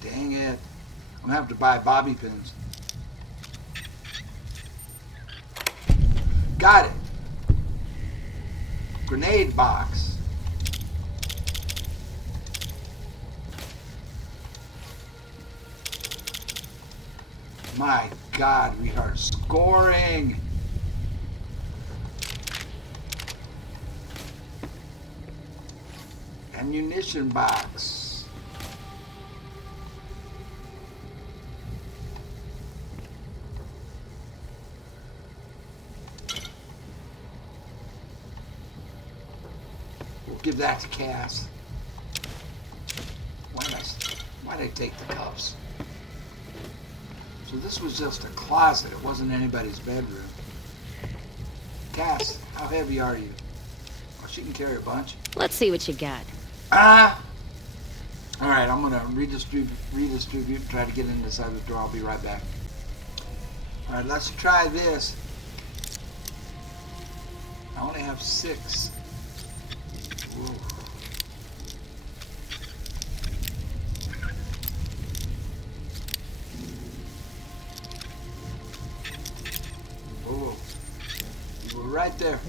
Dang it. I'm gonna have to buy bobby pins. Got it. Grenade box. My God, we are scoring. Ammunition box. We'll give that to Cass. Why'd I take the cups? So this was just a closet. It wasn't anybody's bedroom. Cass, how heavy are you? Oh, she can carry a bunch. Let's see what you got. Ah! All right, I'm gonna redistribute, and try to get in this other door. I'll be right back. All right, let's try this. I only have 6. Whoa. Whoa. We were right there.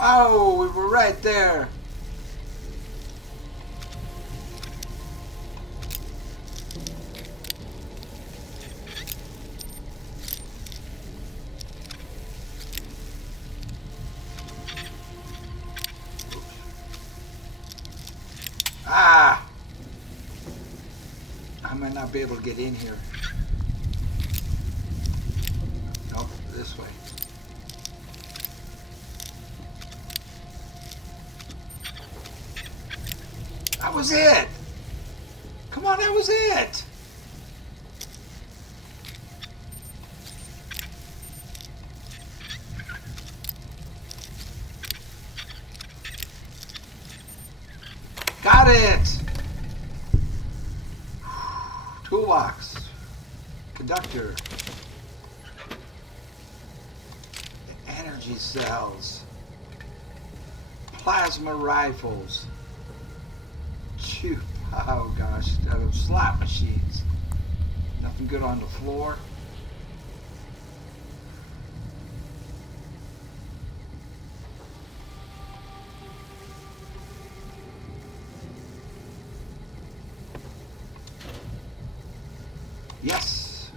Oh, we were right there. Ah! I might not be able to get in here. Nope, this way. That was it! Come on, that was it! Got it! Toolbox. Conductor. Energy cells. Plasma rifles. Shoot. Oh gosh. Slot machines. Nothing good on the floor. Yes.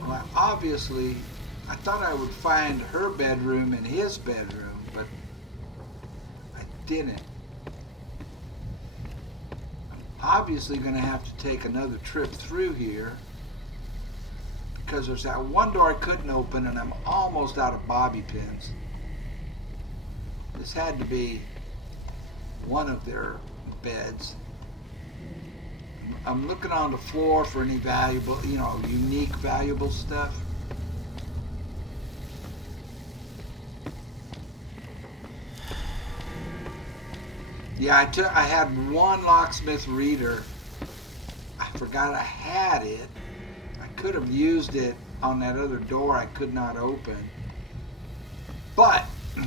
Well, obviously, I thought I would find her bedroom and his bedroom, but I didn't. I'm obviously going to have to take another trip through here because there's that one door I couldn't open and I'm almost out of bobby pins. This had to be one of their beds. I'm looking on the floor for any valuable, unique valuable stuff. Yeah, I had one locksmith reader. I forgot I had it. I could have used it on that other door I could not open. But we're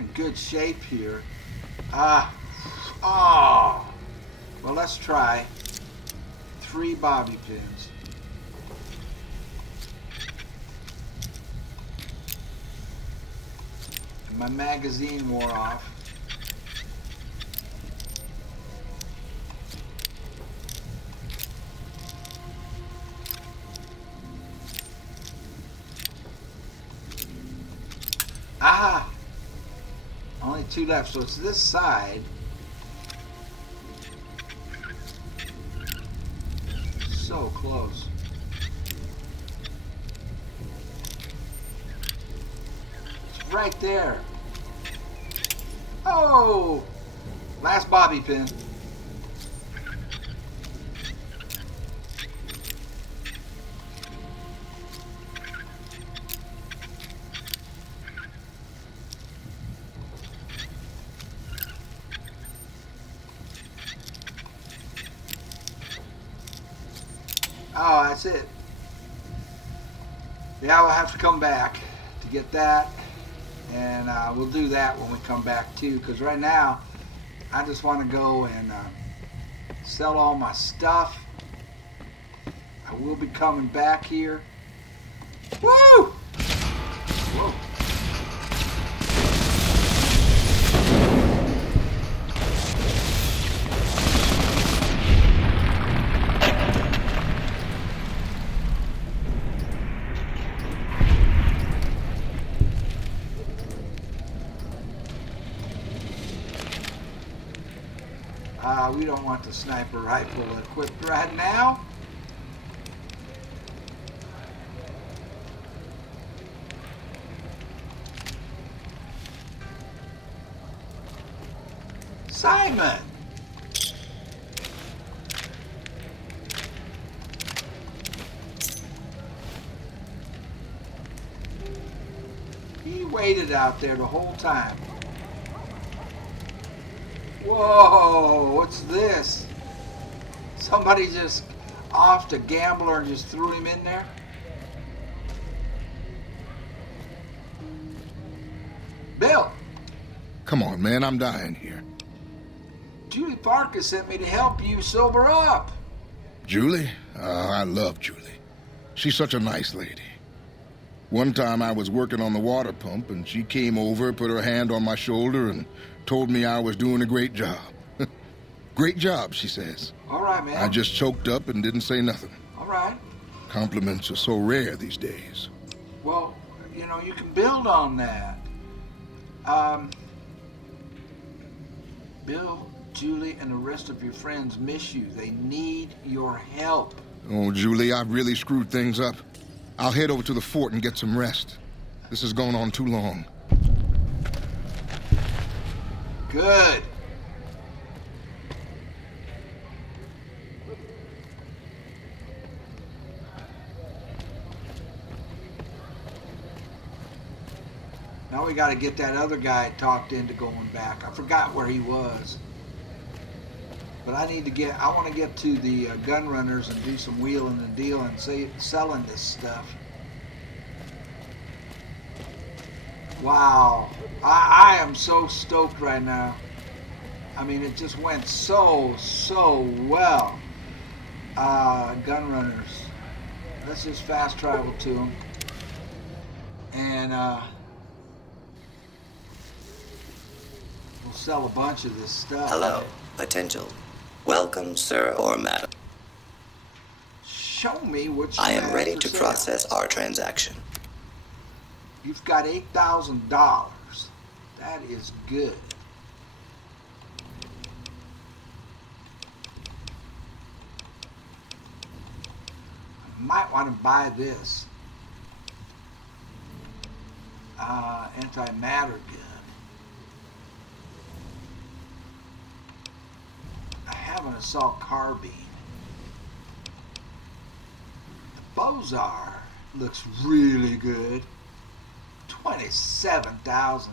in good shape here. Well, let's try 3 bobby pins. And my magazine wore off. Only 2 left, so it's this side. So close. It's right there. Oh! Last bobby pin. Oh, that's it. Yeah, we'll have to come back to get that. And we'll do that when we come back too. Because right now, I just want to go and sell all my stuff. I will be coming back here. Woo! Whoa. We don't want the sniper rifle equipped right now. Simon! He waited out there the whole time. Whoa, what's this? Somebody just offed a gambler and just threw him in there? Bill! Come on, man, I'm dying here. Julie Parker sent me to help you sober up. Julie? I love Julie. She's such a nice lady. One time I was working on the water pump and she came over, put her hand on my shoulder and told me I was doing a great job. Great job, she says. All right, man. I just choked up and didn't say nothing. All right. Compliments are so rare these days. Well, you know, you can build on that. Bill, Julie, and the rest of your friends miss you. They need your help. Oh, Julie, I've really screwed things up. I'll head over to the fort and get some rest. This has gone on too long. Good. Now we got to get that other guy talked into going back. I forgot where he was. But I want to get to the gun runners and do some wheeling and dealing, selling this stuff. Wow. I am so stoked right now. I mean, it just went so well. Gun runners. Let's just fast travel to them. And we'll sell a bunch of this stuff. Hello, potential. Welcome, sir or madam. Show me what you I am have ready to sell. process our transaction. You've got $8,000. That is good. I might want to buy this antimatter gun. I have an assault carbine. The Bozar looks really good. 27,000.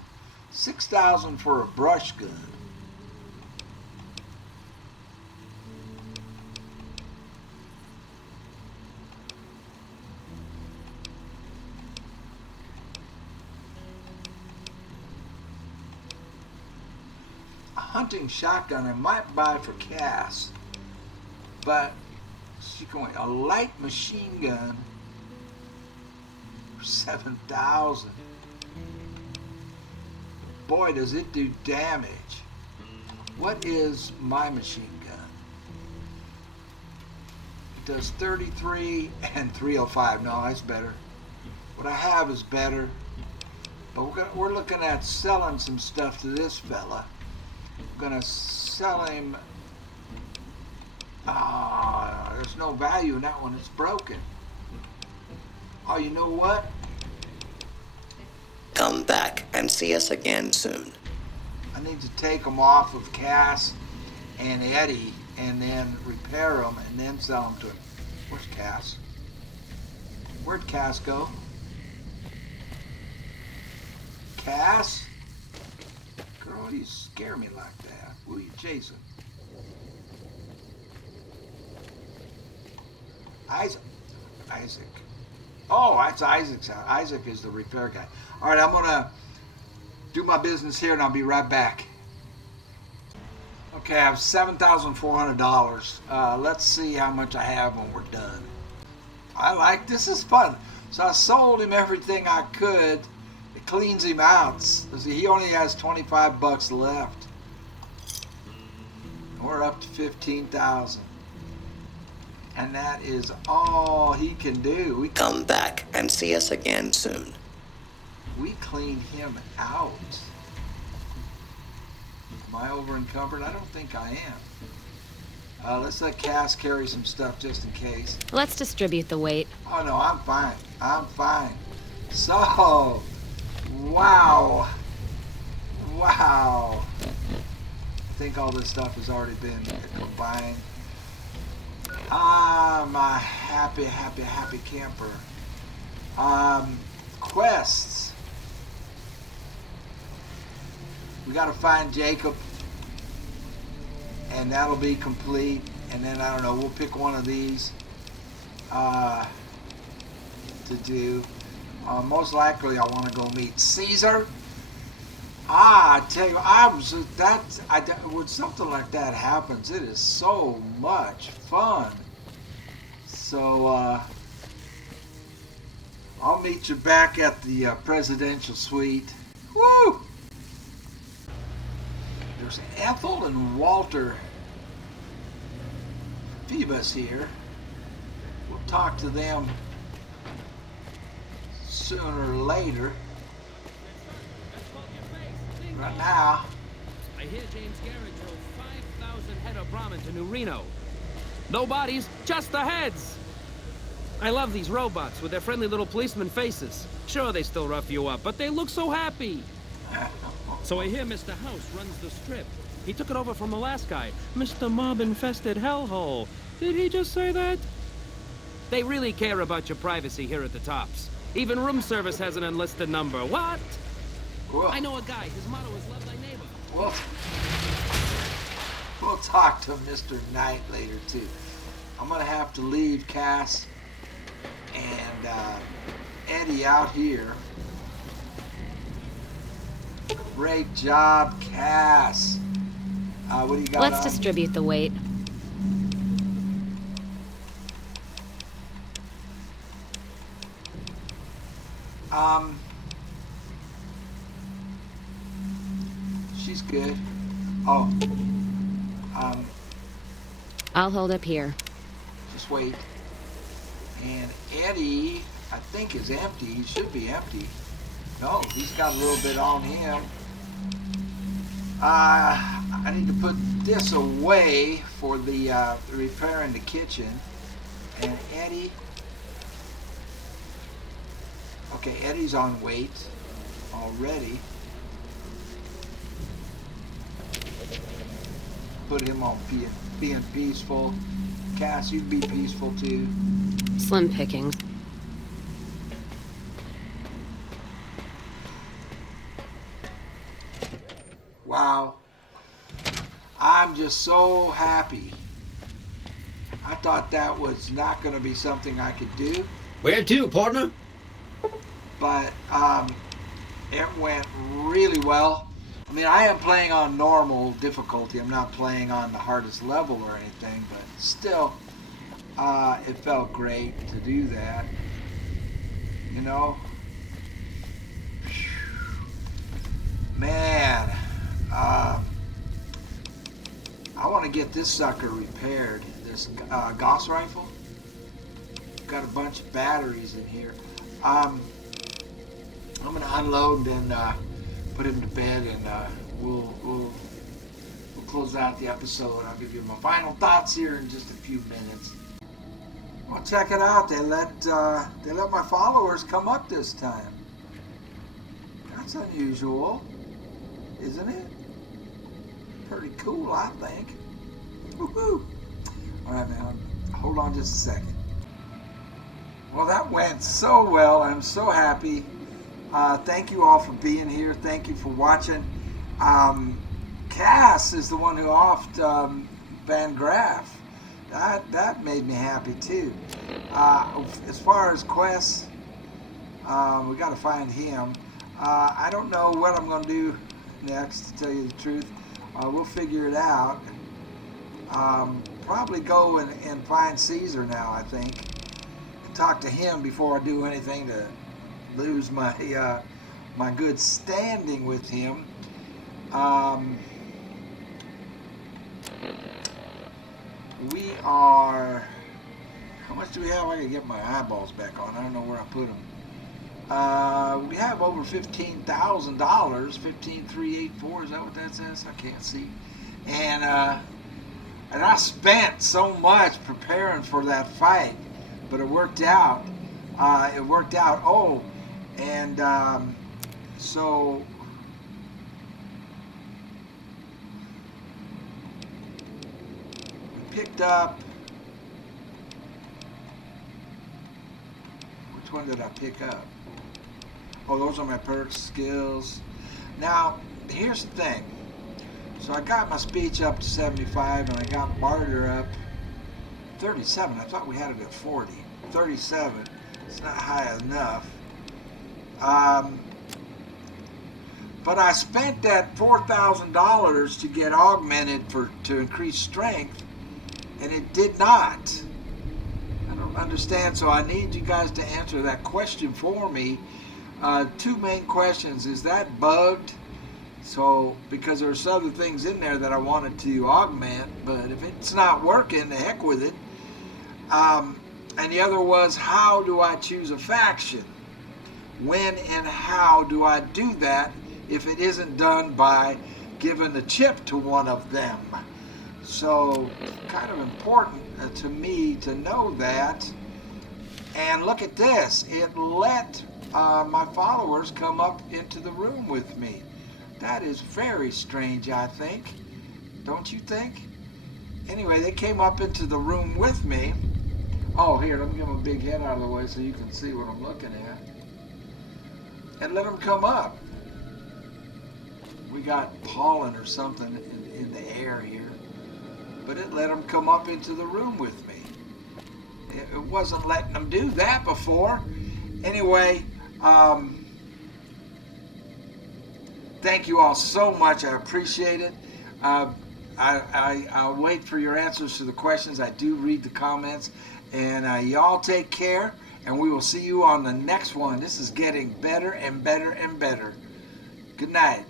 6,000 for a brush gun. A hunting shotgun I might buy for Cass, but she's going a light machine gun for 7,000. Boy, does it do damage. What is my machine gun? It does 33 and 305. No, that's better. What I have is better. But we're looking at selling some stuff to this fella. We're gonna sell him. There's no value in that one. It's broken. Oh, you know what? Come back and see us again soon. I need to take them off of Cass and Eddie and then repair them and then sell them to him. Where's Cass? Where'd Cass go? Cass? Girl, you scare me like that. Who are you chasing? Isaac. Oh, that's Isaac's house. Isaac is the repair guy. All right, I'm going to do my business here and I'll be right back. Okay, I have $7,400. Let's see how much I have when we're done. This is fun. So I sold him everything I could. It cleans him out. See, he only has 25 bucks left. We're up to 15,000. And that is all he can do. Come back and see us again soon. We cleaned him out. Am I over encumbered? I don't think I am. Let's let Cass carry some stuff just in case. Let's distribute the weight. Oh no, I'm fine. I'm fine. So, wow. Wow. I think all this stuff has already been combined. I'm a happy camper. Quests. We gotta find Jacob, and that'll be complete. And then I don't know, we'll pick one of these to do. Most likely, I want to go meet Caesar. I tell you, when something like that happens, it is so much fun. So I'll meet you back at the presidential suite. Woo! There's Ethel and Walter Phoebus here. We'll talk to them sooner or later. Right now, I hear James Garrett drove 5,000 head of Brahmin to New Reno. No bodies, just the heads! I love these robots with their friendly little policeman faces. Sure, they still rough you up, but they look so happy. So I hear Mr. House runs the strip. He took it over from the last guy, Mr. Mob-infested hellhole. Did he just say that? They really care about your privacy here at the Tops. Even room service has an enlisted number. What? Whoa. I know a guy. His motto is love thy neighbor. Whoa. We'll talk to Mr. Knight later, too. I'm going to have to leave Cass and Eddie out here. Great job, Cass. What do you got? Let's distribute the weight. She's good. Oh. I'll hold up here. Just wait. And Eddie, I think, is empty. He should be empty. No, he's got a little bit on him. I need to put this away for the repair in the kitchen. And Eddie. Okay, Eddie's on weight already. Put him on being peaceful. Cass, you'd be peaceful too. Slim pickings. Wow. I'm just so happy. I thought that was not going to be something I could do. Where to, partner? But it went really well. I mean, I am playing on normal difficulty. I'm not playing on the hardest level or anything, but still, it felt great to do that. You know? Man, I want to get this sucker repaired. This Gauss rifle. Got a bunch of batteries in here. I'm going to unload and put him to bed, and we'll close out the episode. I'll give you my final thoughts here in just a few minutes. Well, check it out. They let my followers come up this time. That's unusual, isn't it? pretty cool, I think. Woohoo! All right, man. Hold on just a second. Well, that went so well. I'm so happy. Thank you all for being here. Thank you for watching. Cass is the one who offed Van Graff. That made me happy too. As far as quests, we got to find him. I don't know what I'm going to do next, to tell you the truth. We'll figure it out. Probably go and find Caesar now, I think, and talk to him before I do anything to lose my my good standing with him. We are... How much do we have? I gotta get my eyeballs back on. I don't know where I put them. We have over $15,000. 15,384. Is that what that says? I can't see. And I spent so much preparing for that fight, but it worked out. Oh, and so we picked up. Which one did I pick up? Oh, those are my perks, skills. Now, here's the thing. So I got my speech up to 75, and I got barter up 37. I thought we had it at 40. 37. It's not high enough. But I spent that $4,000 to get augmented to increase strength, and it did not. I don't understand, so I need you guys to answer that question for me. Two main questions. Is that bugged? So, because there's other things in there that I wanted to augment, but if it's not working, the heck with it. And the other was, how do I choose a faction? When and how do I do that if it isn't done by giving the chip to one of them? So, kind of important to me to know that. And look at this. It let my followers come up into the room with me. That is very strange, I think. Don't you think? Anyway, they came up into the room with me. Oh, here, let me give them a big head out of the way so you can see what I'm looking at. And let them come up. We got pollen or something in the air here. But it let them come up into the room with me. It wasn't letting them do that before. Anyway, thank you all so much. I appreciate it. I'll wait for your answers to the questions. I do read the comments. And y'all take care. And we will see you on the next one. This is getting better and better and better. Good night.